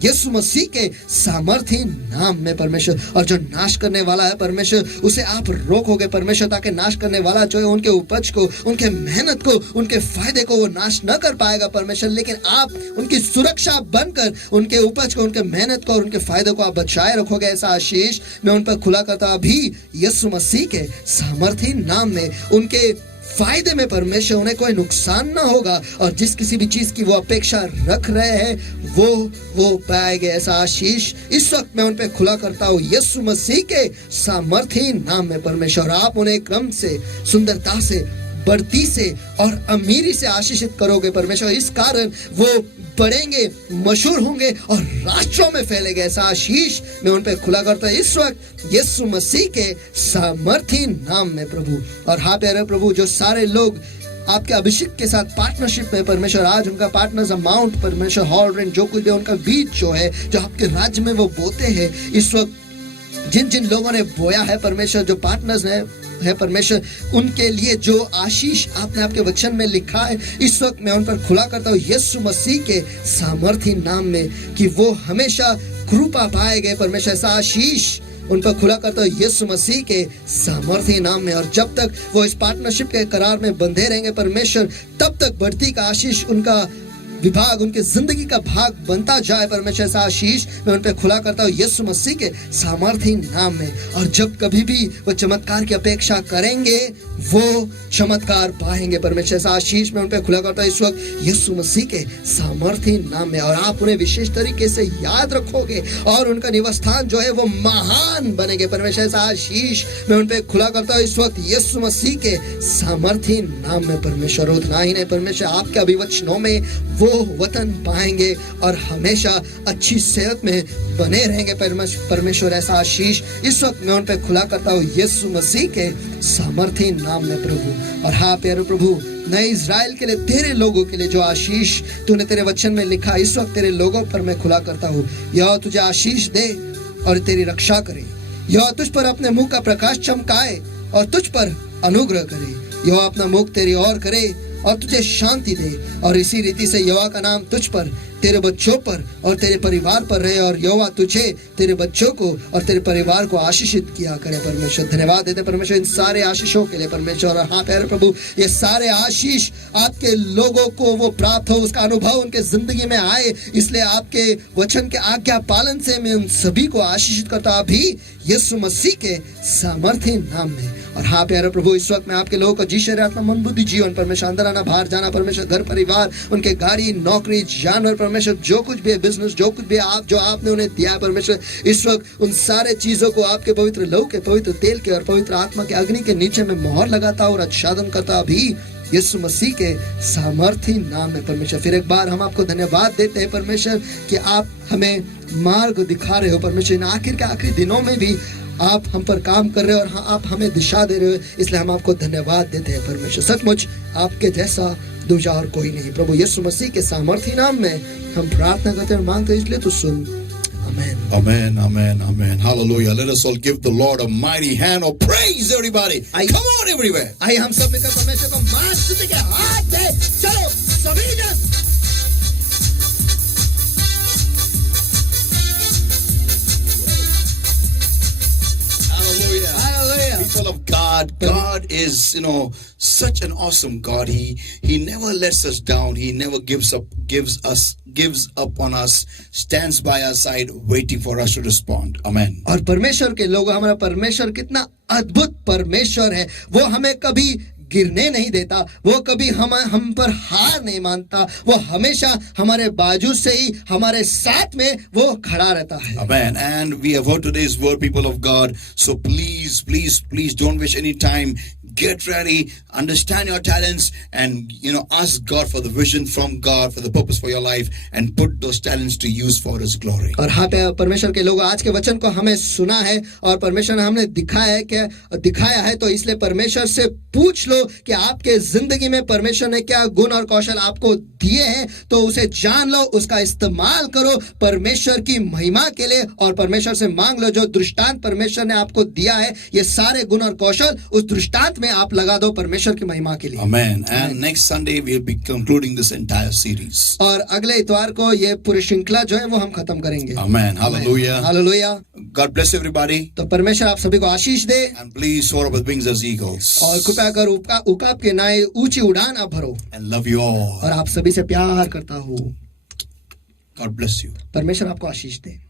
यीशु मसीह के सामर्थी नाम में परमेश्वर। और जो नाश करने वाला है परमेश्वर, उसे आप रोकोगे परमेश्वर, ताकि नाश करने वाला जो है उनके उपज को, उनके मेहनत को, उनके फायदे को वो नाश न कर पाएगा परमेश्वर, लेकिन आप उनकी सुरक्षा बनकर उनके उपज को, उनके मेहनत को और उनके फायदे को आप बचाए रखोगे। ऐसा आशीष मैं उन पर खुला करता अभी यीशु मसीह के सामर्थी नाम में। उनके फायदे में परमेश्वर उन्हें कोई नुकसान ना होगा, और जिस किसी भी चीज की वो अपेक्षा रख रहे हैं वो पाएंगे। ऐसा आशीष इस वक्त मैं उन पे खुला करता हूँ यीशु मसीह के सामर्थी नाम में परमेश्वर। आप उन्हें क्रम से, सुंदरता से, बढ़ती से और अमीरी से आशीषित करोगे परमेश्वर। इस कारण वो बढ़ेंगे, मशहूर होंगे और राष्ट्रों में फैलेंगे। ऐसा आशीष मैं उन पे खुला करता हूं इस वक्त यीशु मसीह के सामर्थी नाम में प्रभु। और हाँ प्यारे प्रभु, जो सारे लोग आपके अभिषेक के साथ पार्टनरशिप में परमेश्वर, आज उनका पार्टनर्स अमाउंट परमेश्वर, हॉल रेंट जो कुछ भी उनका बीज जो है, जो आपके राज्य में वो बोते हैं, इस वक्त जिन जिन लोगों ने बोया है परमेश्वर, जो पार्टनर्स है परमेश्वर, उनके लिए जो आशीष आपने आपके वचन में लिखा है, इस वक्त मैं उन पर खुला करता हूँ यीशु मसीह के सामर्थी नाम में, कि वो हमेशा कृपा पाएंगे परमेश्वर। ऐसा आशीष उन पर खुला करता हूँ यीशु मसीह के सामर्थी नाम में। और जब तक वो इस पार्टनरशिप के करार में बंधे रहेंगे परमेश्वर, तब तक बढ़ती का आशीष उनका विभाग, उनके जिंदगी का भाग बनता जाए परमेश्वर। ऐसा आशीष मैं उन पे खुला करता हूँ यीशु मसीह के सामर्थी नाम में। और जब कभी भी वो चमत्कार की अपेक्षा करेंगे, वो चमत्कार पाएंगे परमेश्वर। ऐसा आशीष मैं उन पे खुला करता हूँ इस वक्त यीशु मसीह के सामर्थी नाम में। और आप उन्हें विशेष तरीके से याद रखोगे और उनका निवास स्थान जो है वो महान बनेंगे परमेश्वर। ऐसा आशीष मैं उन पे खुला करता हूँ इस वक्त यीशु मसीह के सामर्थी नाम में परमेश्वर। उतना ही नहीं परमेश्वर, आपके अभिवचनों में वो वतन पाएंगे और हमेशा अच्छी सेहत में बने रहेंगे परमेश्वर। ऐसा आशीष इस वक्त मैं उन पे खुला करता हूँ यीशु मसीह के सामर्थी नाम में प्रभु। और हाँ प्यारे प्रभु, नए इज़राइल के लिए, तेरे लोगों के लिए जो आशीष तूने तेरे वचन में लिखा, इस वक्त तेरे लोगों पर मैं खुला करता हूँ। यह तुझे आशीष दे और तेरी रक्षा करे, यह तुझ पर अपने मुंह का प्रकाश चमकाए और तुझ पर अनुग्रह करे, यह अपना मुख तेरी ओर करे और तुझे शांति दे। और इसी रीति से यहोवा का नाम तुझ पर, तेरे बच्चों पर और तेरे परिवार पर रहे, और यहोवा तुझे, तेरे बच्चों को और तेरे परिवार को आशीषित किया करे परमेश्वर। धन्यवाद देते परमेश्वर इन सारे आशीषों के लिए परमेश्वर। और हाँ प्यारे प्रभु, ये सारे आशीष आपके लोगों को वो प्राप्त हो, उसका अनुभव उनके जिंदगी में आए, इसलिए आपके वचन के आज्ञा पालन से मैं उन सभी को आशीषित करता अभी यीशु मसीह के सामर्थी नाम में। और हाँ प्यारे प्रभु, इस वक्त मैं आपके लोगों को जी शरीर आत्मा मन बुद्धि जीवन परमेश्वर, अंदर आना बाहर जाना परमेश्वर, घर परिवार, उनके गाड़ी नौकरी जानवर परमेश्वर, जो कुछ भी है बिजनेस, जो कुछ भी आप जो आपने उन्हें दिया परमेश्वर, इस वक्त उन सारे चीजों को आपके पवित्र लहू के, पवित्र तेल के और पवित्र आत्मा के अग्नि के नीचे में मोहर लगाता और आच्छादन करता अभी यीशु मसीह के सामर्थी नाम में परमेश्वर। फिर एक बार हम आपको धन्यवाद देते हैं परमेश्वर कि आप हमें मार्ग दिखा रहे हो परमेश्वर। इन आखिर के आखिरी दिनों में भी आप हम पर काम कर रहे हो और हाँ आप हमें दिशा दे रहे हो, इसलिए हम आपको धन्यवाद देते हैं परमेश्वर। सचमुच आपके जैसा दूजा और कोई नहीं प्रभु। यीशु मसीह के सामर्थी नाम में हम प्रार्थना करते हैं और मांगते हैं, इसलिए तो सुन, आमेन। Amen, amen, amen. Hallelujah. Let us all give the Lord a mighty hand of praise, everybody. Come on, everywhere. आइए हम सब मिलकर परमेश्वर को मस्त के हाथ दे। चलो सभी जन। Hallelujah. Hallelujah. People of God, God is, such an awesome God. He never lets us down. He never gives up on us, stands by our side, waiting for us to respond. Amen. और परमेश्वर के लोग, हमारा परमेश्वर कितना अद्भुत परमेश्वर है। वो हमें कभी गिरने नहीं देता, वो कभी हम पर हार नहीं मानता, वो हमेशा हमारे बाजू से ही हमारे साथ में वो खड़ा रहता है। Amen. And we have heard today's word, people of God. So please, please, please don't waste any time. Get ready, understand your talents, and ask God for the vision from God for the purpose for your life, and put those talents to use for His glory. और हाँ पे परमेश्वर के लोग, आज के वचन को हमें सुना है और परमेश्वर ने हमने दिखाया है, तो इसलिए परमेश्वर से पूछ लो कि आपके जिंदगी में परमेश्वर ने क्या गुण और कौशल आपको दिए हैं, तो उसे जान लो, उसका इस्तेमाल करो परमेश्वर की महिमा के लिए, और परमेश्वर से मांग लो जो दृष्टांत परमेश्वर ने आपको दिया है, ये सारे गुण और कौशल उस दृष्टांत में आप लगा दो परमेश्वर की महिमा के लिए। Amen. And next Sunday we'll be concluding this entire series. और अगले इतवार को ये पूरी श्रृंखला जो है वो हम खत्म करेंगे। Amen. Hallelujah. Hallelujah. God bless everybody. तो परमेश्वर आप सभी को आशीष दे, And please soar up with wings as eagles. और कृपया कर उकाब के नाए ऊंची उड़ान आप भरो। And love you all. और आप सभी से प्यार करता हूँ। God bless you. परमेश्वर आपको आशीष दे।